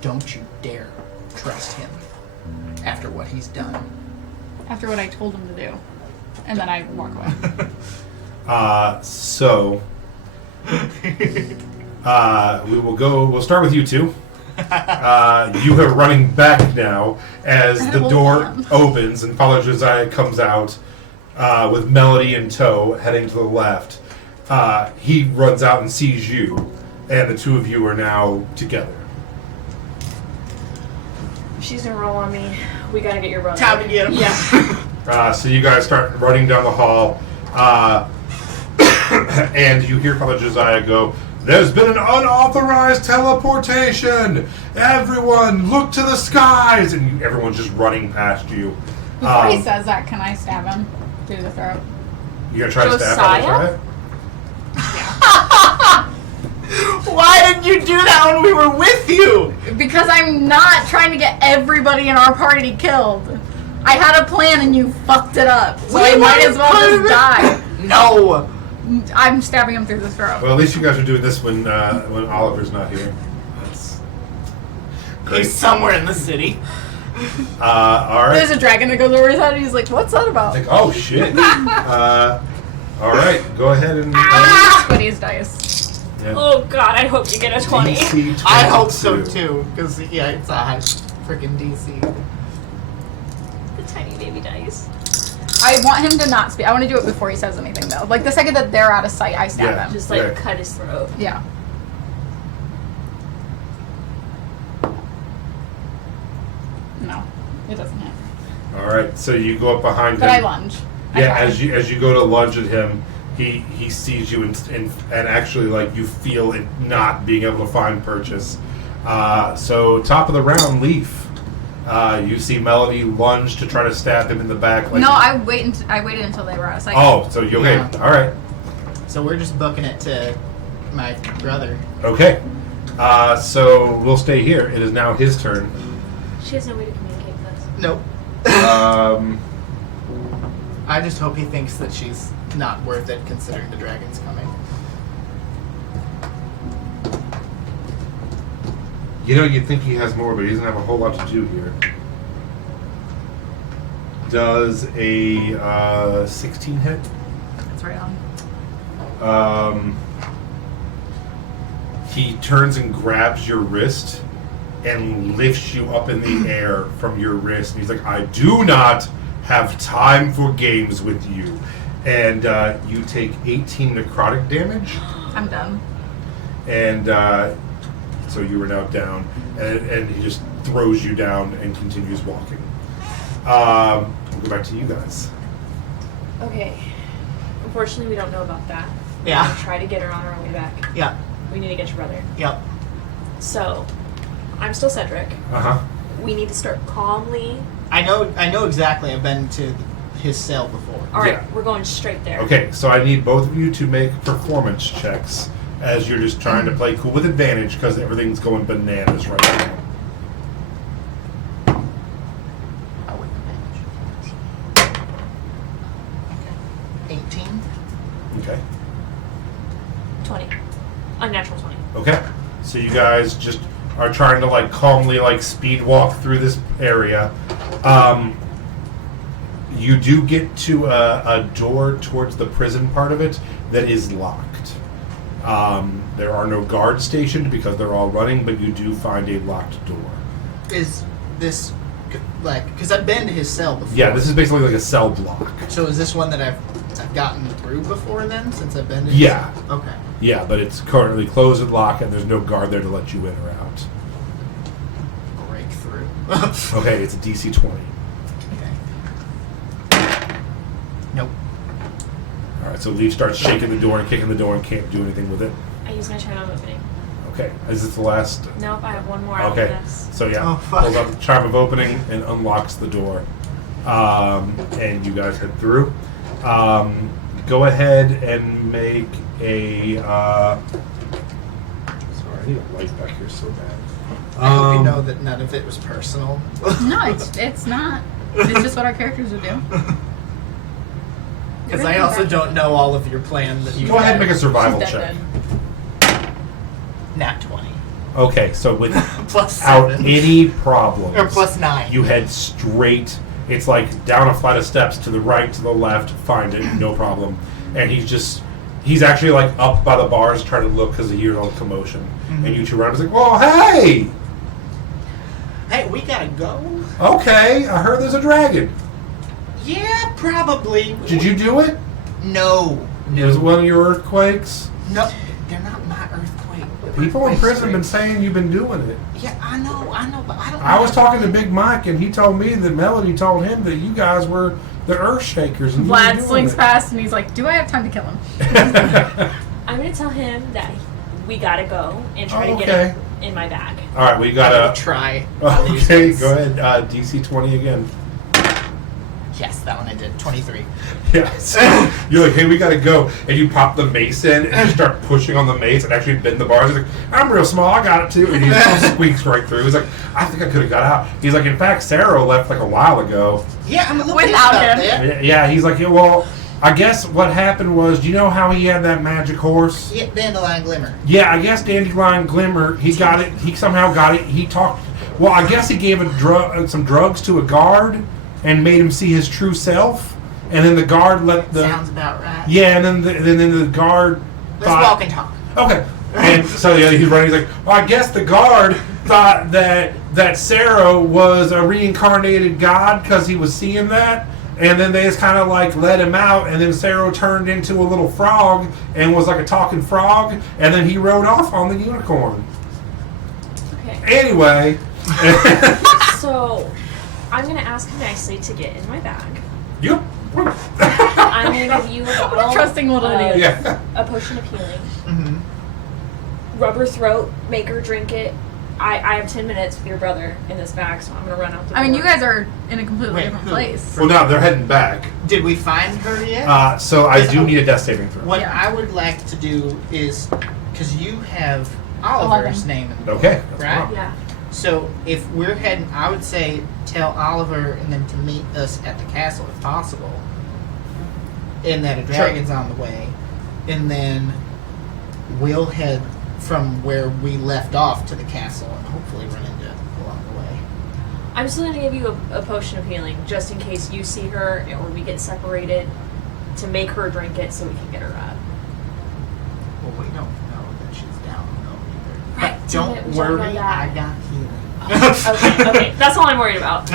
don't you dare trust him after what he's done. After what I told him to do. And then I walk away. We'll start with you two. You are running back now as the door opens and Father Josiah comes out with Melody in tow, heading to the left. He runs out and sees you, and the two of you are now together. She's gonna roll on me. We gotta get your brother. Time to get him. Yeah. So you guys start running down the hall, and you hear Father Josiah go, "There's been an unauthorized teleportation! Everyone, look to the skies!" And everyone's just running past you. Before he says that, can I stab him through the throat? You gonna try to stab Father Josiah? Josiah? Why didn't you do that when we were with you? Because I'm not trying to get everybody in our party killed. I had a plan and you fucked it up. So I might as well just die. No. I'm stabbing him through the throat. Well, at least you guys are doing this when Oliver's not here. That's great. He's somewhere in the city. All right. There's a dragon that goes over his head and he's like, what's that about? Like, oh shit. All right, go ahead and. But he's dice. Yeah. Oh god, I hope you get a 20. DC I hope so 22. too, because yeah, it's a high freaking DC. The tiny baby dice. I want him to not speak. I want to do it before he says anything, though. Like, the second that they're out of sight, I stab Yeah. him. Just like Yeah. cut his throat. Yeah. No, it doesn't hit. All right, so you go up behind him. But I lunge. I Yeah, try. as you go to lunge at him, he sees you and actually like you feel it not being able to find purchase. So top of the round, Leaf. You see Melody lunge to try to stab him in the back. Like, No, I waited until they were out of sight. Oh, so you okay? Yeah. All right. So we're just booking it to my brother. Okay. So we'll stay here. It is now his turn. She has no way to communicate with us. Nope. I just hope he thinks that she's not worth it considering the dragon's coming. You know, you'd think he has more, but he doesn't have a whole lot to do here. Does a 16 hit? That's right on. He turns and grabs your wrist and lifts you up in the air from your wrist. And he's like, I do not have time for games with you. And you take 18 necrotic damage. I'm done. And so you are now down. And he just throws you down and continues walking. We'll go back to you guys. Okay. Unfortunately, we don't know about that. Yeah. We're gonna try to get her on our way back. Yeah. We need to get your brother. Yep. So, I'm still Cedric. Uh-huh. We need to start calmly. I know exactly. I've been to his cell before. All right, Yeah. we're going straight there. Okay, so I need both of you to make performance checks as you're just trying to play cool with advantage because everything's going bananas right now. Oh, with advantage. 18. Okay. 20. Unnatural 20. Okay. So you guys just are trying to like calmly like speed walk through this area. You do get to a door towards the prison part of it that is locked. There are no guards stationed because they're all running, but you do find a locked door. Is this like? Because I've been to his cell before. Yeah, this is basically like a cell block. So is this one that I've gotten through before then? Since I've been to. Yeah. His, okay. Yeah, but it's currently closed and locked, and there's no guard there to let you in or out. Breakthrough. Okay, it's a DC 20. Okay. Nope. All right, so Leaf starts shaking the door and kicking the door and can't do anything with it. I use my charm of opening. Okay, is this the last? Nope, I have one more after Okay, this. so yeah, Oh, fuck. pulls out the charm of opening and unlocks the door. and you guys head through. Go ahead and make a. Sorry, I need a light back here so bad. I hope you know that none of it was personal. No, it's not. It's just what our characters would do. Because I also don't know all of your plan that you Go ahead and make a survival She's check. dead. Nat 20. Okay, so without Plus 7. any problems, Or plus 9. you head straight. It's like down a flight of steps to the right, to the left. Find it, no problem. And he's actually like up by the bars trying to look because he hears all the commotion. Mm-hmm. And you two run. He's like, "Well, hey, Hey, we gotta go? okay. I heard there's a dragon. Yeah, probably. Did you do it? No. It was one of your earthquakes. No, they're not my earthquake. People in Earthquake prison have been strings. saying you've been doing it. Yeah, I know, but I don't know. I was talking to Big Mike, and he told me that Melody told him that you guys were the Earth Shakers. And you were Vlad doing slings it. past and he's like, "Do I have time to kill him?" I'm gonna tell him that we gotta go and try to Okay. get it in my bag. All right, we I gotta got try. Okay, go ahead. DC 20 again. Yes, that one I did. 23. Yes. You're like, hey, we gotta go. And you pop the mace in and you start pushing on the mace and actually bend the bars. He's like, I'm real small, I got it too. And he just squeaks right through. He's like, I think I could have got out. He's like, in fact, Sarah left like a while ago. Yeah, I'm a little Without pissed about him. that. Yeah, he's like, yeah, well, I guess what happened was, do you know how he had that magic horse? Yeah, Dandelion Glimmer. Yeah, I guess Dandelion Glimmer, he got it. He somehow got it. He talked. Well, I guess he gave some drugs to a guard and made him see his true self. And then the guard let the Sounds about right. yeah, and then the guard Let's thought, walk and talk. okay. And so yeah, he's running. He's like, well, I guess the guard thought that Sarah was a reincarnated god because he was seeing that. And then they just kind of like let him out, and then Sarah turned into a little frog and was like a talking frog, and then he rode off on the unicorn. Okay. Anyway, So I'm gonna ask him nicely to get in my bag. yep. I'm gonna give you a What a bottle trusting little idiot. Yeah. a potion of healing. Mm-hmm. Rub her throat, make her drink it. I have 10 minutes with your brother in this bag, so I'm gonna run out the door. I mean, you guys are in a completely Wait, different who? place. Well, no, they're heading back. Did we find her yet? So I do need a death saving throw. What Yeah. I would like to do is, because you have Oliver's 11. name in the book, Okay, that's right? fine. Yeah. So if we're heading, I would say tell Oliver and then to meet us at the castle if possible. And that a dragon's on the way. And then we'll head from where we left off to the castle and hopefully run into it along the way. I'm still gonna give you a potion of healing, just in case you see her or we get separated, to make her drink it so we can get her out. Well, we don't know that she's down though either. Right, But damn it, don't we talked worry, about that. I got healing. Okay, that's all I'm worried about.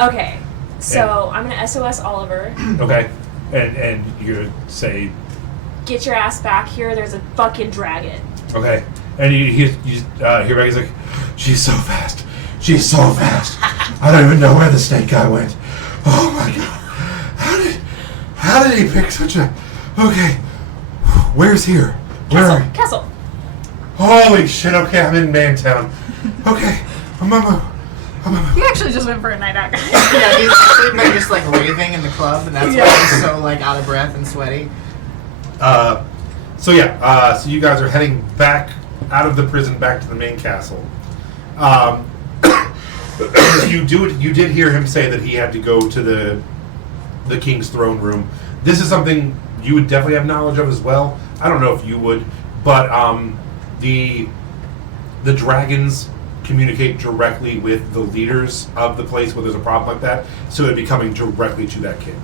Okay, so I'm gonna SOS Oliver. Okay, and you're gonna say Get your ass back here. There's a fucking dragon. okay, and you hear back. He's like, she's so fast. She's so fast. I don't even know where the snake guy went. Oh my god, how did he pick such a? Okay, where's here? Where are you? Castle. Holy shit! Okay, I'm in Mantown. Okay, I'm He actually just went for a night out, guys. Yeah, he's sitting there just like raving in the club, and that's why he's so like out of breath and sweaty. So you guys are heading back out of the prison, back to the main castle. You did hear him say that he had to go to the king's throne room. This is something you would definitely have knowledge of as well. I don't know if you would, but the dragons communicate directly with the leaders of the place when there's a problem like that, so it'd be coming directly to that king.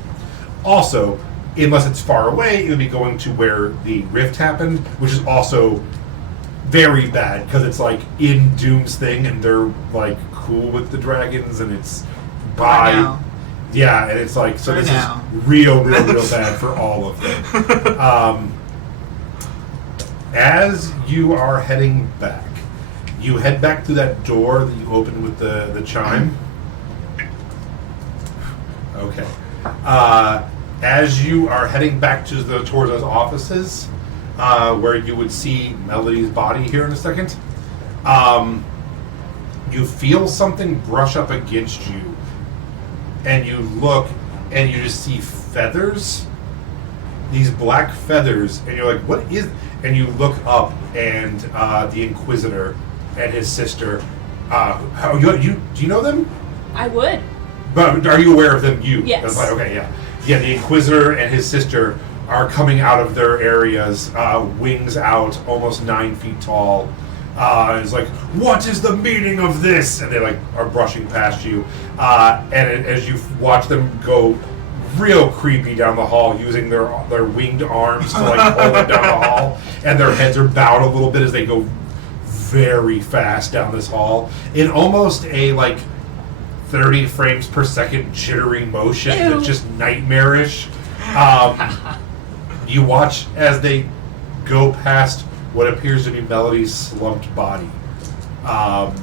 Also, unless it's far away, it would be going to where the rift happened, which is also very bad because it's like in Doom's thing, and they're like cool with the dragons, and it's by now. yeah, and it's like so For this now. is real bad for all of them. As you are heading back, you head back through that door that you opened with the chime. Okay. As you are heading back to towards those offices, where you would see Melody's body here in a second, you feel something brush up against you, and you look, and you just see feathers, these black feathers, and you're like, what is... And you look up, and the Inquisitor and his sister, do you know them? I would. But are you aware of them? Yes. That's like, okay, yeah. Yeah, the Inquisitor and his sister are coming out of their areas, wings out, almost 9 feet tall. It's like, what is the meaning of this? And they like are brushing past you. And as you watch them go real creepy down the hall, using their winged arms to like pull them down the hall, and their heads are bowed a little bit as they go very fast down this hall in almost a like 30 frames per second jittery motion Ew. that's just nightmarish. You watch as they go past what appears to be Melody's slumped body. Oh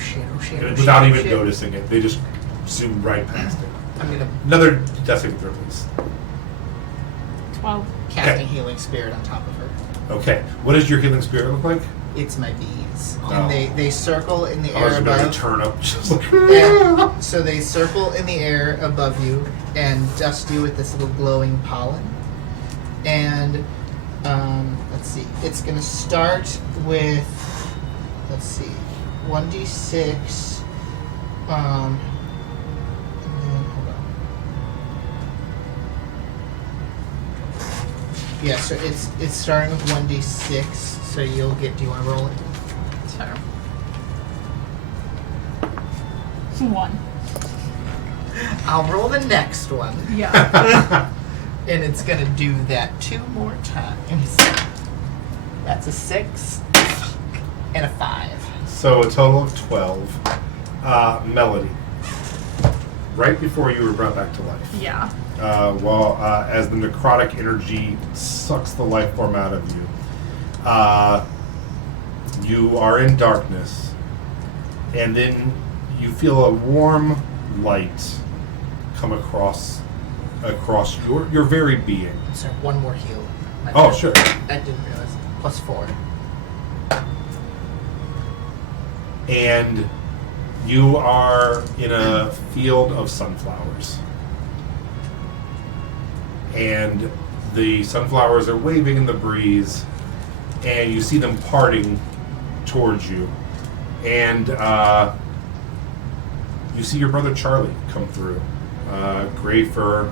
shit, Without even noticing it. They just zoom right past it. I'm gonna Another death saving throw, please. 12. cast a Okay. healing spirit on top of her. Okay. What does your healing spirit look like? It's my bees. Oh. And they circle in the I was air about to above. turn up just like... And so they circle in the air above you and dust you with this little glowing pollen. And let's see, it's gonna start with 1d6. And then hold on. Yeah, so it's starting with 1d6. So you'll get. Do you want to roll it? Sure. 1. I'll roll the next one. Yeah. And it's gonna do that 2 more times. That's a 6 and a 5. So a total of 12. Melody. Right before you were brought back to life. Yeah. As the necrotic energy sucks the life form out of you, you are in darkness, and then you feel a warm light come across your very being. Sorry, 1 more heal. Oh, sure. I didn't realize. +4. And you are in a field of sunflowers. And the sunflowers are waving in the breeze, and you see them parting towards you. And you see your brother Charlie come through. Gray fur.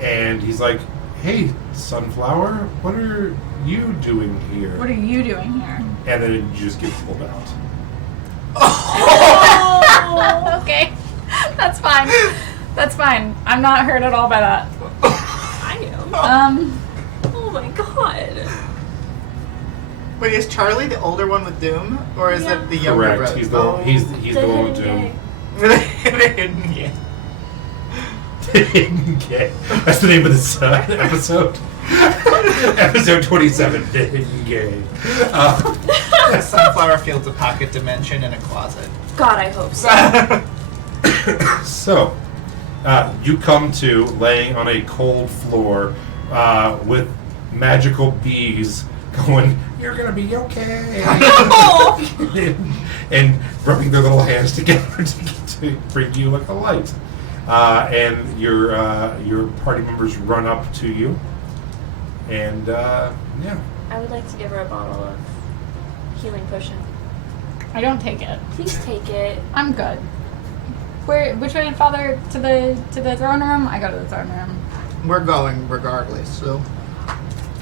And he's like, hey, sunflower, what are you doing here? What are you doing here? And then you just get pulled out. Oh, okay. That's fine. That's fine. I'm not hurt at all by that. I am. Oh Oh my god. Wait, is Charlie the older one with Doom, or is Yeah. it the younger Correct. brother? He's the he's the one with Doom. Yeah. Hidden Gay. That's the name of this episode. Episode 27. The Hidden Gay. Sunflower Field's a pocket dimension in a closet. God, I hope so. So, you come to laying on a cold floor with magical bees going, you're going to be okay. and rubbing their little hands together to bring you like a light. And your party members run up to you. And, yeah. I would like to give her a bottle of healing potion. I don't take it. Please take it. I'm good. Which way, Father? To the throne room? I go to the throne room. We're going regardless, so.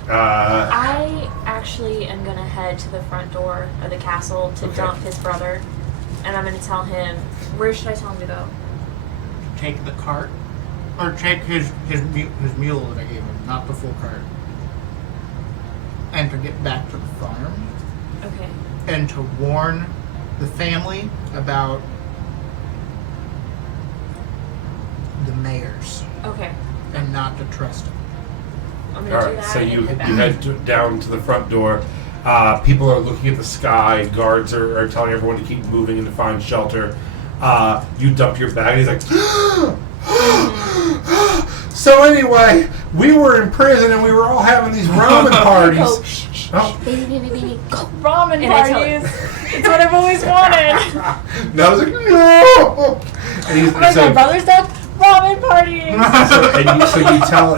I actually am gonna head to the front door of the castle to Okay. dump his brother, and I'm gonna tell him. Where should I tell him to go? Take the cart, or take his mule that I gave him, not the full cart, and to get back to the farm, Okay. and to warn the family about the mayors, Okay. and not to trust them. I'm gonna All do right, that. so and you head back. head down to the front door. People are looking at the sky. Guards are telling everyone to keep moving and to find shelter. You dump your bag. He's like, so anyway, we were in prison and we were all having these ramen parties. Go, shh, shh, Oh. shh. Baby, baby, baby, go. Ramen And I tell parties. It's what I've always wanted. No, I was like, no. And he's Where's my brother's dead? Ramen party. so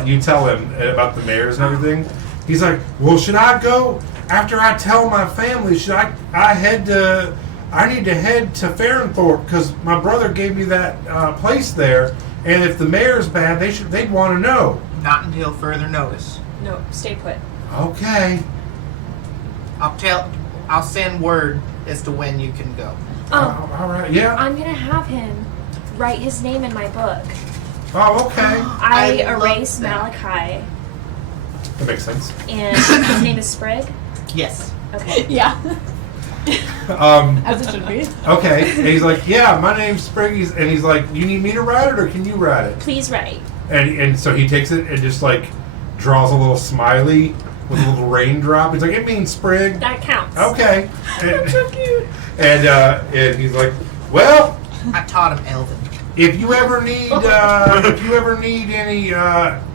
you tell him about the mayors and everything. He's like, well, should I go after I tell my family? Should I need to head to Farrenthorpe because my brother gave me that place there, and if the mayor's bad, they'd want to know. Not until further notice. No, stay put. Okay. I'll send word as to when you can go. All right. Yeah. I'm gonna have him write his name in my book. Oh, okay. I love erase that. Malachi, That makes sense. and his name is Sprig. Yes. Okay. Yeah. As it should be. Okay. And he's like, yeah, my name's Spriggy's, and he's like, you need me to write it or can you write it? Please write. And so he takes it and just like draws a little smiley with a little raindrop. He's like, it means Sprig. That counts. Okay. That's so cute. And he's like, well, I taught him Elven. if you ever need any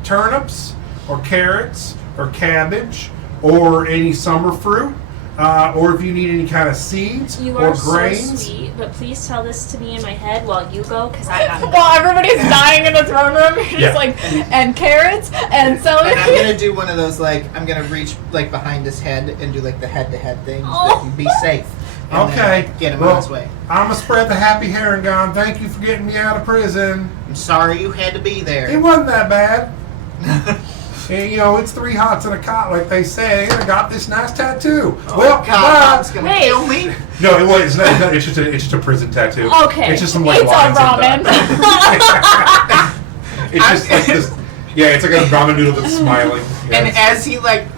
turnips or carrots or cabbage or any summer fruit, or if you need any kind of seeds You or are so grains. sweet, but please tell this to me in my head while you go, because I gotta go. While everybody's dying in the throne room, you're just Yeah. like, and carrots and celery. And I'm gonna do one of those I'm gonna reach behind his head and do the head-to-head thing. So that you be safe. And Okay. then get him Well, on his way. I'm gonna spread the happy herringon. Thank you for getting me out of prison. I'm sorry you had to be It there. wasn't that bad. And, it's 3 hots in a cot, like they say. And I got this nice tattoo. God, Mom's gonna Wait. kill me. No, it's not. It's just a prison tattoo. Okay. It's just some It's lines on and ramen. dots. It's just like this. Yeah, it's like a ramen noodle that's smiling. Yeah, And it's- as he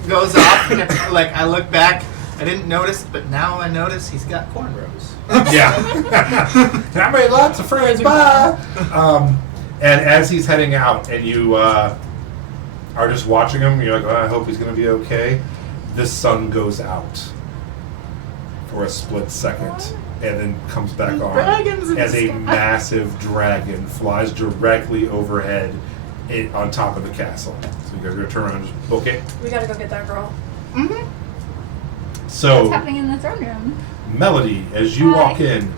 goes off, I look back. I didn't notice, but now I notice he's got cornrows. yeah. I made lots of friends. Bye. And as he's heading out, and you are just watching him, you're like, oh, I hope he's going to be okay. The sun goes out for a split second, and then comes back on Dragons in as the a sky. massive dragon flies directly overhead, on top of the castle. So you guys are going to turn around and just book it. We gotta go get that girl. Mm-hmm. So. What's happening in the throne room? Melody, as you Hi. walk in,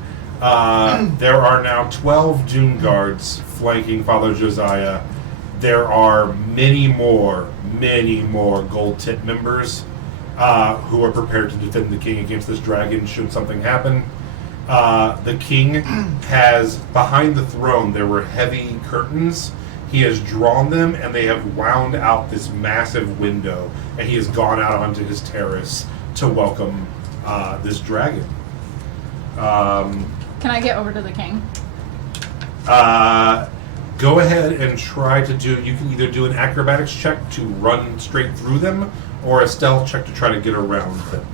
there are now 12 Dune guards flanking Father Josiah. There are many more gold tip members who are prepared to defend the king against this dragon should something happen. The king has, behind the throne, there were heavy curtains. He has drawn them, and they have wound out this massive window, and he has gone out onto his terrace to welcome this dragon. Can I get over to the king? Go ahead and try to do. You can either do an acrobatics check to run straight through them, or a stealth check to try to get around them.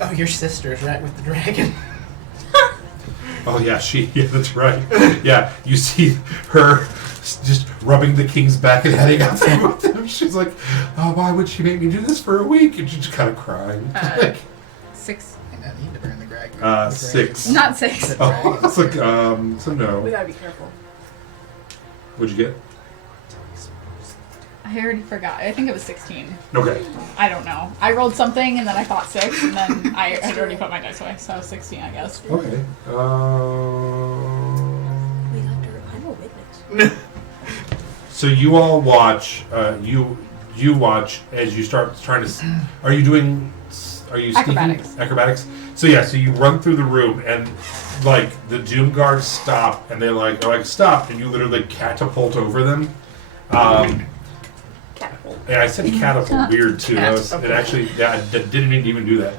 Oh, your sister's right with the dragon. Oh yeah, yeah, that's right. Yeah, you see her just rubbing the king's back and heading out there with him. She's like, "Oh, why would she make me do this for a week?" And she's just kind of crying. 6. I need to burn the dragon. 6. Not 6. Oh, it's like so We no. gotta be careful. What'd you get? I already forgot. I think it was 16. Okay. I don't know. I rolled something and then I thought 6 and then I had already put my dice away, so 16, I guess. Okay. We got dirt. I'm a witness. So you all watch. You watch as you start trying to. Are you doing? Are you sneaking? Acrobatics. Acrobatics. So yeah. So you run through the room and the Doom guards stop and they're like stop, and you literally catapult over them. Catapult. Yeah, I said catapult weird too. It actually, I didn't even do that.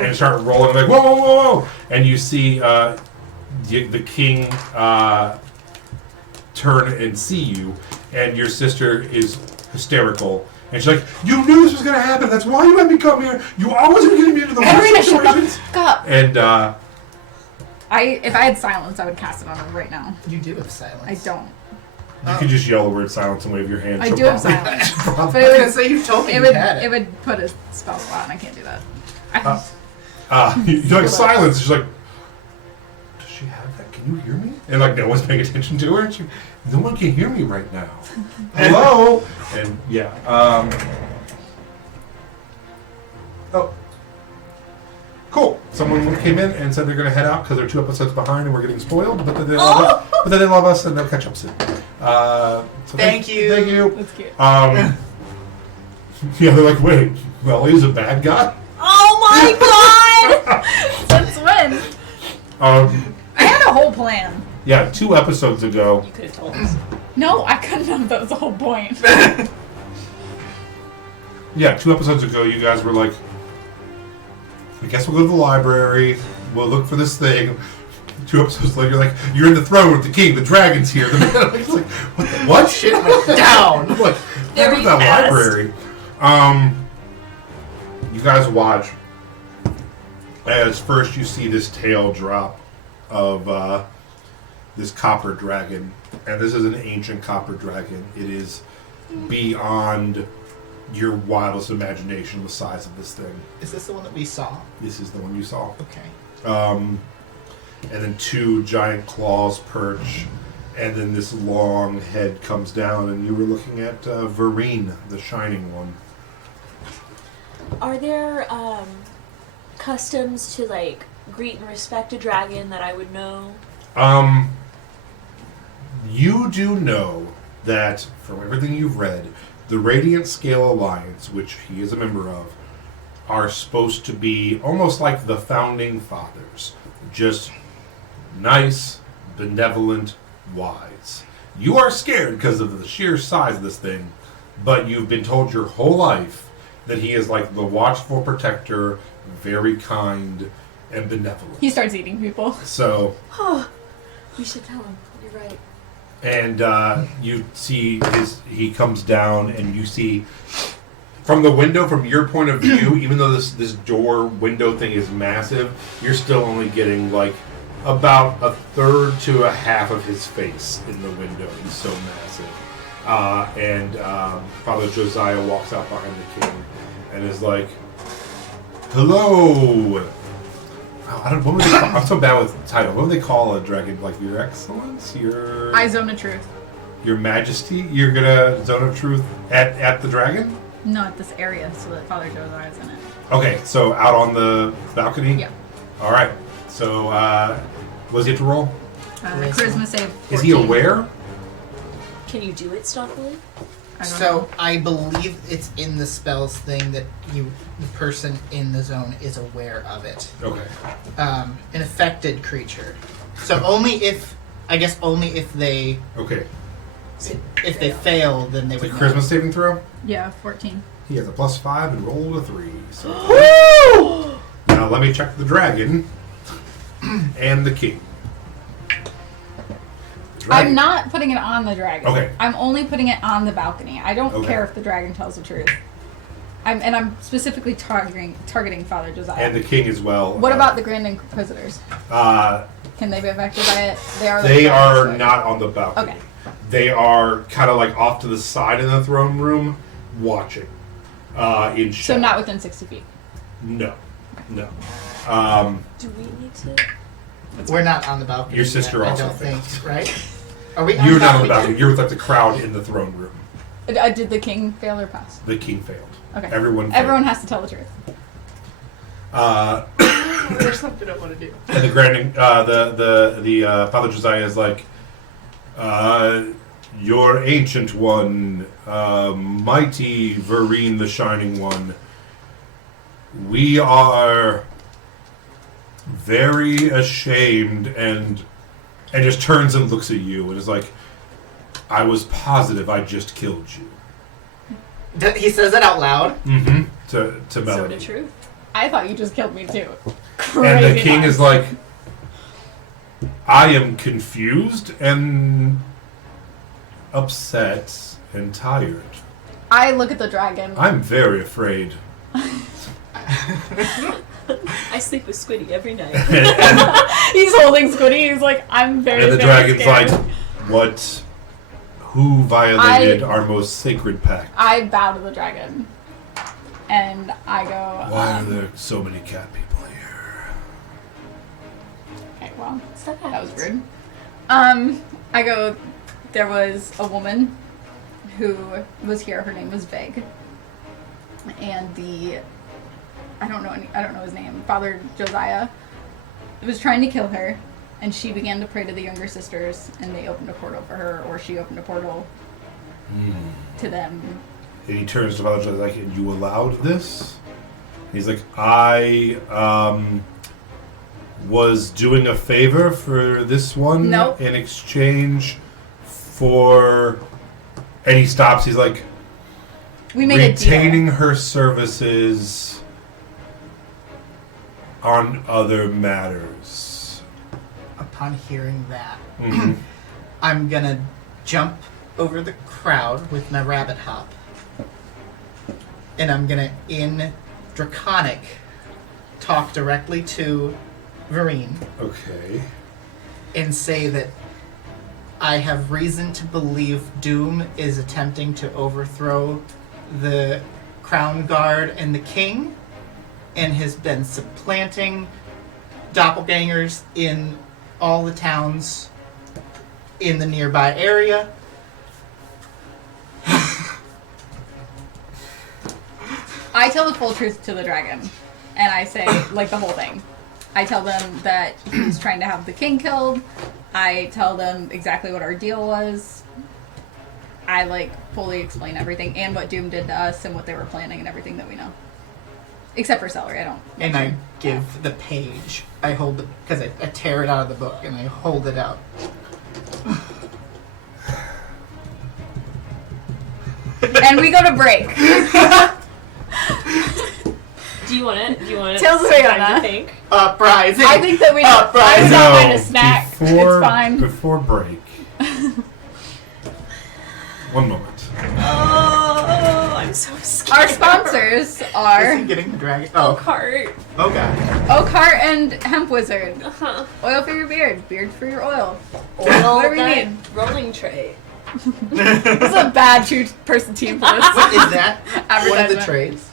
And start rolling like whoa, whoa, whoa, whoa, and you see the king turn and see you, and your sister is hysterical. And she's like, "You knew this was gonna happen. That's why you let me come here. You always are getting me into the Katarina, worst shut the situations." fuck up. And If I had silence, I would cast it on her right now. You do have silence. I don't. you could just yell the word silence and wave your hand. I She'll do have probably- silence. I But was it gonna would, say you told me it you would, had it. it would put a spell slot, and I can't do that. You're like silence. She's like, "Does she have that? Can you hear me?" And no one's paying attention to her. She, no one can hear me right now. Hello. And yeah. Oh. Cool. Someone came in and said they're going to head out because they're 2 episodes behind and we're getting spoiled, but then they love us. But then they love us and they'll catch up soon. So Thank you. Thank you. That's cute. Yeah, they're like, wait, Welly's a bad guy? Oh my god! Since when? I had a whole plan. Yeah, 2 episodes ago. You could have told us. No, I couldn't have. That was the whole point. Yeah, 2 episodes ago, you guys were like, I guess we'll go to the library. We'll look for this thing. 2 episodes later, you're like, you're in the throne with the king. The dragon's here. It's like, what? What? Shit went down. I'm like, Very where's that fast. library? You guys watch as first you see this tail drop of this copper dragon, and this is an ancient copper dragon. It is beyond your wildest imagination the size of this thing. Is this the one that we saw? This is the one you saw. Okay. And then 2 giant claws perch, and then this long head comes down, and you were looking at Vereen, the shining one. Are there customs to like greet and respect a dragon that I would know? You do know that from everything you've read, the Radiant Scale Alliance, which he is a member of, are supposed to be almost like the founding fathers. Just nice, benevolent, wise. You are scared because of the sheer size of this thing, but you've been told your whole life that he is like the watchful protector, very kind, and benevolent. He starts eating people. So, Oh, we should tell him. You're right. and you see he comes down, and you see from the window, from your point of view, even though this door window thing is massive, you're still only getting like about 1/3 to 1/2 of his face in the window. He's so massive. And Father Josiah walks out behind the king and is like, "Hello." I don't. What would they call, I'm so bad with the title. What would they call a dragon? Like Your Excellence, I zone of truth. Your Majesty. You're gonna zone of truth at the dragon. No, at this area, so that Father Josiah is in it. Okay, so out on the balcony. Yeah. All right. So, what does he have to roll? Charisma save. 14. Is he aware? Can you do it stealthily? I don't So know. I believe it's in the spells thing that the person in the zone is aware of it. Okay. An affected creature. So only if they Okay. fail, then they It's a would charisma know. saving throw. Yeah, 14. He has a +5 and rolled a 3. So now let me check the dragon and the king. Dragon. I'm not putting it on the dragon. Okay. I'm only putting it on the balcony. I don't Okay. care if the dragon tells the truth. I'm specifically targeting Father Josiah. And the king as well. What about the Grand Inquisitors? Can they be affected by it? They are. They are right? not on the balcony. Okay. They are kind of like off to the side in the throne room, watching. In So shadow. not within 60 feet. No. No. Do we need to? We're not on the balcony. Your sister yet, also I don't think, failed. right? Are we? You're not on the yet? balcony. You're with like the crowd in the throne room. Did the king fail or pass? The king failed. Okay. Everyone failed. Everyone has to tell the truth. There's something I want to do. And the grand, the Father Josiah is like, your ancient one, mighty Vereen the Shining One. We are very ashamed, and just turns and looks at you and is like, I was positive I just killed you. He says that out loud. Mm-hmm. To So Melody. the truth. I thought you just killed me too. And the Crazy king nice. is like, I am confused and upset and tired. I look at the dragon. I'm very afraid. I sleep with Squiddy every night. and He's holding Squiddy. He's like, I'm very. the very dragon's scared. like, who violated our most sacred pact? I bow to the dragon, and I go. Why are there so many cat people here? Okay, well, Stop that was rude. I go. There was a woman who was here. Her name was Veg, and the I don't know his name, Father Josiah, was trying to kill her, and she began to pray to the younger sisters, and they opened a portal for her, or she opened a portal to them. And he turns to Father Josiah like, you allowed this? And he's like, I was doing a favor for this one Nope. in exchange for... And he stops, he's like, We made a retaining deal. her services on other matters. Upon hearing that, Mhm. I'm gonna jump over the crowd with my rabbit hop. And I'm gonna, in Draconic, talk directly to Vereen Okay. and say that I have reason to believe Doom is attempting to overthrow the Crown Guard and the King, and has been supplanting doppelgangers in all the towns in the nearby area. I tell the full truth to the dragon, and I say, like, the whole thing. I tell them that he's trying to have the king killed. I tell them exactly what our deal was. I, like, fully explain everything, and what Doom did to us, and what they were planning, and everything that we know. Except for Celery, I don't. And I give the page. I hold it, because I tear it out of the book, and I hold it out. And we go to break. Do you want it? Do you want it? Tales of some Rihanna. time to think? Uprising! I think that we. Uprising! I don't mind a snack. Before, It's fine. Before break. One moment. Oh, I'm so scared. Our sponsors Is he are getting the dragon? Oh, Oh, cart. oh god. Oak Heart and Hemp Wizard. Uh-huh. Oil for your beard, beard for your oil. Oil What do we that need? rolling tray. This is a bad two-person team for this. What is that? One of the Advertisement. trades?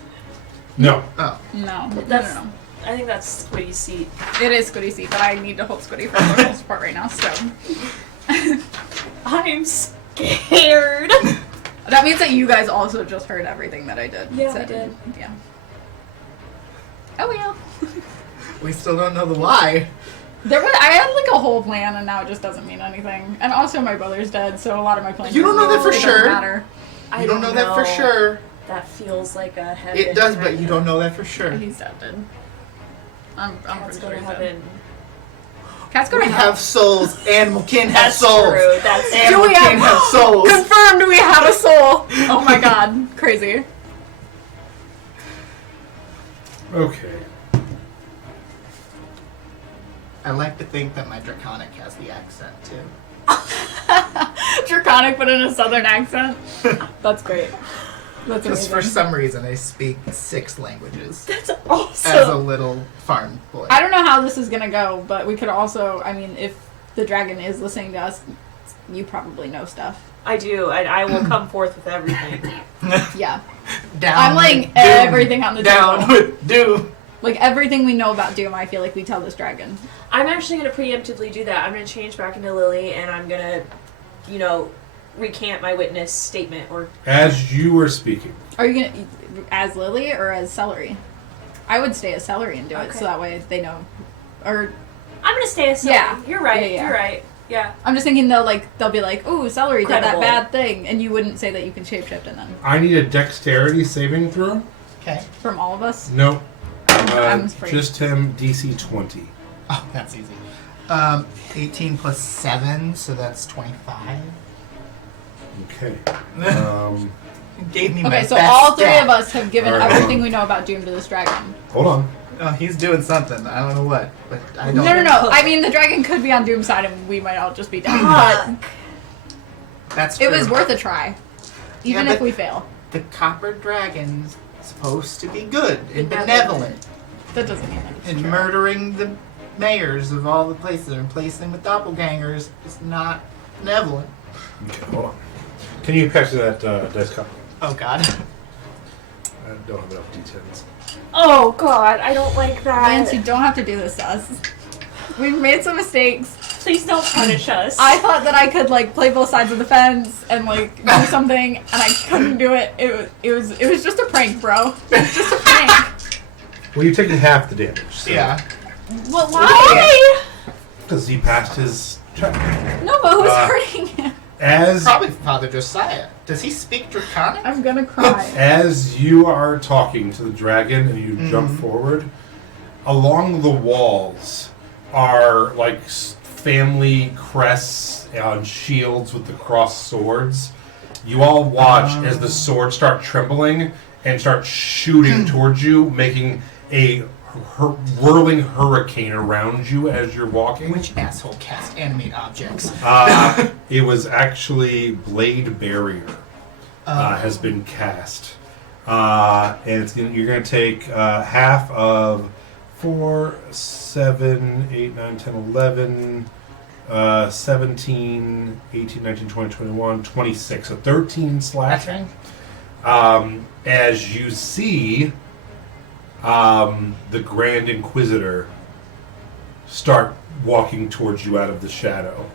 No. Oh. No, That's- no. I think that's what you see. It is Squiddy Seat, but I need to hold Squiddy for emotional support right now, so. I'm scared. That means that you guys also just heard everything that I did. Yeah, we said. did. Yeah. Oh, yeah. We still don't know the why. I had like a whole plan, and now it just doesn't mean anything. And also, my brother's dead, so a lot of my plans. You don't know that for it doesn't sure. Matter. You don't know that for sure. That feels like a heaven. It does, but you don't know that for sure. He's dead. I'm Let's pretty go sure to he's dead. heaven. Cats go We to hell. have souls. Animal kin have That's souls. true. That's Animal Do we kin have- have souls. Confirmed, we have a soul. Oh my god, crazy. Okay. I like to think that my Draconic has the accent too. Draconic, but in a southern accent. That's great. That's Because for amazing. some reason I speak 6 languages That's as a awesome. little farm boy. I don't know how this is gonna go, but we could also, I mean, if the dragon is listening to us, you probably know stuff. I do. I will come forth with everything. Yeah. Down I'm laying with Doom. everything on the Down table. with Doom. Like, everything we know about Doom, I feel like we tell this dragon. I'm actually going to preemptively do that. I'm going to change back into Lily, and I'm going to, recant my witness statement. Or As you were speaking, Are you gonna, as Lily or as Celery? I would stay as Celery and do it, Okay. so that way they know. Or, I'm going to stay as Yeah. Lily. You're right. Yeah, yeah. You're right. Yeah. I'm just thinking they'll be like, ooh, Celery did that Credible. bad thing, and you wouldn't say that you can shapeshift in them. I need a dexterity saving throw. Okay. From all of us? No. I'm afraid. Just him, DC 20. Oh, that's easy. 18 plus 7, so that's 25. Okay. Gave me my Okay, so best all three stat. of us have given Alright, everything hold on. we know about Doom to this dragon. Hold on. Oh, he's doing something. I don't know what, but I don't. No. I mean, the dragon could be on Doom's side, and we might all just be dead. But That's true. it was worth a try, even Yeah, if but- we fail. The copper dragon's supposed to be good and Benevolent. benevolent, That doesn't mean that it's and true. murdering the mayors of all the places and replacing them with doppelgangers is not benevolent. Okay, hold on. Can you pass that dice cup? Oh God. I don't have enough details. Oh, God. I don't like that. Lance, you don't have to do this to us. We've made some mistakes. Please don't punish us. I thought that I could play both sides of the fence and do something, and I couldn't do it. It was just a prank, bro. It was just a prank. Well, you're taking half the damage. So. Yeah. Well, why? Because he passed his check. No, but who's Uh, hurting him? As Probably Father Josiah. Does he speak Draconic? I'm gonna cry. As you are talking to the dragon and you jump forward, along the walls are like family crests on shields with the crossed swords. You all watch as the swords start trembling and start shooting towards you, making a whirling hurricane around you as you're walking. Which asshole casts animate objects? It was actually Blade Barrier has been cast. And you're going to take half of 4, 7, 8, 9, 10, 11, 17, 18, 19, 20, 21, 26. So 13 slashing. As you see the Grand Inquisitor start walking towards you out of the shadow.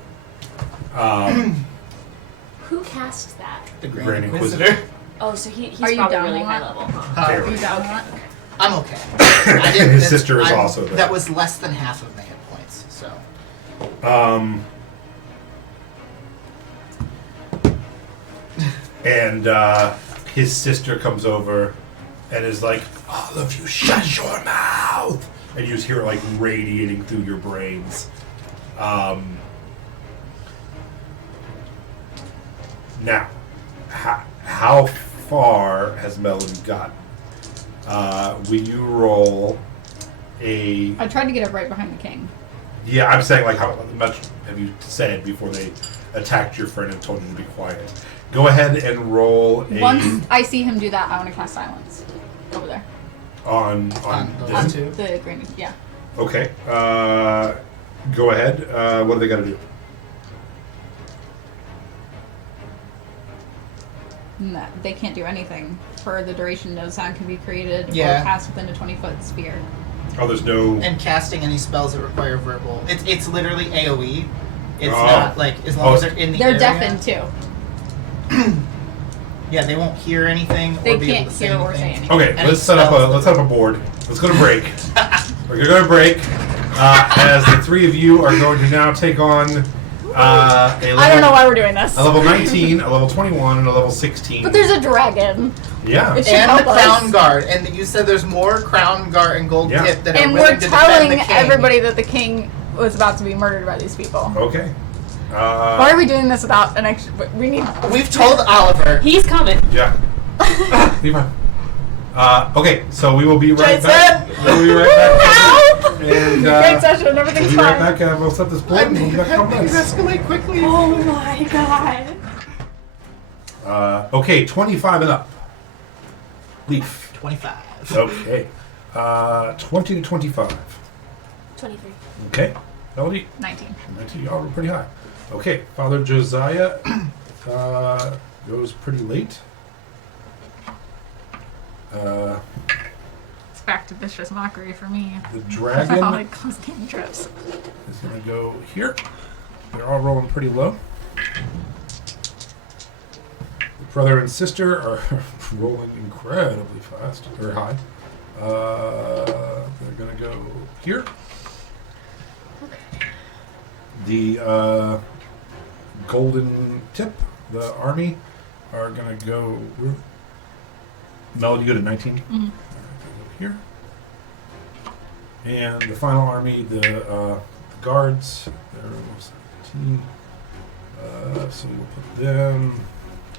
Who cast that? The Grand Grand Inquisitor. Inquisitor. Oh, so he's Are you probably down really on high that? level, huh? Are you down on it? I'm okay. I didn't, His that's- sister is I'm- also there. That was less than half of my hit points, so. And his sister comes over and is like, all of you shut your mouth! And you just hear it like radiating through your brains. Now, how far has Melody gotten? Will you roll a... I tried to get it right behind the king. Yeah, I'm saying like how much have you said before they attacked your friend and told you to be quiet? Go ahead and roll a... Once I see him do that, I want to cast silence. Over there. on On this. two. The green, yeah. Okay. Go ahead. What do they got to do? No, they can't do anything. For the duration, no sound can be created Yeah. or passed within a 20-foot sphere. Oh, there's no... And casting any spells that require verbal. It's literally AoE. It's Oh. not like, as long as they're in the They're area. deafened too. Yeah, they won't hear anything or They be can't able to say hear or anything. say anything. Okay, Any let's set up spells a board. Let's go to break. We're gonna go to break. As the three of you are going to now take on a level, I don't know why we're doing this. a level 19, a level 21, and a level 16. But there's a dragon. Yeah. It should And the help us. Crown Guard. And you said there's more Crown Guard and Gold Yeah. Tip that And are we're willing to defend telling the king. everybody that the king was about to be murdered by these people. Okay. Why are we doing this without an extra... We need... We've told Oliver. He's coming. Yeah. Be fine. Okay, so we will be right Jason! back. We'll be right back. Help! And Great session. we'll Everything's be right fine. back. And we'll set this board. And we'll be back in a couple You minutes. escalate quickly. Oh my god. Okay, 25 and up. Leaf. 25. Okay. 20 to 25. 23. Okay. Melody, 19. 19. Y'all were pretty high. Okay. Father Josiah goes pretty late. It's back to vicious mockery for me. The All dragon like close cantrips. is going to go here. They're all rolling pretty low. The brother and sister are rolling incredibly fast, or high. They're going to go here. The golden tip, the army, are going to go... Melody, go to 19. Mhm. Here. And the final army, the guards, they're 17. So we'll put them...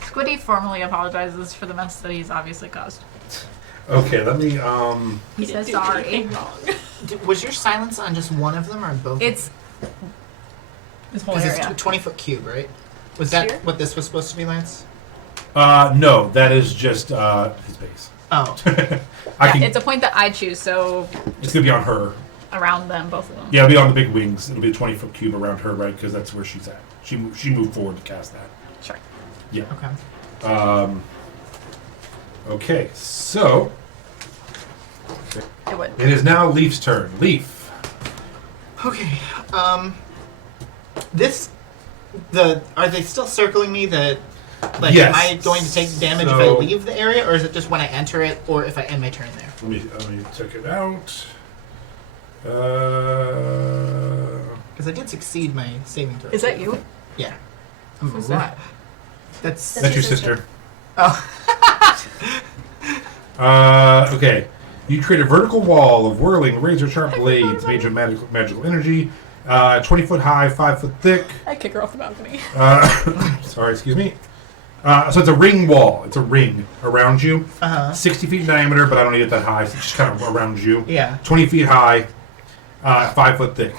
Squiddy formally apologizes for the mess that he's obviously caused. Okay, let me... He didn't says do sorry. anything wrong. Was your silence on just one of them or both? It's this whole Because it's area. a 20-foot cube, right? Was that Here? what this was supposed to be, Lance? no, that is just his base. Oh. I can, It's a point that I choose, so it's going to be on her. around them, both of them. Yeah, it'll be on the big wings. It'll be a 20-foot cube around her, right? Because that's where she's at. She moved forward to cast that. Sure. Yeah. Okay. Okay, so It would. it is now Leaf's turn. Leaf. Okay. Are they still circling me? Like, Yes. am I going to take damage if I So- leave the area, or is it just when I enter it, or if I end my turn there? Let me check it out. Because I did succeed my saving throw. Is that you? Yeah. Who's that? That's That's your sister. Oh. Okay. You create a vertical wall of whirling, razor-sharp blades made of magical energy, 20 foot high, 5 foot thick. I kick her off the balcony. Sorry, excuse me. So it's a ring wall. It's a ring around you. 60 feet in diameter, but I don't need it that high. So it's just kind of around you. Yeah. 20 feet high, 5 foot thick.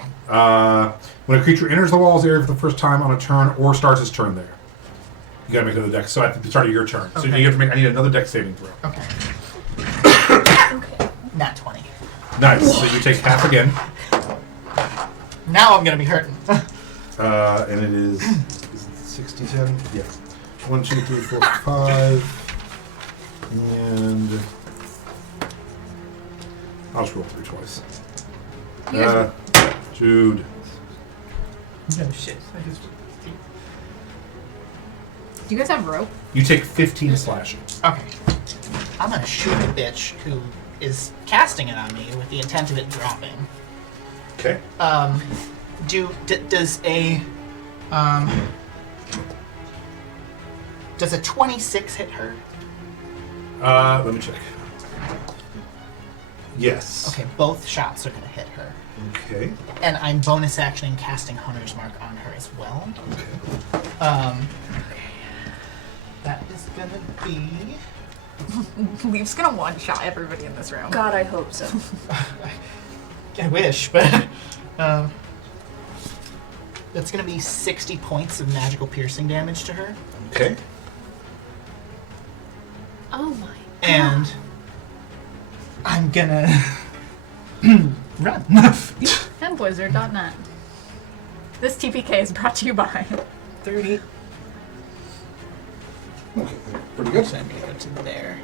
When a creature enters the wall's area for the first time on a turn or starts its turn there, you gotta make another dex. So at the start of your turn. So Okay. you have to make. I need another dex saving throw. Okay. Okay. Nat 20. Nice. So you take half again. Now I'm gonna be hurting. And it is it 60, 10? Yes. 1, 2, 3, 4, 5. And I'll just roll 3 twice. You guys- Jude. No shit. Do you guys have rope? You take 15 slashing. Okay. I'm gonna shoot the bitch who is casting it on me with the intent of it dropping. Okay. Does a 26 hit her? Let me check. Yes. Okay, both shots are gonna hit her. Okay. And I'm bonus actioning casting Hunter's Mark on her as well. Okay. That is gonna be... Leaf's gonna one-shot everybody in this room. God, I hope so. I wish, but... that's gonna be 60 points of magical piercing damage to her. Okay. Oh my. And... I'm gonna... run. And Blizzard.net. This TPK is brought to you by 30. Okay. Pretty good. So I'm gonna go to there.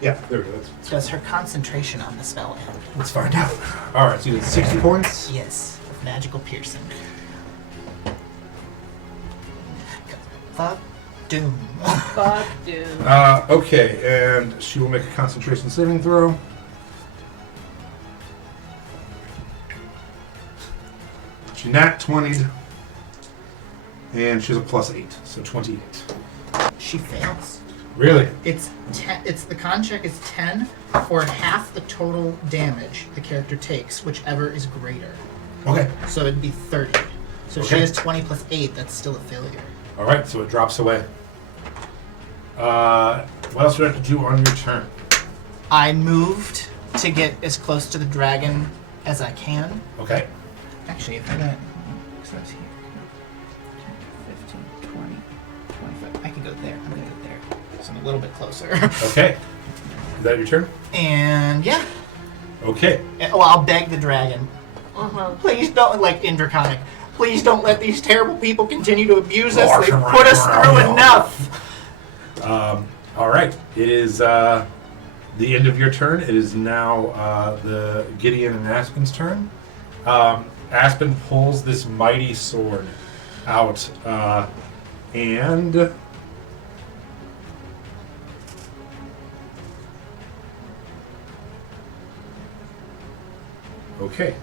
Yeah, there we go. Does her concentration on the spell end? Let's find out. Alright, so you did 60 points. Yes. Of magical piercing. Fuck doom. Fuck, dude. Okay, and she will make a concentration saving throw. She nat 20'd, and she has a +8, so 28. She fails. Really? It's 10. It's the con check is 10 or half the total damage the character takes, whichever is greater. Okay. So it'd be 30. So she Okay. has 20 plus 8. That's still a failure. Alright, so it drops away. What else do you have to do on your turn? I moved to get as close to the dragon as I can. Okay. Actually, if I got... So that's here. 10, 15, 20, 25. I can go there. I'm going to go there. So I'm a little bit closer. Okay. Is that your turn? And yeah. Okay. Well, I'll beg the dragon. Uh-huh. Please don't, like in Draconic, please don't let these terrible people continue to abuse us. They've put us through enough. Alright. It is the end of your turn. It is now the Gideon and Aspen's turn. Aspen pulls this mighty sword out, and okay.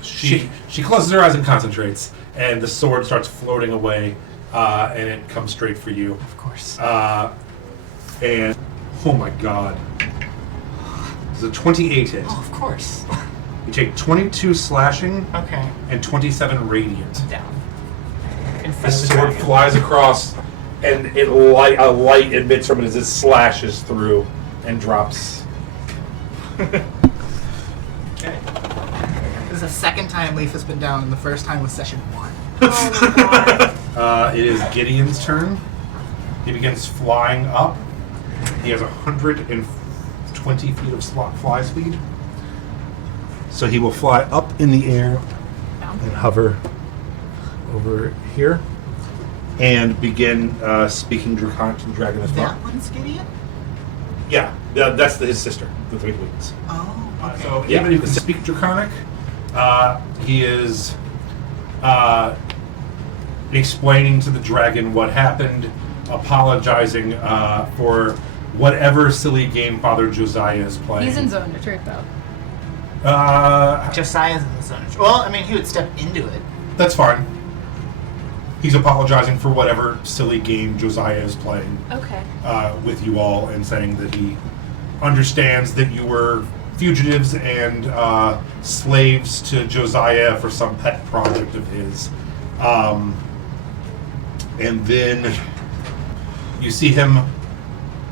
She closes her eyes and concentrates, and the sword starts floating away, and it comes straight for you. Of course. And oh my god, it's a 28 hit. Oh, of course. You take 22 slashing Okay. and 27 radiant. Down. In The front of the sword dragon. flies across, and a light emits from it as it slashes through and drops. Okay. This is the second time Leaf has been down, and the first time was session 1. Oh my god. It is Gideon's turn. He begins flying up. He has 120 feet of fly speed. So he will fly up in the air and hover over here and begin speaking Draconic to the dragon as well. That one's Gideon? Yeah, that's his sister with 3 wings. Oh, okay. So even you can speak Draconic. He is explaining to the dragon what happened, apologizing for whatever silly game Father Josiah is playing. He's in zone of truth, though. Josiah's in the zone. Well, I mean, he would step into it. That's fine. He's apologizing for whatever silly game Josiah is playing Okay. with you all, and saying that he understands that you were fugitives and slaves to Josiah for some pet project of his. And then you see him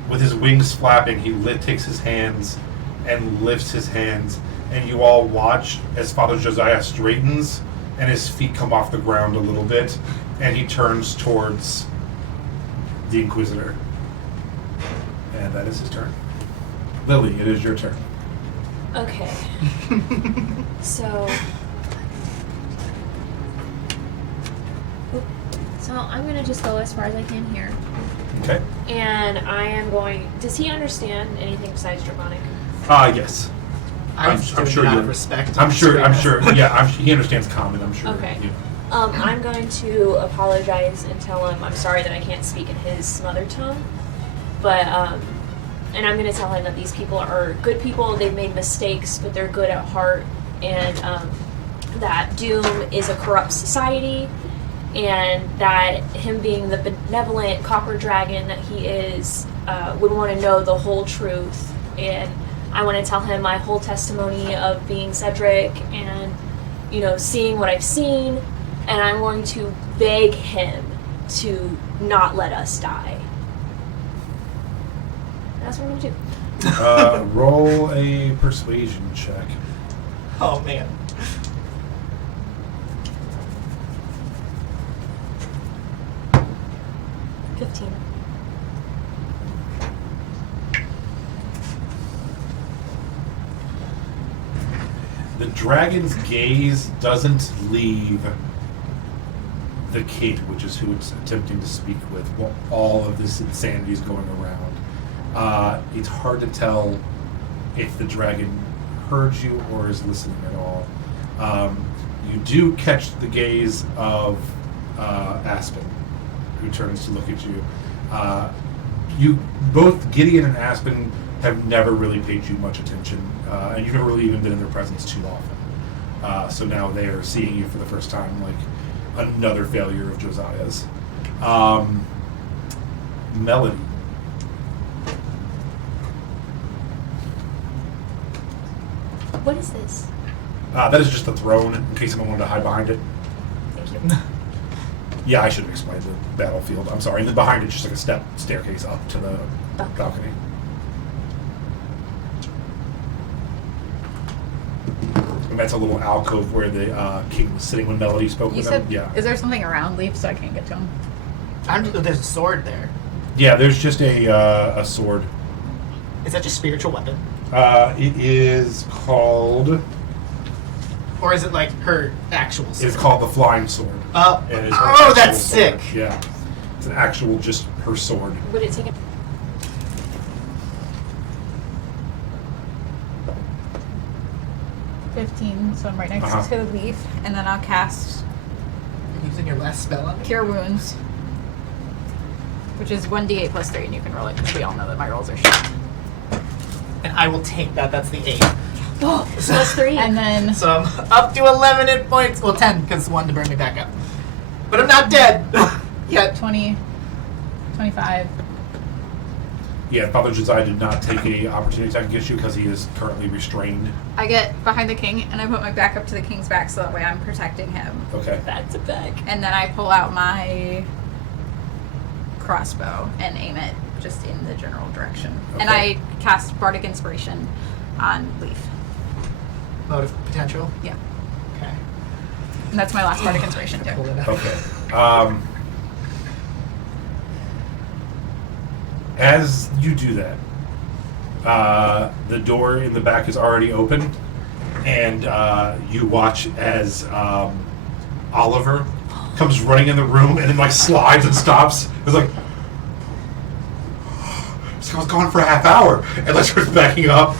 with his wings flapping. He takes his hands and lifts his hands, and you all watch as Father Josiah straightens and his feet come off the ground a little bit, and he turns towards the Inquisitor. And that is his turn. Lily, it is your turn. Okay. So I'm gonna just go as far as I can here, Okay. and I am going. Does he understand anything besides Draconic? Yes. I'm sure not you- respect. I'm sure. Yeah, he understands common. I'm sure. Okay. You- I'm going to apologize and tell him I'm sorry that I can't speak in his mother tongue, but and I'm going to tell him that these people are good people. They've made mistakes, but they're good at heart, and that Doom is a corrupt society, and that him being the benevolent copper dragon that he is would want to know the whole truth. And I want to tell him my whole testimony of being Cedric and, you know, seeing what I've seen, and I'm going to beg him to not let us die. That's what I'm going to do. Roll a persuasion check. Oh man. $15. The dragon's gaze doesn't leave the king, which is who it's attempting to speak with, while all of this insanity is going around. It's hard to tell if the dragon heard you or is listening at all. You do catch the gaze of Aspen, who turns to look at you. You both, Gideon and Aspen, have never really paid you much attention, and you've never really even been in their presence too often. So now they are seeing you for the first time, like another failure of Josiah's. Melody. What is this? That is just the throne, in case someone wanted to hide behind it. Thank you. Yeah, I should have explained the battlefield. I'm sorry. And then behind it's just like a staircase up to the balcony. And that's a little alcove where the king was sitting when Melody spoke You with said, him. Yeah. is there something around Leaf so I can't get to him? There's a sword there. Yeah, there's just a sword. Is that just spiritual weapon? It is called... Or is it like her actual sword? It's called the Flying Sword. And it's her oh, actual that's sword. sick. Yeah. It's an actual, just her sword. Would it take a... 15, so I'm right next Uh-huh. to the Leaf, and then I'll cast Using your last spell on me? Cure Wounds, which is 1d8 plus 3, and you can roll it because we all know that my rolls are shit. And I will take that. That's the 8. Oh, plus 3. And then So I'm up to 11 hit points. Well, 10 because 1 to burn me back up. But I'm not dead yet. 20, 25. Yeah, Father Josiah did not take an opportunity attack against you because he is currently restrained. I get behind the king, and I put my back up to the king's back so that way I'm protecting him. Okay. Back to back. And then I pull out my crossbow and aim it just in the general direction. And Okay. I cast Bardic Inspiration on Leaf. Mode of potential. Yeah. Okay. And that's my last Bardic Inspiration, Pull too. it out. Okay. As you do that, the door in the back is already open, and you watch as Oliver comes running in the room and then like slides and stops. It's like, this guy's gone for a half hour, and like starts backing up.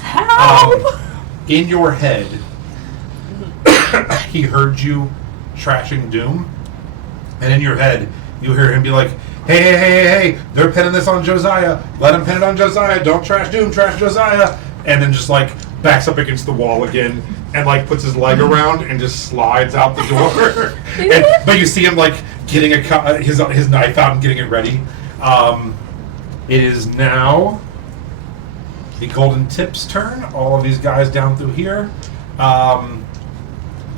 In your head, he heard you trashing Doom, and in your head, you hear him be like, hey, they're pinning this on Josiah. Let them pin it on Josiah. Don't trash Doom, trash Josiah. And then just like backs up against the wall again and like puts his leg around and just slides out the door. But you see him like getting his knife out and getting it ready. It is now the Golden Tip's turn. All of these guys down through here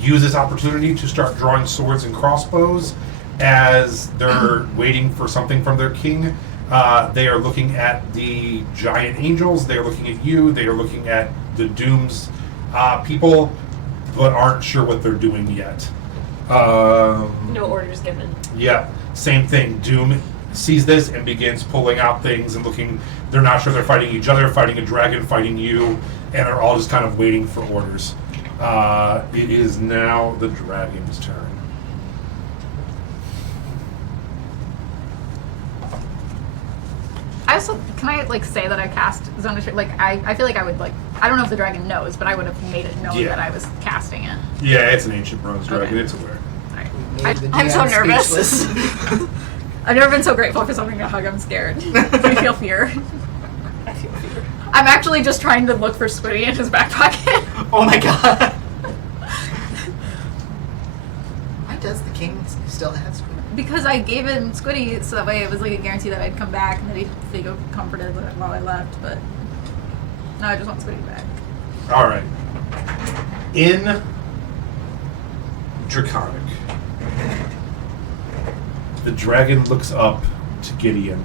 use this opportunity to start drawing swords and crossbows as they're waiting for something from their king. They are looking at the giant angels. They are looking at you. They are looking at the Doom's people, but aren't sure what they're doing yet. No orders given. Yeah, same thing. Doom sees this and begins pulling out things and looking. They're not sure they're fighting each other, fighting a dragon, fighting you, and they're all just kind of waiting for orders. It is now the dragon's turn. I also, can I like say that I cast Zone of Truth? Like I feel like I would like, I don't know if the dragon knows, but I would have made it known that I was casting it. Yeah, it's an ancient bronze dragon. Okay. It's aware. I'm so nervous. I've never been so grateful for something to hug. I'm scared. I feel fear. I feel fear. I'm actually just trying to look for Squiddy in his back pocket. Oh my god. Why does the king still have Squiddy? Because I gave him Squiddy, so that way it was like a guarantee that I'd come back and that he'd feel comforted while I left. But no, I just want Squiddy back. All right. In Draconic, the dragon looks up to Gideon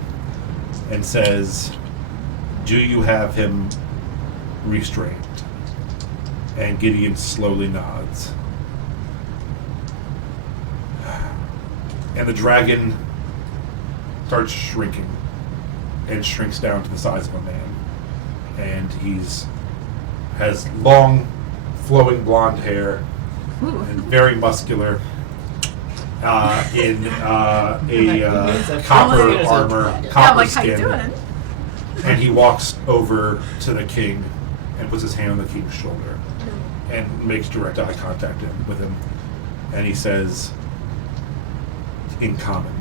and says, "Do you have him restrained?" And Gideon slowly nods. And the dragon starts shrinking and shrinks down to the size of a man. And has long, flowing blonde hair and very muscular in a copper armor, Yeah, copper like, how you skin. doing? And he walks over to the king and puts his hand on the king's shoulder and makes direct eye contact with him. And he says, in common,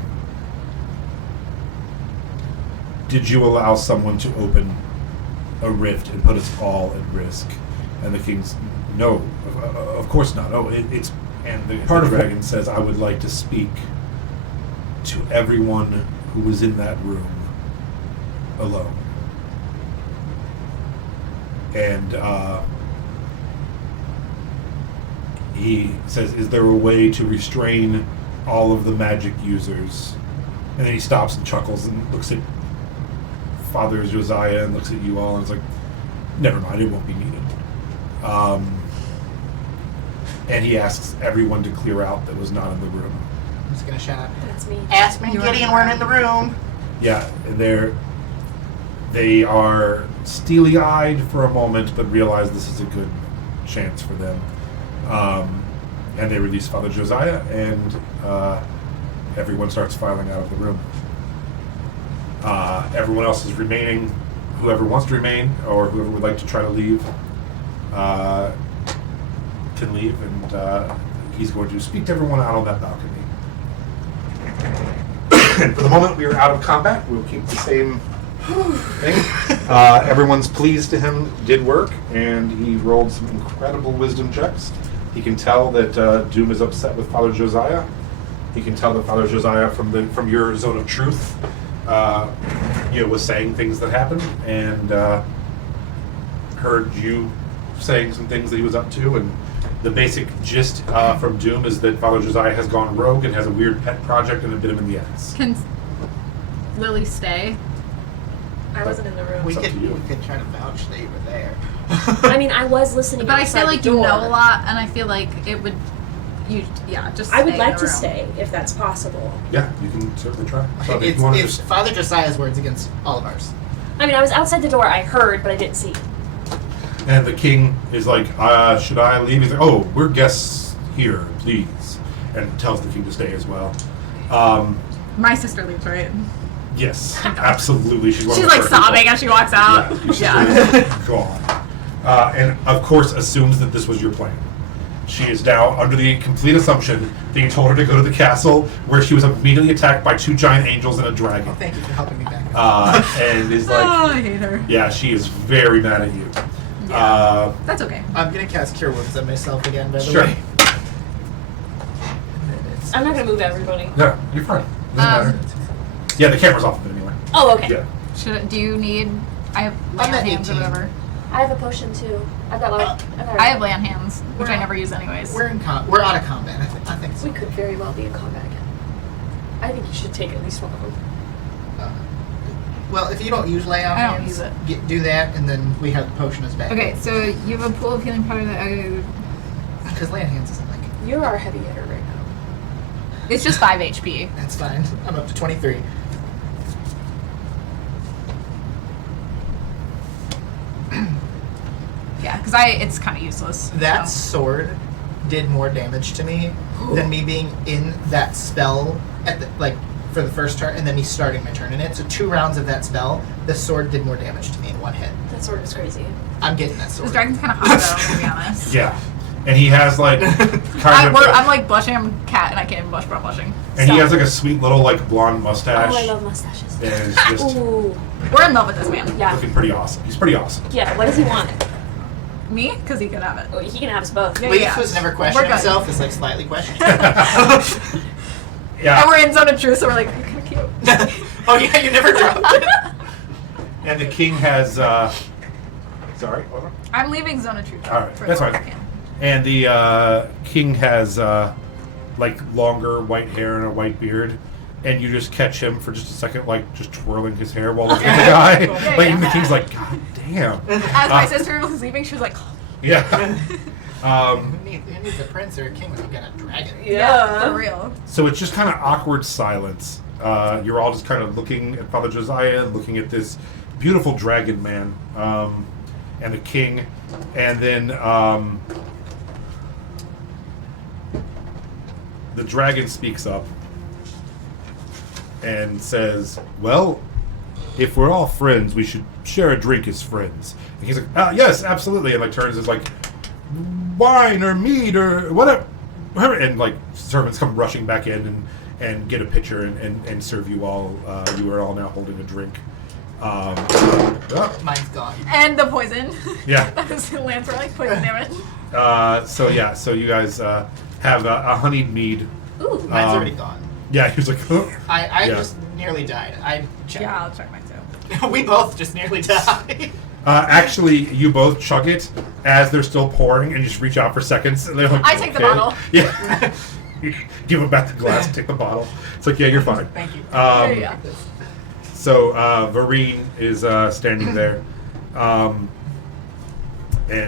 "Did you allow someone to open a rift and put us all at risk?" And the king's, "No, of course not. Oh, it's..." And the part of the dragon says, "I would like to speak to everyone who was in that room alone." And he says, "Is there a way to restrain all of the magic users?" And then he stops and chuckles and looks at Father Josiah and looks at you all and is like, "Never mind, it won't be needed." And he asks everyone to clear out that was not in the room. I'm just gonna shout. That's me. Aspen and Gideon weren't in the room. Yeah, and they are steely-eyed for a moment, but realize this is a good chance for them. And they release Father Josiah, and everyone starts filing out of the room. Everyone else is remaining. Whoever wants to remain, or whoever would like to try to leave, can leave, and he's going to speak to everyone out on that balcony. And for the moment, we are out of combat. We'll keep the same thing. Everyone's pleased to him did work, and he rolled some incredible wisdom checks. He can tell that Doom is upset with Father Josiah. He can tell that Father Josiah from your zone of truth, was saying things that happened, and heard you saying some things that he was up to. And the basic gist from Doom is that Father Josiah has gone rogue and has a weird pet project and a bit of him in the ass. Can Lily stay? I wasn't in the room. We up could to you. try to vouch that you were there. I mean, I was listening. But I outside feel the like you door. know a lot, and I feel like it would. Just. I would stay like in the to room. stay if that's possible. Yeah, you can certainly try. So if you want to It's Father Josiah's words against all of ours. I mean, I was outside the door. I heard, but I didn't see. And the king is like, should I leave? He's like, "Oh, we're guests here, please," and tells the king to stay as well. My sister leaves, right? Yes, absolutely. She's one of She's the like first sobbing people. as she walks out. Yeah, she's gone. And of course assumes that this was your plan. She is now under the complete assumption that you told her to go to the castle, where she was immediately attacked by 2 giant angels and a dragon. Oh, thank you for helping me back. And is like, Oh, I hate her. yeah, she is very mad at you. Yeah. That's okay. I'm gonna cast Cure Wounds on myself again, by the Sure. way. And then it's- I'm not gonna move everybody. No, you're fine. Doesn't matter. Yeah, the camera's off of it anyway. Oh, okay. Yeah. Do you need? I have land at hands or 18. whatever. I have a potion too. I've got like. I have land hands, which I We're- never use anyways. We're out of combat. I think so. We could very well be in combat again. I think you should take at least one of them. Well, if you don't use lay on I don't hands, use it. do that, and then we have the potion as backup. Okay, so you have a pool of healing powder that Because land hands isn't like You're our heavy hitter right now. it's just 5 HP. that's fine. I'm up to 23. Yeah, because it's kind of useless. That so. sword did more damage to me than me being in that spell at the, for the first turn, and then me starting my turn in it. So 2 rounds of that spell, the sword did more damage to me in 1 hit. That sword is crazy. I'm getting that sword. This dragon's kind of hot though, to be honest. Yeah. And he has like kind of. I'm like blushing. I'm a cat, and I can't even blush, but I'm blushing. And he has like a sweet little like blonde mustache. Oh, I love mustaches. And it's just Ooh. We're in love with this man. Yeah. looking pretty awesome. He's pretty awesome. Yeah, what does he want? Me? Because he could have it. Oh, he can have us both. Yeah. Leaf, who's never questioned We're good. himself, is like slightly questioning. And Yeah. we're in zone of truth, so we're like, you're kind of cute. Oh yeah, you never dropped it. And the king has. Sorry. Hold on. I'm leaving zone of truth. All right, for that's the fine. second. And the king has like longer white hair and a white beard, and you just catch him for just a second, like just twirling his hair while looking at the guy. Yeah, Like yeah. and the king's like, God damn. As my sister was leaving, she was like, Yeah. Who needs a prince or a king when you got a dragon? yeah, for real. So it's just kind of awkward silence. You're all just kind of looking at Father Josiah, looking at this beautiful dragon man, and the king, and then the dragon speaks up and says, "Well, if we're all friends, we should share a drink as friends." And he's like, "Yes, absolutely," and like turns his like wine or meat or whatever, and like servants come rushing back in and get a pitcher and serve you all. You are all now holding a drink. Mine's gone. And the poison. Yeah. That was lands for like poison damage. So you guys have a honeyed mead. Ooh. Mine's already gone. Yeah, he was like, "Huh?" I Yeah. just nearly died. I checked. Yeah, I'll check mine too. We both just nearly died. Actually, you both chug it as they're still pouring, and you just reach out for seconds. And they're like, I take the "Okay." bottle. Yeah. You give him back the glass, take the bottle. It's like, yeah, you're fine. Thank you. There you go. So Vareen is standing there, and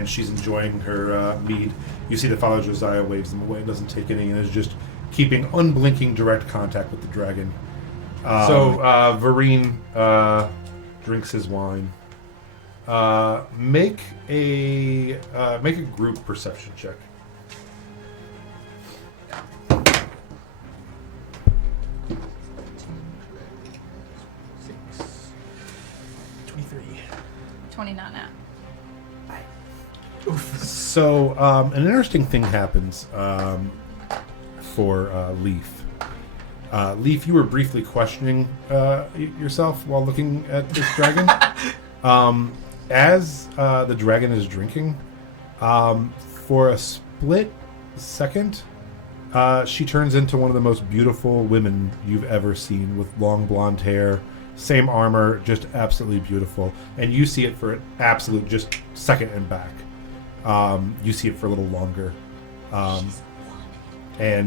she's enjoying her mead. You see that Father Josiah waves them away, doesn't take any, and is just keeping unblinking direct contact with the dragon. So Vareen drinks his wine. Make a group perception check. Six. 23. 29 now. So an interesting thing happens for Leaf. Leaf, you were briefly questioning yourself while looking at this dragon. As the dragon is drinking, for a split second, she turns into one of the most beautiful women you've ever seen, with long blonde hair, same armor, just absolutely beautiful. And you see it for an absolute just second and back. You see it for a little longer, and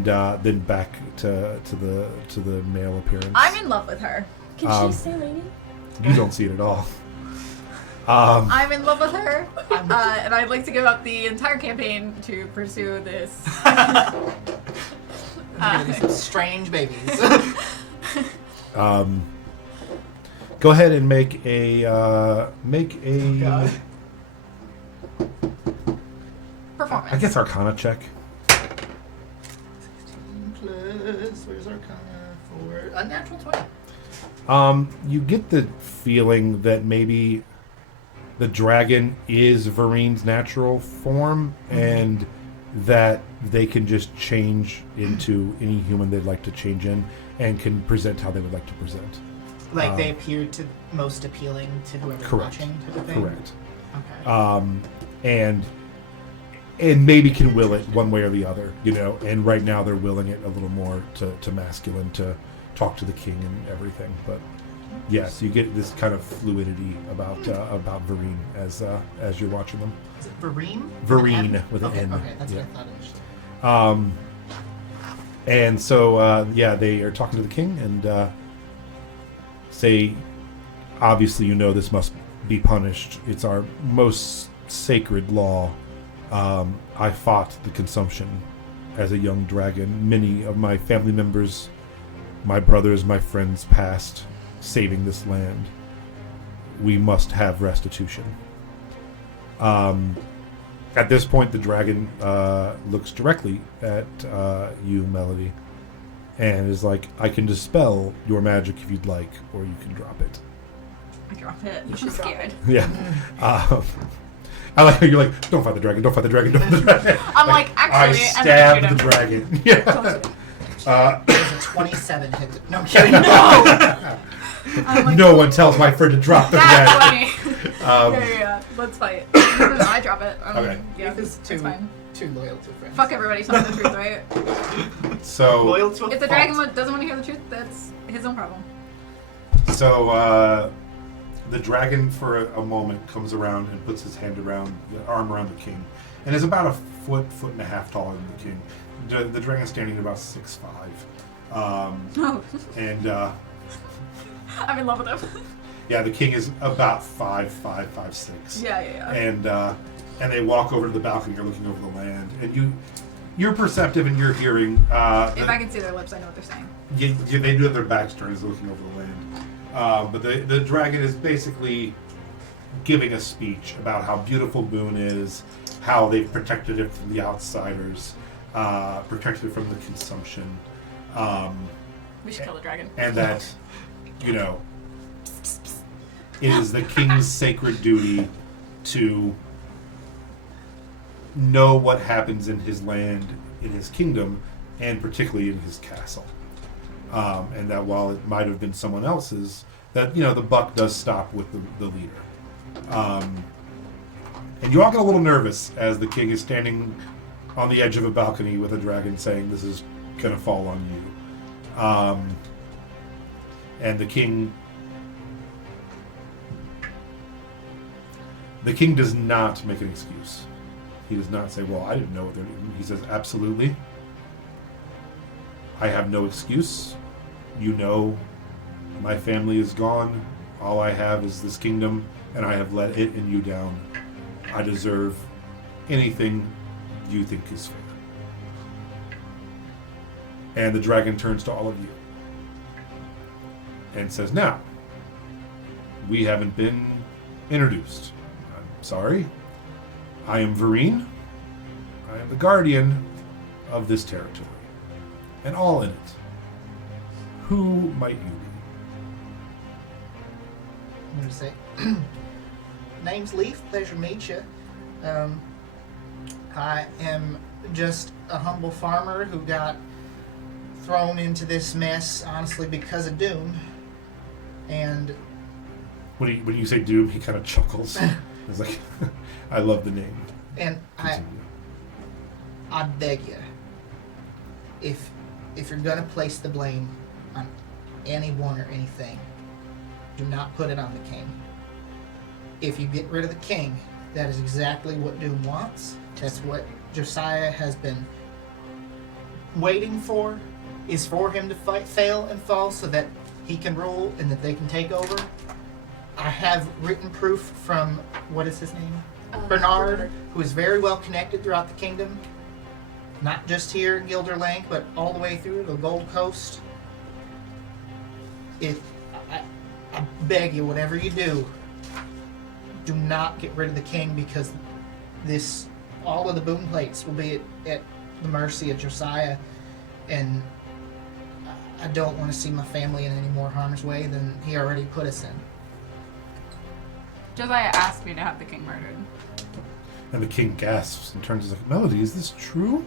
then back to the male appearance. I'm in love with her. Can she say lady? You don't see it at all. I'm in love with her, and I'd like to give up the entire campaign to pursue this. Some strange babies. Go ahead and make a God. Performance. I guess Arcana check. 16 plus, where's Arcana for a natural 20? You get the feeling that maybe the dragon is Vareen's natural form, and that they can just change into any human they'd like to change in and can present how they would like to present. Like they appear to most appealing to whoever's Correct. watching, type of thing? Correct. Okay. And maybe can will it one way or the other, you know. And right now they're willing it a little more to masculine, to talk to the king and everything. But yes, you get this kind of fluidity about Vereen as you're watching them. Is it Vereen? Vereen with an Okay, N. okay, that's Yeah. what I thought initially. And so they are talking to the king and say, obviously, you know, this must be punished. It's our most sacred law. I fought the consumption as a young dragon. Many of my family members, my brothers, my friends passed saving this land. We must have restitution. At this point, the dragon looks directly at you, Melody, and is like, I can dispel your magic if you'd like, or you can drop it. I drop it. You should I'm scared. Yeah. I like how you're like, don't fight the dragon, don't fight the dragon, don't fight the dragon. I'm like, I actually, stabbed and the then shoot him. dragon. Yeah. There's a 27 hit. No, I'm kidding. I'm like, No one tells my friend to drop the that's dragon. funny. Yeah. Let's fight. No, I drop it. Okay. Yeah, Because it's fine. too loyal to friends. Fuck everybody, tell me the truth, right? So, Loyal to a If the fault. dragon doesn't want to hear the truth, that's his own problem. the dragon for a moment comes around and puts his hand around the arm around the king, and is about a foot and a half taller than the king. The dragon's standing at about 6'5". Oh, And I'm in love with him. yeah, the king is about 5'5", 5'6". Yeah. And they walk over to the balcony. You're looking over the land, and you're perceptive and you're hearing. If I can see their lips, I know what they're saying. They do have their backs turned as looking over the land. But the dragon is basically giving a speech about how beautiful Boone is, how they've protected it from the outsiders, protected it from the consumption, We should kill the dragon. and that, it is the king's sacred duty to know what happens in his land, in his kingdom, and particularly in his castle. And that while it might have been someone else's, that, the buck does stop with the leader. And you all get a little nervous as the king is standing on the edge of a balcony with a dragon saying, this is going to fall on you. And the king does not make an excuse. He does not say, well, I didn't know what they're doing. He says, absolutely. I have no excuse. My family is gone. All I have is this kingdom, and I have let it and you down. I deserve anything you think is fair. And the dragon turns to all of you and says, now, we haven't been introduced. I'm sorry. I am Vereen. I am the guardian of this territory, and all in it. Who might you be? I'm going to say, name's Leaf, pleasure to meet you. I am just a humble farmer who got thrown into this mess, honestly, because of Doom. And When you say Doom, he kind of chuckles. He's like, I love the name. And Continue. I beg you, if you're gonna place the blame on anyone or anything, do not put it on the king. If you get rid of the king, that is exactly what Doom wants. That's what Josiah has been waiting for, is for him to fail and fall so that he can rule and that they can take over. I have written proof from, what is his name? Bernard, who is very well connected throughout the kingdom, not just here in Gilder Lake, but all the way through the Gold Coast. I beg you, whatever you do not get rid of the king, because all of the boom plates will be at the mercy of Josiah, and I don't want to see my family in any more harm's way than he already put us in. Josiah asked me to have the king murdered. And the king gasps and turns and is like, Melody, is this true?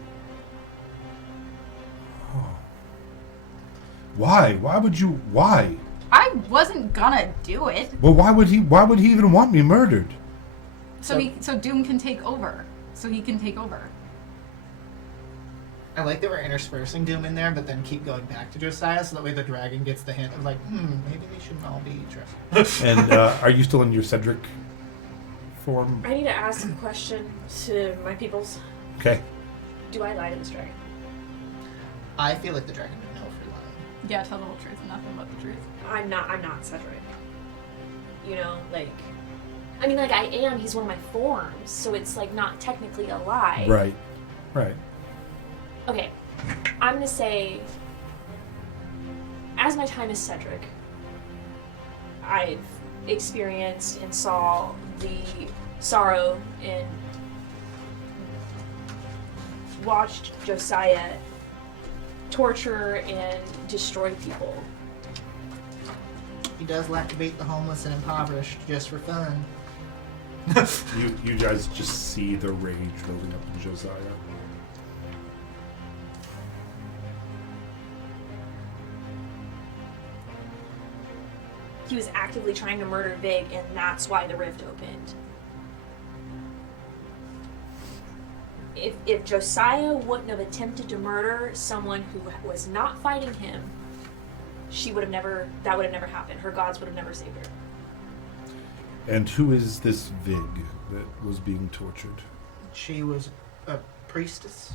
Oh. Why? Why would you? Why? I wasn't gonna do it. Well, why would he even want me murdered? So Doom can take over. So he can take over. I like that we're interspersing Doom in there, but then keep going back to Josiah, so that way the dragon gets the hint of like, maybe they shouldn't all be trusted. And are you still in your Cedric form? I need to ask a question to my peoples. Okay. Do I lie to this dragon? I feel like the dragon would know if you're lying. Yeah, tell the whole truth and nothing but the truth. I'm not Cedric. You know, like... I mean, like, I am. He's one of my forms, so it's, like, not technically a lie. Right. Right. Okay. I'm gonna say... As my time as Cedric, I've experienced and saw the sorrow and watched Josiah torture and destroy people. He does like to beat the homeless and impoverished just for fun. You guys just see the rage building up in Josiah. He was actively trying to murder Vig, and that's why the rift opened. If Josiah wouldn't have attempted to murder someone who was not fighting him, that would have never happened. Her gods would have never saved her. And who is this Vig that was being tortured? She was a priestess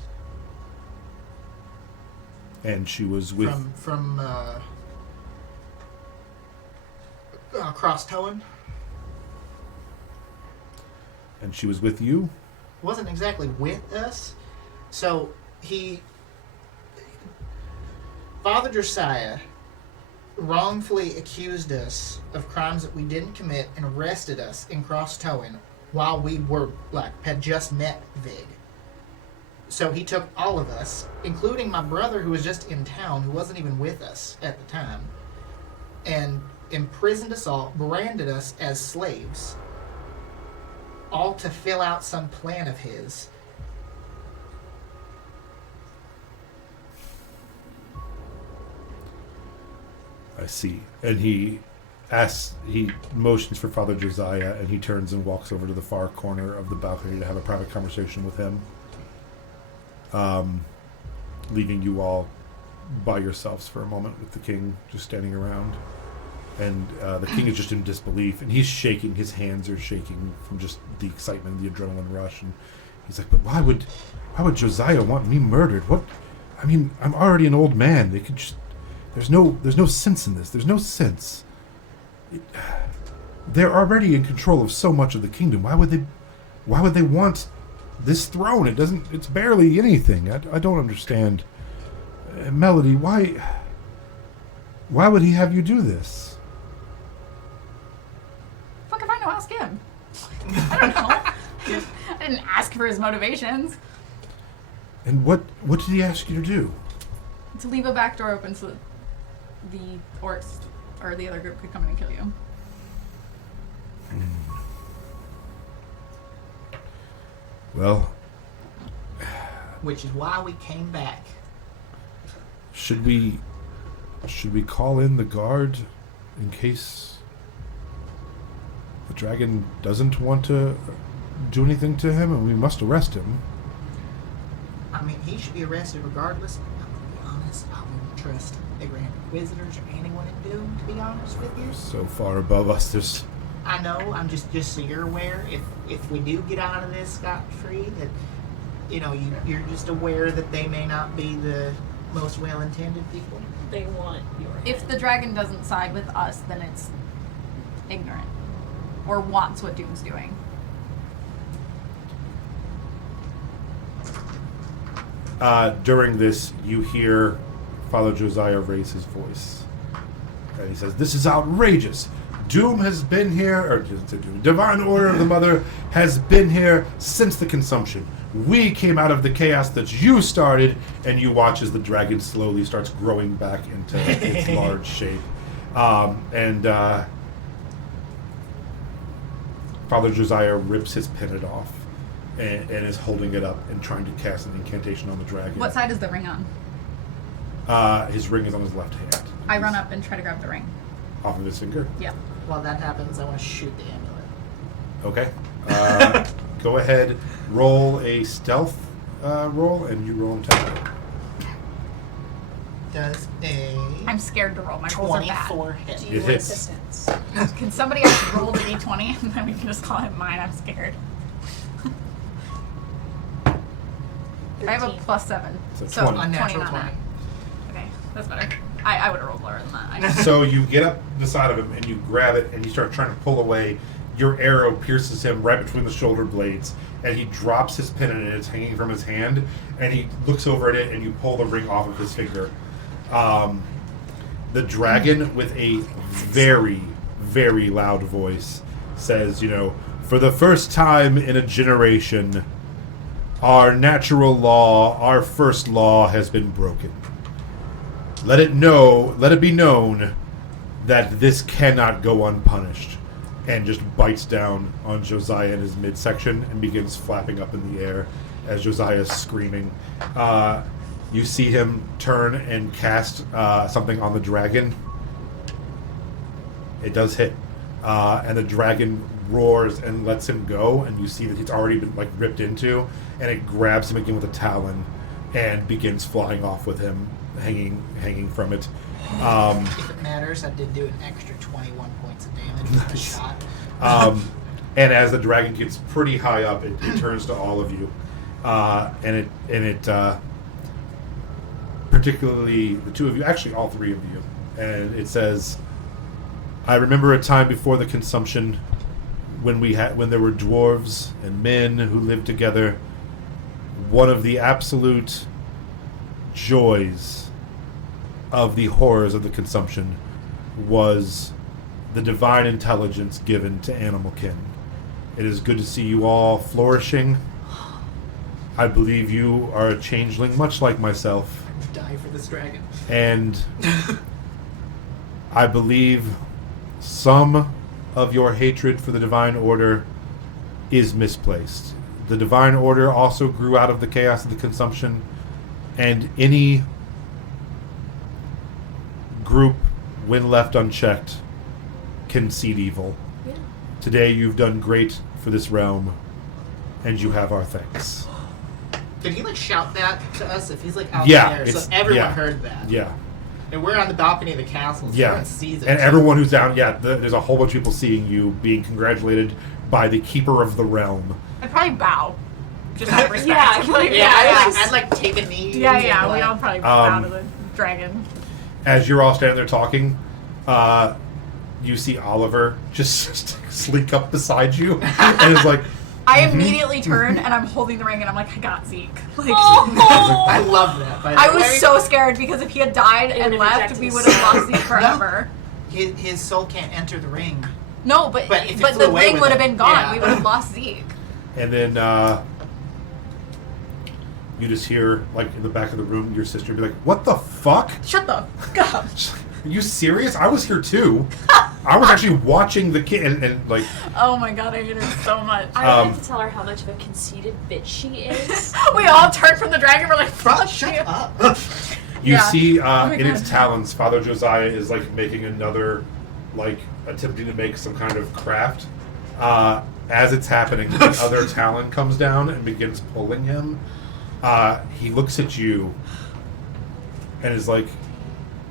And she was with... from Cross Towen. And she was with you? Wasn't exactly with us. So Father Josiah wrongfully accused us of crimes that we didn't commit and arrested us in Cross Towen while we were had just met Vig. So he took all of us, including my brother who was just in town, who wasn't even with us at the time, and imprisoned us all, branded us as slaves, all to fill out some plan of his. I see. And he motions for Father Josiah, and he turns and walks over to the far corner of the balcony to have a private conversation with him. Leaving you all by yourselves for a moment with the king just standing around. And the king is just in disbelief, and he's shaking. His hands are shaking from just the excitement, the adrenaline rush. And he's like, "But why would Josiah want me murdered? What? I mean, I'm already an old man. They could just... There's no sense in this. There's no sense. They're already in control of so much of the kingdom. Why would they want this throne? It's barely anything. I don't understand. Melody, why would he have you do this? Fuck if I know, ask him. I don't know. I didn't ask for his motivations. And what did he ask you to do? To leave a back door open so that the orcs or the other group could come in and kill you. Well, Which is why we came back. should we call in the guard in case the dragon doesn't want to do anything to him, and we must arrest him? I mean, he should be arrested regardless. I'm gonna be honest, I wouldn't trust the Grand Inquisitors or anyone in Doom, to be honest with you. So far above us, there's... I know, I'm just so you're aware, if we do get out of this scot-free, that, you're just aware that they may not be the most well-intended people. They want your head. If the dragon doesn't side with us, then it's ignorant. Or wants what Doom's doing. During this, you hear Father Josiah raise his voice. And he says, "This is outrageous. Doom has been here, or Divine Order of the Mother has been here since the consumption. We came out of the chaos that you started," and you watch as the dragon slowly starts growing back into its large shape. Father Josiah rips his pennant off and is holding it up and trying to cast an incantation on the dragon. What side is the ring on? His ring is on his left hand, I run up and try to grab the ring. off of his finger. Yeah. While that happens, I want to shoot the amulet. Okay. Go ahead, roll a stealth roll, and you roll intelligence. Does a I'm scared to roll. My rolls are bad. 24 hit? Do It you want hits. assistance? Can somebody else roll the d20 and then we can just call it mine? I'm scared. I have a 13. +7. So 20. Unnatural 20 on 20. that. Okay, that's better. I would have rolled lower than that. I know. So you get up beside of him and you grab it and you start trying to pull away. Your arrow pierces him right between the shoulder blades, and he drops his pin and it's hanging from his hand. And he looks over at it, and you pull the ring off of his finger. The dragon, with a very, very loud voice, says, for the first time in a generation, our natural law, our first law, has been broken. Let it be known that this cannot go unpunished. And just bites down on Josiah in his midsection and begins flapping up in the air as Josiah is screaming. You see him turn and cast something on the dragon. It does hit. And the dragon roars and lets him go, and you see that he's already been ripped into, and it grabs him again with a talon and begins flying off with him hanging from it. If it matters, I did do an extra 21 points of damage with the shot. And as the dragon gets pretty high up, it turns to all of you, and it particularly the two of you, actually all three of you, and it says, "I remember a time before the consumption, when there were dwarves and men who lived together. One of the absolute joys of the horrors of the consumption was the divine intelligence given to animalkin. It is good to see you all flourishing. I believe you are a changeling, much like myself, Die for this dragon. and I believe some of your hatred for the divine order is misplaced. The divine order also grew out of the chaos of the consumption, and any group, when left unchecked, can seed evil. Yeah. Today you've done great for this realm, and you have our thanks." Could he shout that to us if he's out Yeah, there? So it's- everyone yeah. heard that. Yeah. And we're on the balcony of the castle, so Yeah, everyone sees it. and everyone who's down, there's a whole bunch of people seeing you being congratulated by the keeper of the realm. I'd probably bow. Just out of respect. Yeah, I feel like- I'd take a knee. Yeah, and we all probably bow to the dragon. As you're all standing there talking, you see Oliver just slink up beside you, and is like, I immediately turn and I'm holding the ring and I'm like, I got Zeke. Oh! I love that. By the I was way. so scared because if he had died It and would've left, rejected we his would have soul. lost Zeke forever. His soul can't enter the ring. No, but But if it flew the away ring with would have it, been gone. yeah. We would have lost Zeke. and then you just hear, in the back of the room, your sister be like, "What the fuck? Shut the fuck up. Are you serious? I was here too. I was actually watching the kid, and Oh my god, I hate her so much. I wanted to tell her how much of a conceited bitch she is. We all turned from the dragon. We're like, fuck Shut you. up. you Yeah. see my in its God. talons, Father Josiah is making another, attempting to make some kind of craft. As it's happening, the other talon comes down and begins pulling him. He looks at you and is like,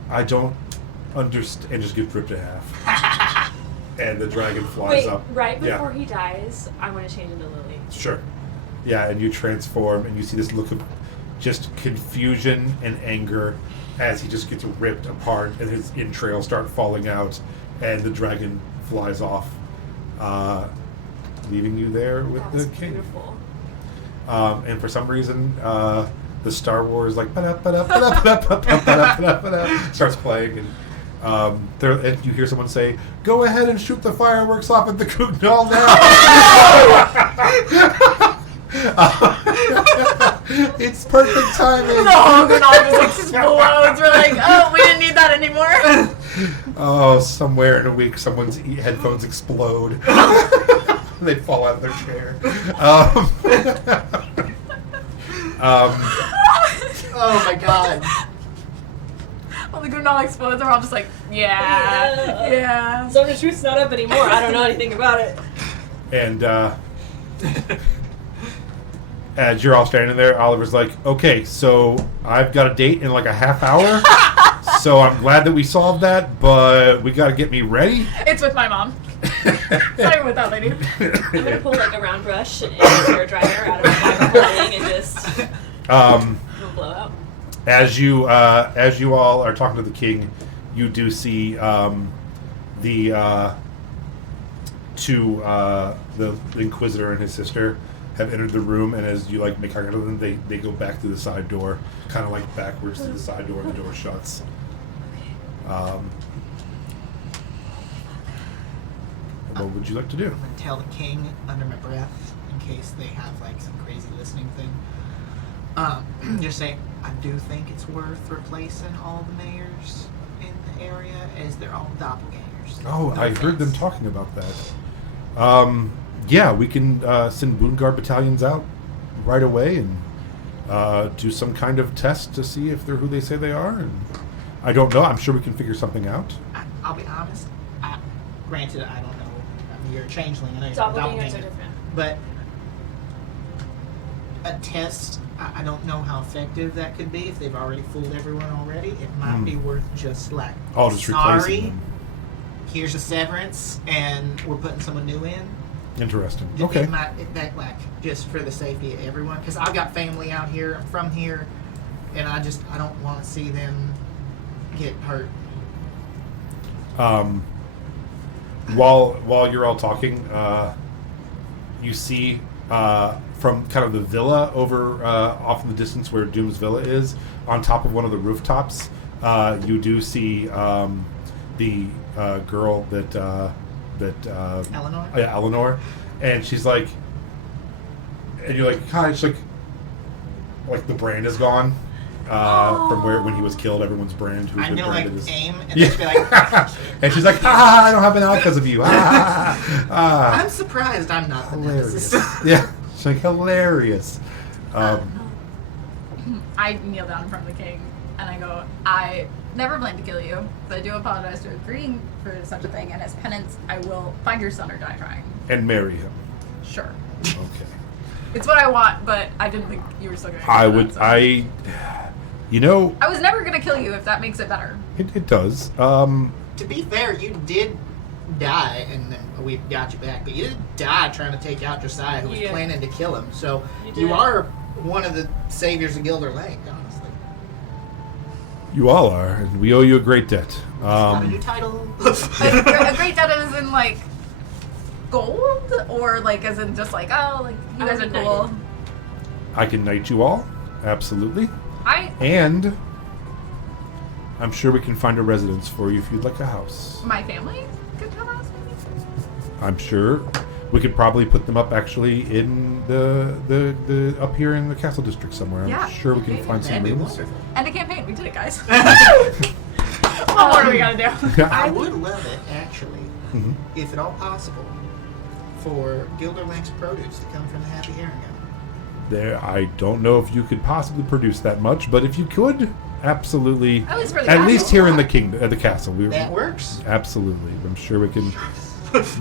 "I don't understand," and just gets ripped in half. And the dragon flies Wait, up. right Yeah. before he dies, I want to change into Lily. Sure. Yeah, and you transform, and you see this look of just confusion and anger as he just gets ripped apart, and his entrails start falling out, and the dragon flies off, leaving you there with That the was king. beautiful. And for some reason, the Star Wars starts playing, and and you hear someone say, "Go ahead and shoot the fireworks off at the Kug'Nal now." It's perfect timing. The Hogan all just explodes. We're like, oh, we didn't need that anymore. Oh, somewhere in a week, someone's headphones explode. they fall out of their chair. Oh my god. Well, the Gundam explodes, and we're all just like, yeah. Zone of Truth's not up anymore. I don't know anything about it. And as you're all standing there, Oliver's like, okay, so I've got a date in like a half hour. So I'm glad that we solved that, but we got to get me ready. It's with my mom. It's not even with that lady. I'm gonna pull like a round brush and a hair dryer out of my bag and just it'll blow out. As you all are talking to the king, you do see the Inquisitor and his sister have entered the room, and as you like make contact with them, they go back through the side door, kind of like backwards to the side door, and the door shuts. What would you like to do? I'm gonna tell the king under my breath in case they have like some crazy listening thing. Just say I do think it's worth replacing all the mayors in the area as they're all doppelgangers. Oh, No I heard them offense. talking about that. Yeah, we can send Boon Guard battalions out right away and do some kind of test to see if they're who they say they are. And I don't know. I'm sure we can figure something out. I'll be honest. Granted, I don't know. I mean, you're a changeling. I know you're a Doppelgangers are doppelganger. different. But a test, I don't know how effective that could be if they've already fooled everyone already. It might be worth just like, I'll just replacing them. here's a severance, and we're putting someone new in. Interesting. It Okay. might, that like just for the safety of everyone, because I've got family out here. I'm from here, and I don't want to see them get hurt. While you're all talking, you see from kind of the villa over off in the distance where Doom's villa is, on top of one of the rooftops, you do see the girl that Eleanor? yeah, Eleanor, and she's like, and you're like, hi, she's like the brand is gone. From when he was killed, everyone's brand who's I'm been gonna like branded is. aim and just be like, And she's like, I don't have an eye because of you. I'm surprised I'm not the Hilarious. nemesis. Yeah, it's like hilarious. I kneel down in front of the king and I go, I never planned to kill you, but I do apologize for agreeing for such a thing, and as penance, I will find your son or die trying. And marry him. Sure. Okay. It's what I want, but I didn't think you were still going to I would. You know, I was never going to kill you, if that makes it better. it does. To be fair, you did die, and then we got you back, but you did die trying to take out Josiah, who was Yeah. planning to kill him. So You you did. are one of the saviors of Gilder Lake, honestly. You all are, and we owe you a great debt. Got a new title. a great debt is in, like, gold? Or, like, as in just like, oh, like, you guys are cool. I can knight you all, absolutely, I, and I'm sure we can find a residence for you if you'd like a house. my family could come out. I'm sure we could probably put them up actually in the up here in the castle district somewhere. Yeah. I'm sure we can find some That'd be rooms. wonderful. End of campaign. We did it, guys. What more do we gotta do? I would love it, actually, Mhm. if at all possible, for Gilder Lake's produce to come from the Happy Herring Hour. There, I don't know if you could possibly produce that much, but if you could, absolutely. At least for the At castle. least here in the kingdom, at the castle, we That works. absolutely. I'm sure we can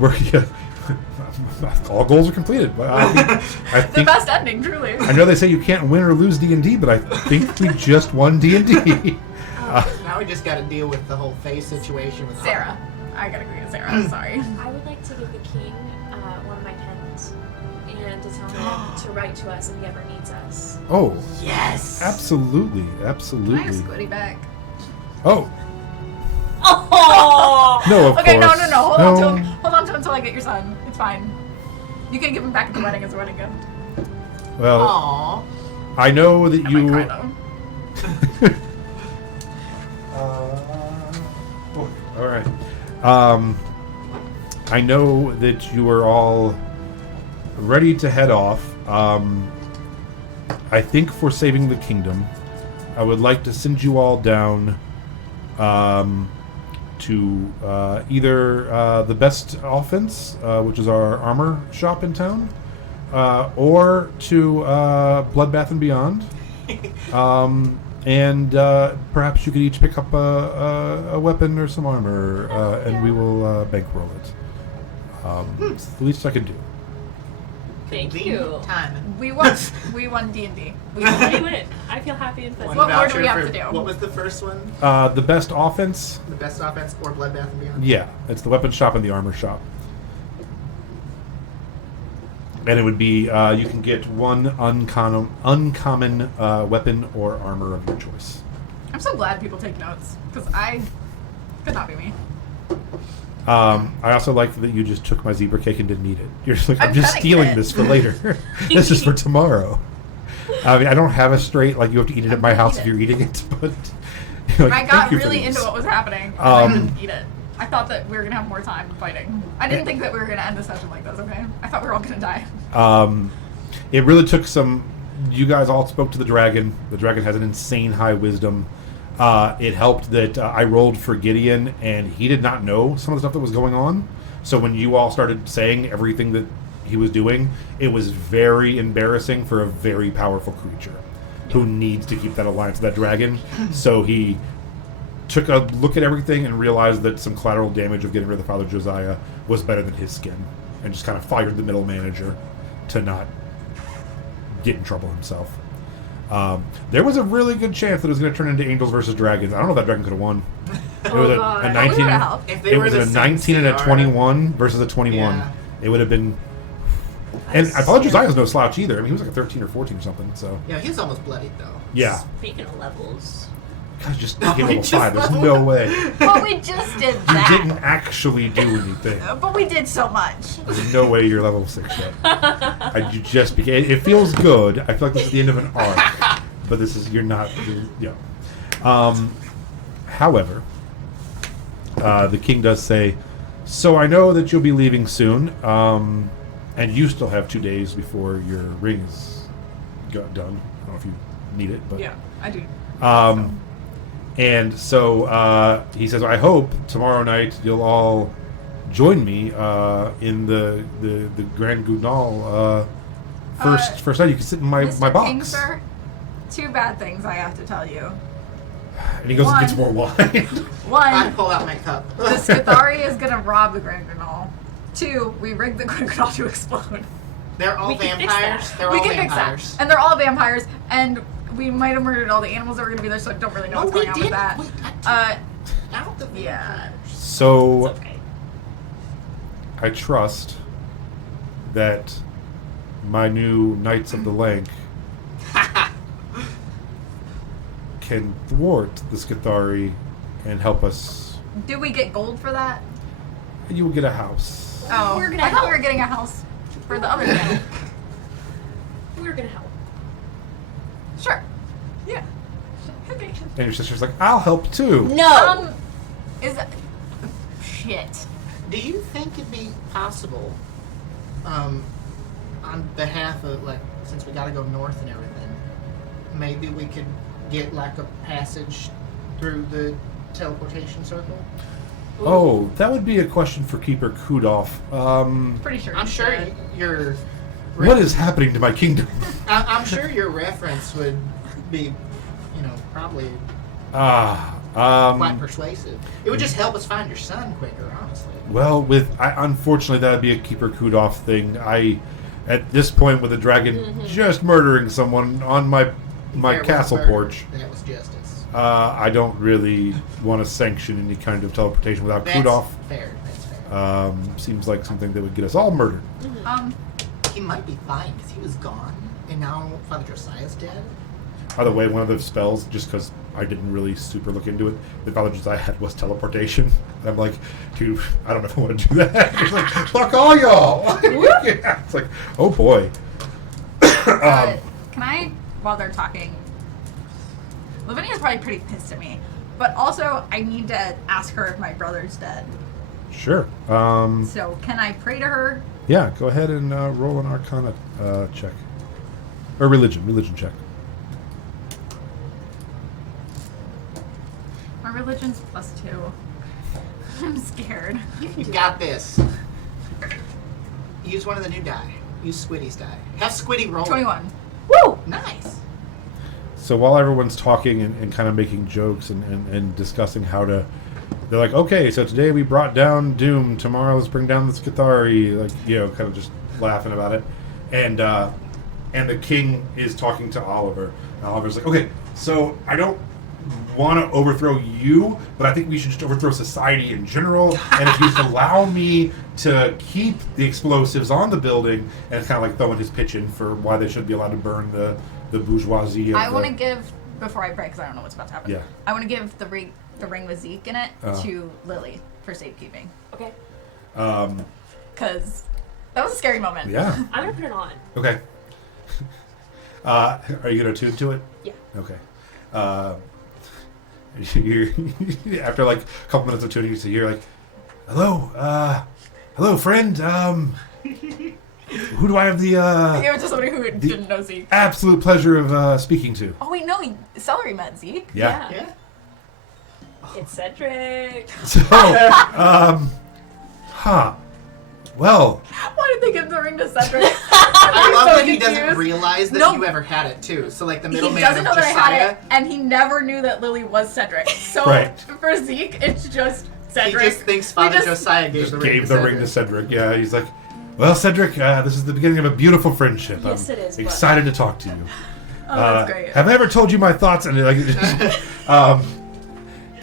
work. Yeah. All goals are completed. But I The think best ending, truly. I know they say you can't win or lose D&D, but I think we just won D&D. Now we just got to deal with the whole face situation with Sarah. I gotta agree with Sarah. I'm sorry. I would like to give the king one of my pens and to tell him to write to us if he ever needs us. Oh, Yes. absolutely, Can I have absolutely. Squiddy back? Oh, Oh! no, of Okay, course. no. Hold on to him. Hold on to him until I get your son. It's fine. You can give him back at the wedding as a wedding gift. Well, Aww. I know that I you. might cry though. All right. I know that you are all ready to head off. I think for saving the kingdom, I would like to send you all down to either the best offense, which is our armor shop in town, or to Bloodbath and Beyond. And perhaps you could each pick up a weapon or some armor, and we will bankroll it. It's the least I can do. Thank Convenient you. timing. We won D&D. We win. I feel happy and fuzzy. What more do voucher we have for- to do? What was the first one? The best offense, The best offense or Bloodbath and Beyond? yeah, it's the weapon shop and the armor shop. And it would be you can get one uncommon weapon or armor of your choice. I'm so glad people take notes because I could not be me. I also like that you just took my zebra cake and didn't eat it. You're just like, I'm I'm just cutting stealing it. this for later. This is for tomorrow. I mean, I don't have a straight, like, you have to eat it at my house if you're eating it, but... You're like, I got "Thank you for really this." into what was happening. And I didn't eat it. I thought that we were gonna have more time fighting. I didn't think that we were gonna end the session like this. Okay, I thought we were all gonna die. It really took some... You guys all spoke to the dragon. The dragon has an insane high wisdom. It helped that I rolled for Gideon, and he did not know some of the stuff that was going on. So when you all started saying everything that he was doing, it was very embarrassing for a very powerful creature who needs to keep that alliance with that dragon. So he took a look at everything and realized that some collateral damage of getting rid of the Father Josiah was better than his skin, and just kind of fired the middle manager to not get in trouble himself. There was a really good chance that it was going to turn into Angels versus Dragons. I don't know if that dragon could have won. It was a That 19. would've helped. If they It were was the a same 19 and a CR, 21 versus a 21. Yeah. It would have been. And I thought Josiah's no slouch either. I mean, he was like a 13 or 14 or something. So Yeah, he was almost bloodied though. yeah, Speaking of levels, God, just Oh, hit we level just 5. There's leveled. no way. But we just did You that. didn't actually do anything. But we did so much. There's no way you're level 6 yet. You just became. It feels good. I feel like this is the end of an arc, but this is yeah. However, the king does say, "So I know that you'll be leaving soon, and you still have 2 days before your ring is done. I don't know if you need it, but Yeah, I do. And so he says, I hope tomorrow night you'll all join me in the Grand Goudnal first night. You can sit in my Mr. box." King, sir, 2 bad things I have to tell you. And he goes and gets One. more wine. I One, pull out my cup. the Skithari is gonna rob the Grand Granol. 2, we rigged the Grand Granol to explode. They're all We can fix vampires. that. They're We all can fix vampires. that. And they're all vampires, and we might have murdered all the animals that were gonna be there, so I don't really know what's going on with that. Out the Yeah. So it's okay. I trust that my new Knights of the Lank can thwart the Skithari and help us. Do we get gold for that? You will get a house. Oh, We're gonna I thought we help. were getting a house for the other channel. We're gonna help. Sure. Yeah. Okay. And your sister's like, I'll help too. No. Is that... Shit. Do you think it'd be possible, on behalf of, like, since we gotta go north and everything, maybe we could get, like, a passage through the teleportation circle? Oh, that would be a question for Keeper Kudoff. Pretty sure. I'm he's sure dead. your... What is happening to my kingdom? I'm sure your reference would be, probably quite persuasive. It would just help us find your son quicker, honestly. Well, unfortunately, that would be a Keeper Kudoff thing. At this point, with the dragon just murdering someone on my There was castle murder. porch, That was justice. I don't really want to sanction any kind of teleportation without That's Kudoff. fair. That's fair. Seems like something that would get us all murdered. He might be fine because he was gone, and now Father Josiah's dead. By the way, one of the spells, just because I didn't really super look into it, the knowledge I had was teleportation. And I'm like, dude, I don't know if I want to do that. It's like, fuck all y'all. Yeah, it's like, oh boy. Can I, while they're talking... Lavinia's probably pretty pissed at me. But also, I need to ask her if my brother's dead. Sure. So, can I pray to her? Yeah, go ahead and roll an Arcana check. Or religion check. My religion's +2. I'm scared. You got this. Use one of the new die. Use Squiddy's die. Have Squiddy roll. 21. Woo! Nice. So while everyone's talking and kind of making jokes and discussing how to, they're like, okay, so today we brought down Doom. Tomorrow let's bring down the Skithari. Like, you know, kind of just laughing about it. And the king is talking to Oliver. And Oliver's like, okay, so I don't want to overthrow you, but I think we should just overthrow society in general. And if you allow me to keep the explosives on the building, and it's kind of like throwing his pitch in for why they should be allowed to burn the bourgeoisie. Of I want to give, before I pray, because I don't know what's about to happen. Yeah. I want to give the ring with Zeke in it Oh. to Lily for safekeeping. Okay. Because that was a scary moment. Yeah. I'm gonna put it on. Okay. Are you going to attune to it? Yeah. Okay. You're after like a couple minutes of tuning, you hear like, hello, friend. Who do I have the I gave it to somebody who didn't know Zeke. absolute pleasure of speaking to? Oh, wait, no, Celery met Zeke. Yeah. Yeah. It's Cedric. So, well, Why did they give the ring to Cedric? I love so that he doesn't confused. realize that No. you ever had it too. So like the He middleman doesn't of know that I Josiah, had it, and he never knew that Lily was Cedric. So Right. for Zeke, it's just he Cedric. just thinks Father just- Josiah gave just the ring gave to the Cedric. ring to Cedric. Yeah, he's like, well, Cedric, this is the beginning of a beautiful friendship. Yes, I'm it is, but- excited to talk to you. Oh, that's great. Have I ever told you my thoughts? And like,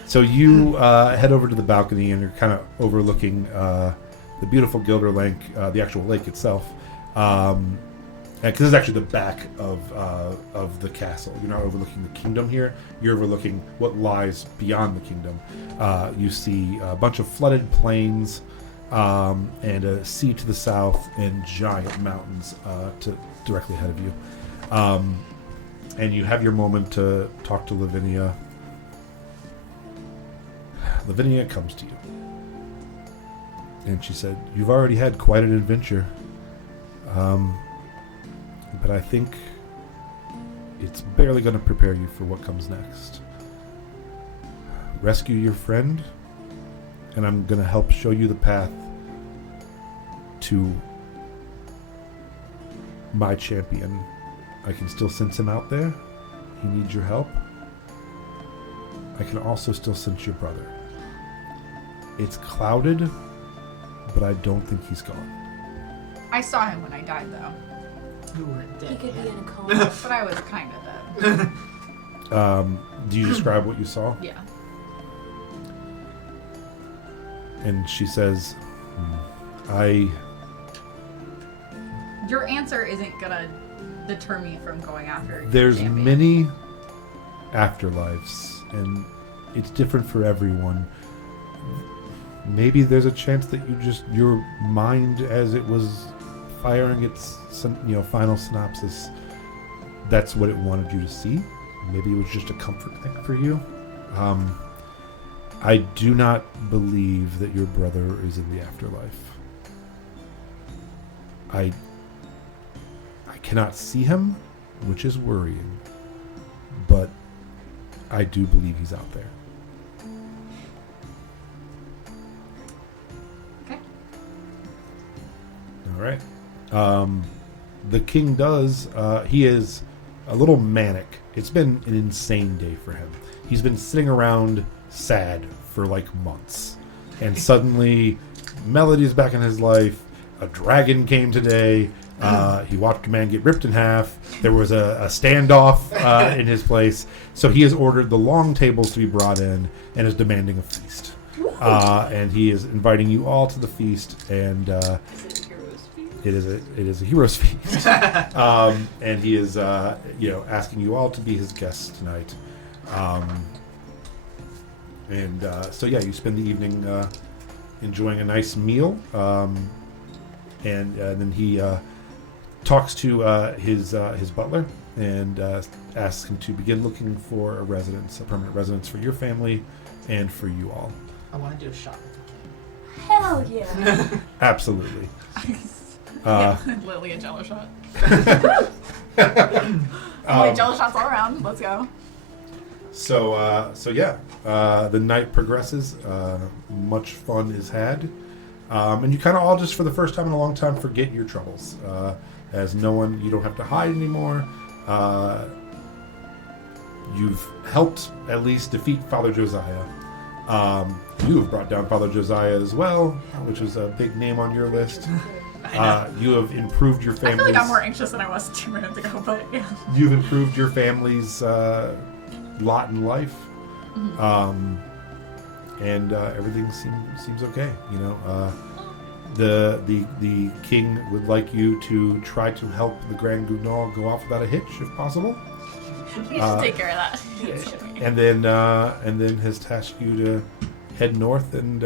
so you head over to the balcony, and you're kind of overlooking the beautiful Gilder Lake, the actual lake itself. Because this is actually the back of the castle. You're not overlooking the kingdom here. You're overlooking what lies beyond the kingdom. You see a bunch of flooded plains and a sea to the south and giant mountains directly ahead of you. And you have your moment to talk to Lavinia. Lavinia comes to you. And she said, you've already had quite an adventure. But I think it's barely going to prepare you for what comes next. Rescue your friend, and I'm going to help show you the path to my champion. I can still sense him out there. He needs your help. I can also still sense your brother. It's clouded, but I don't think he's gone. I saw him when I died, though. You weren't dead He could be yet. in a coma. But I was kind of dead. Do you describe what you saw? Yeah. And she says, Your answer isn't gonna deter me from going after your there's champion. many afterlives, and it's different for everyone. Maybe there's a chance that your mind, as it was firing its final synopsis, that's what it wanted you to see. Maybe it was just a comfort thing for you. I do not believe that your brother is in the afterlife. I cannot see him, which is worrying, but I do believe he's out there. Okay. All right. The king does. He is a little manic. It's been an insane day for him. He's been sitting around sad for like months. And suddenly, Melody's back in his life. A dragon came today. He watched a man get ripped in half. There was a standoff in his place. So he has ordered the long tables to be brought in and is demanding a feast. And he is inviting you all to the feast. And Is it a hero's feast? it is a hero's feast. And he is asking you all to be his guests tonight. So you spend the evening enjoying a nice meal. And then he talks to his butler and asks him to begin looking for a permanent residence for your family and for you all. I want to do a shot with the king. Hell yeah. Absolutely. Lily a jello shot. Um, Jello shots all around. Let's go. So yeah, the night progresses. Much fun is had, and you kind of all just, for the first time in a long time, forget your troubles. As you don't have to hide anymore. You've helped at least defeat Father Josiah. You have brought down Father Josiah as well, which is a big name on your list. You have improved your I family's... feel like I'm more anxious than I was 2 minutes ago, but yeah. You've improved your family's lot in life. And everything seems okay. You know, the king would like you to try to help the Grand Gugnol go off without a hitch, if possible. You should take care of that. And then has tasked you to head north and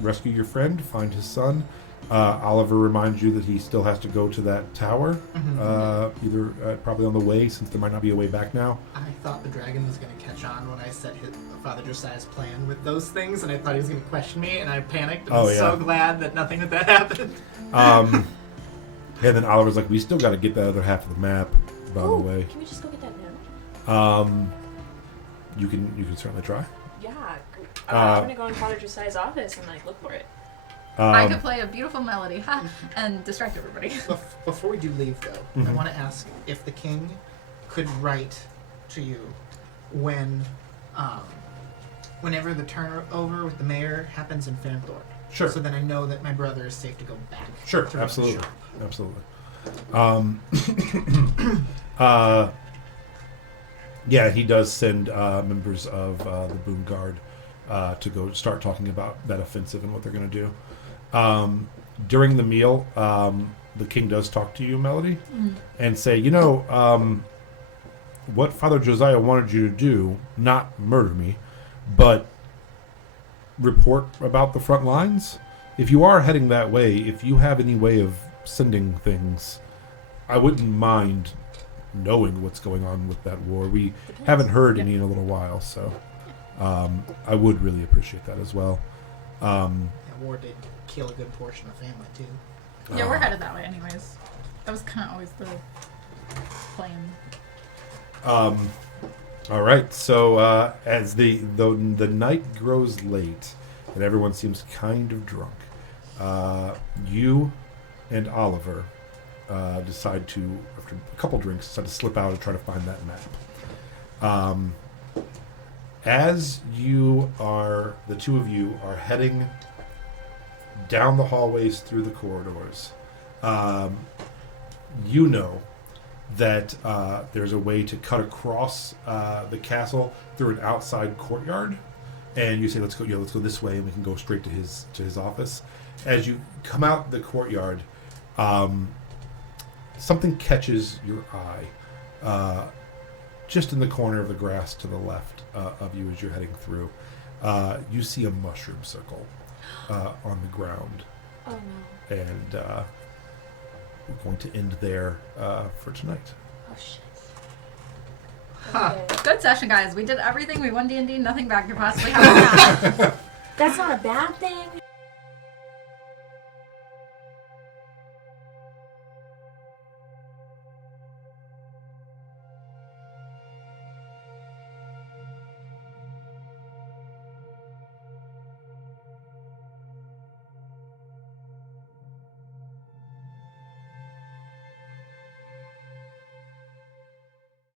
rescue your friend, find his son. Oliver reminds you that he still has to go to that tower, either probably on the way, since there might not be a way back now. I thought the dragon was going to catch on when I said Father Josiah's plan with those things, and I thought he was going to question me, and I panicked. And I'm so glad that nothing of that happened. And then Oliver's like, we still got to get that other half of the map, by the way. Can we just go get that now? You can certainly try. Yeah. I'm gonna go in Father Josiah's office and look for it. I could play a beautiful melody, and distract everybody. Before we do leave, though, I want to ask if the king could write to you whenever the turnover with the mayor happens in Fernthorpe. Sure. So then I know that my brother is safe to go back. Sure, to absolutely. Absolutely. Yeah, he does send members of the Boom Guard to go start talking about that offensive and what they're going to do. During the meal, the king does talk to you, Melody, and say, what Father Josiah wanted you to do, not murder me, but report about the front lines. If you are heading that way, if you have any way of sending things, I wouldn't mind knowing what's going on with that war. We haven't heard any in a little while, so I would really appreciate that as well. That war did kill a good portion of family, too. Yeah, we're headed that way anyways. That was kind of always the plan. All right, so as the night grows late and everyone seems kind of drunk, you and Oliver decide to, after a couple drinks, decide to slip out and try to find that map. As the two of you are heading down the hallways through the corridors, you know that there's a way to cut across the castle through an outside courtyard, and you say, let's go this way, and we can go straight to his office. As you come out the courtyard, something catches your eye, just in the corner of the grass to the left of you as you're heading through. You see a mushroom circle on the ground. Oh no. And we're going to end there for tonight. Oh shit. Huh. Okay. Good session, guys. We did everything. We won D&D. Nothing bad could possibly happen. That's not a bad thing.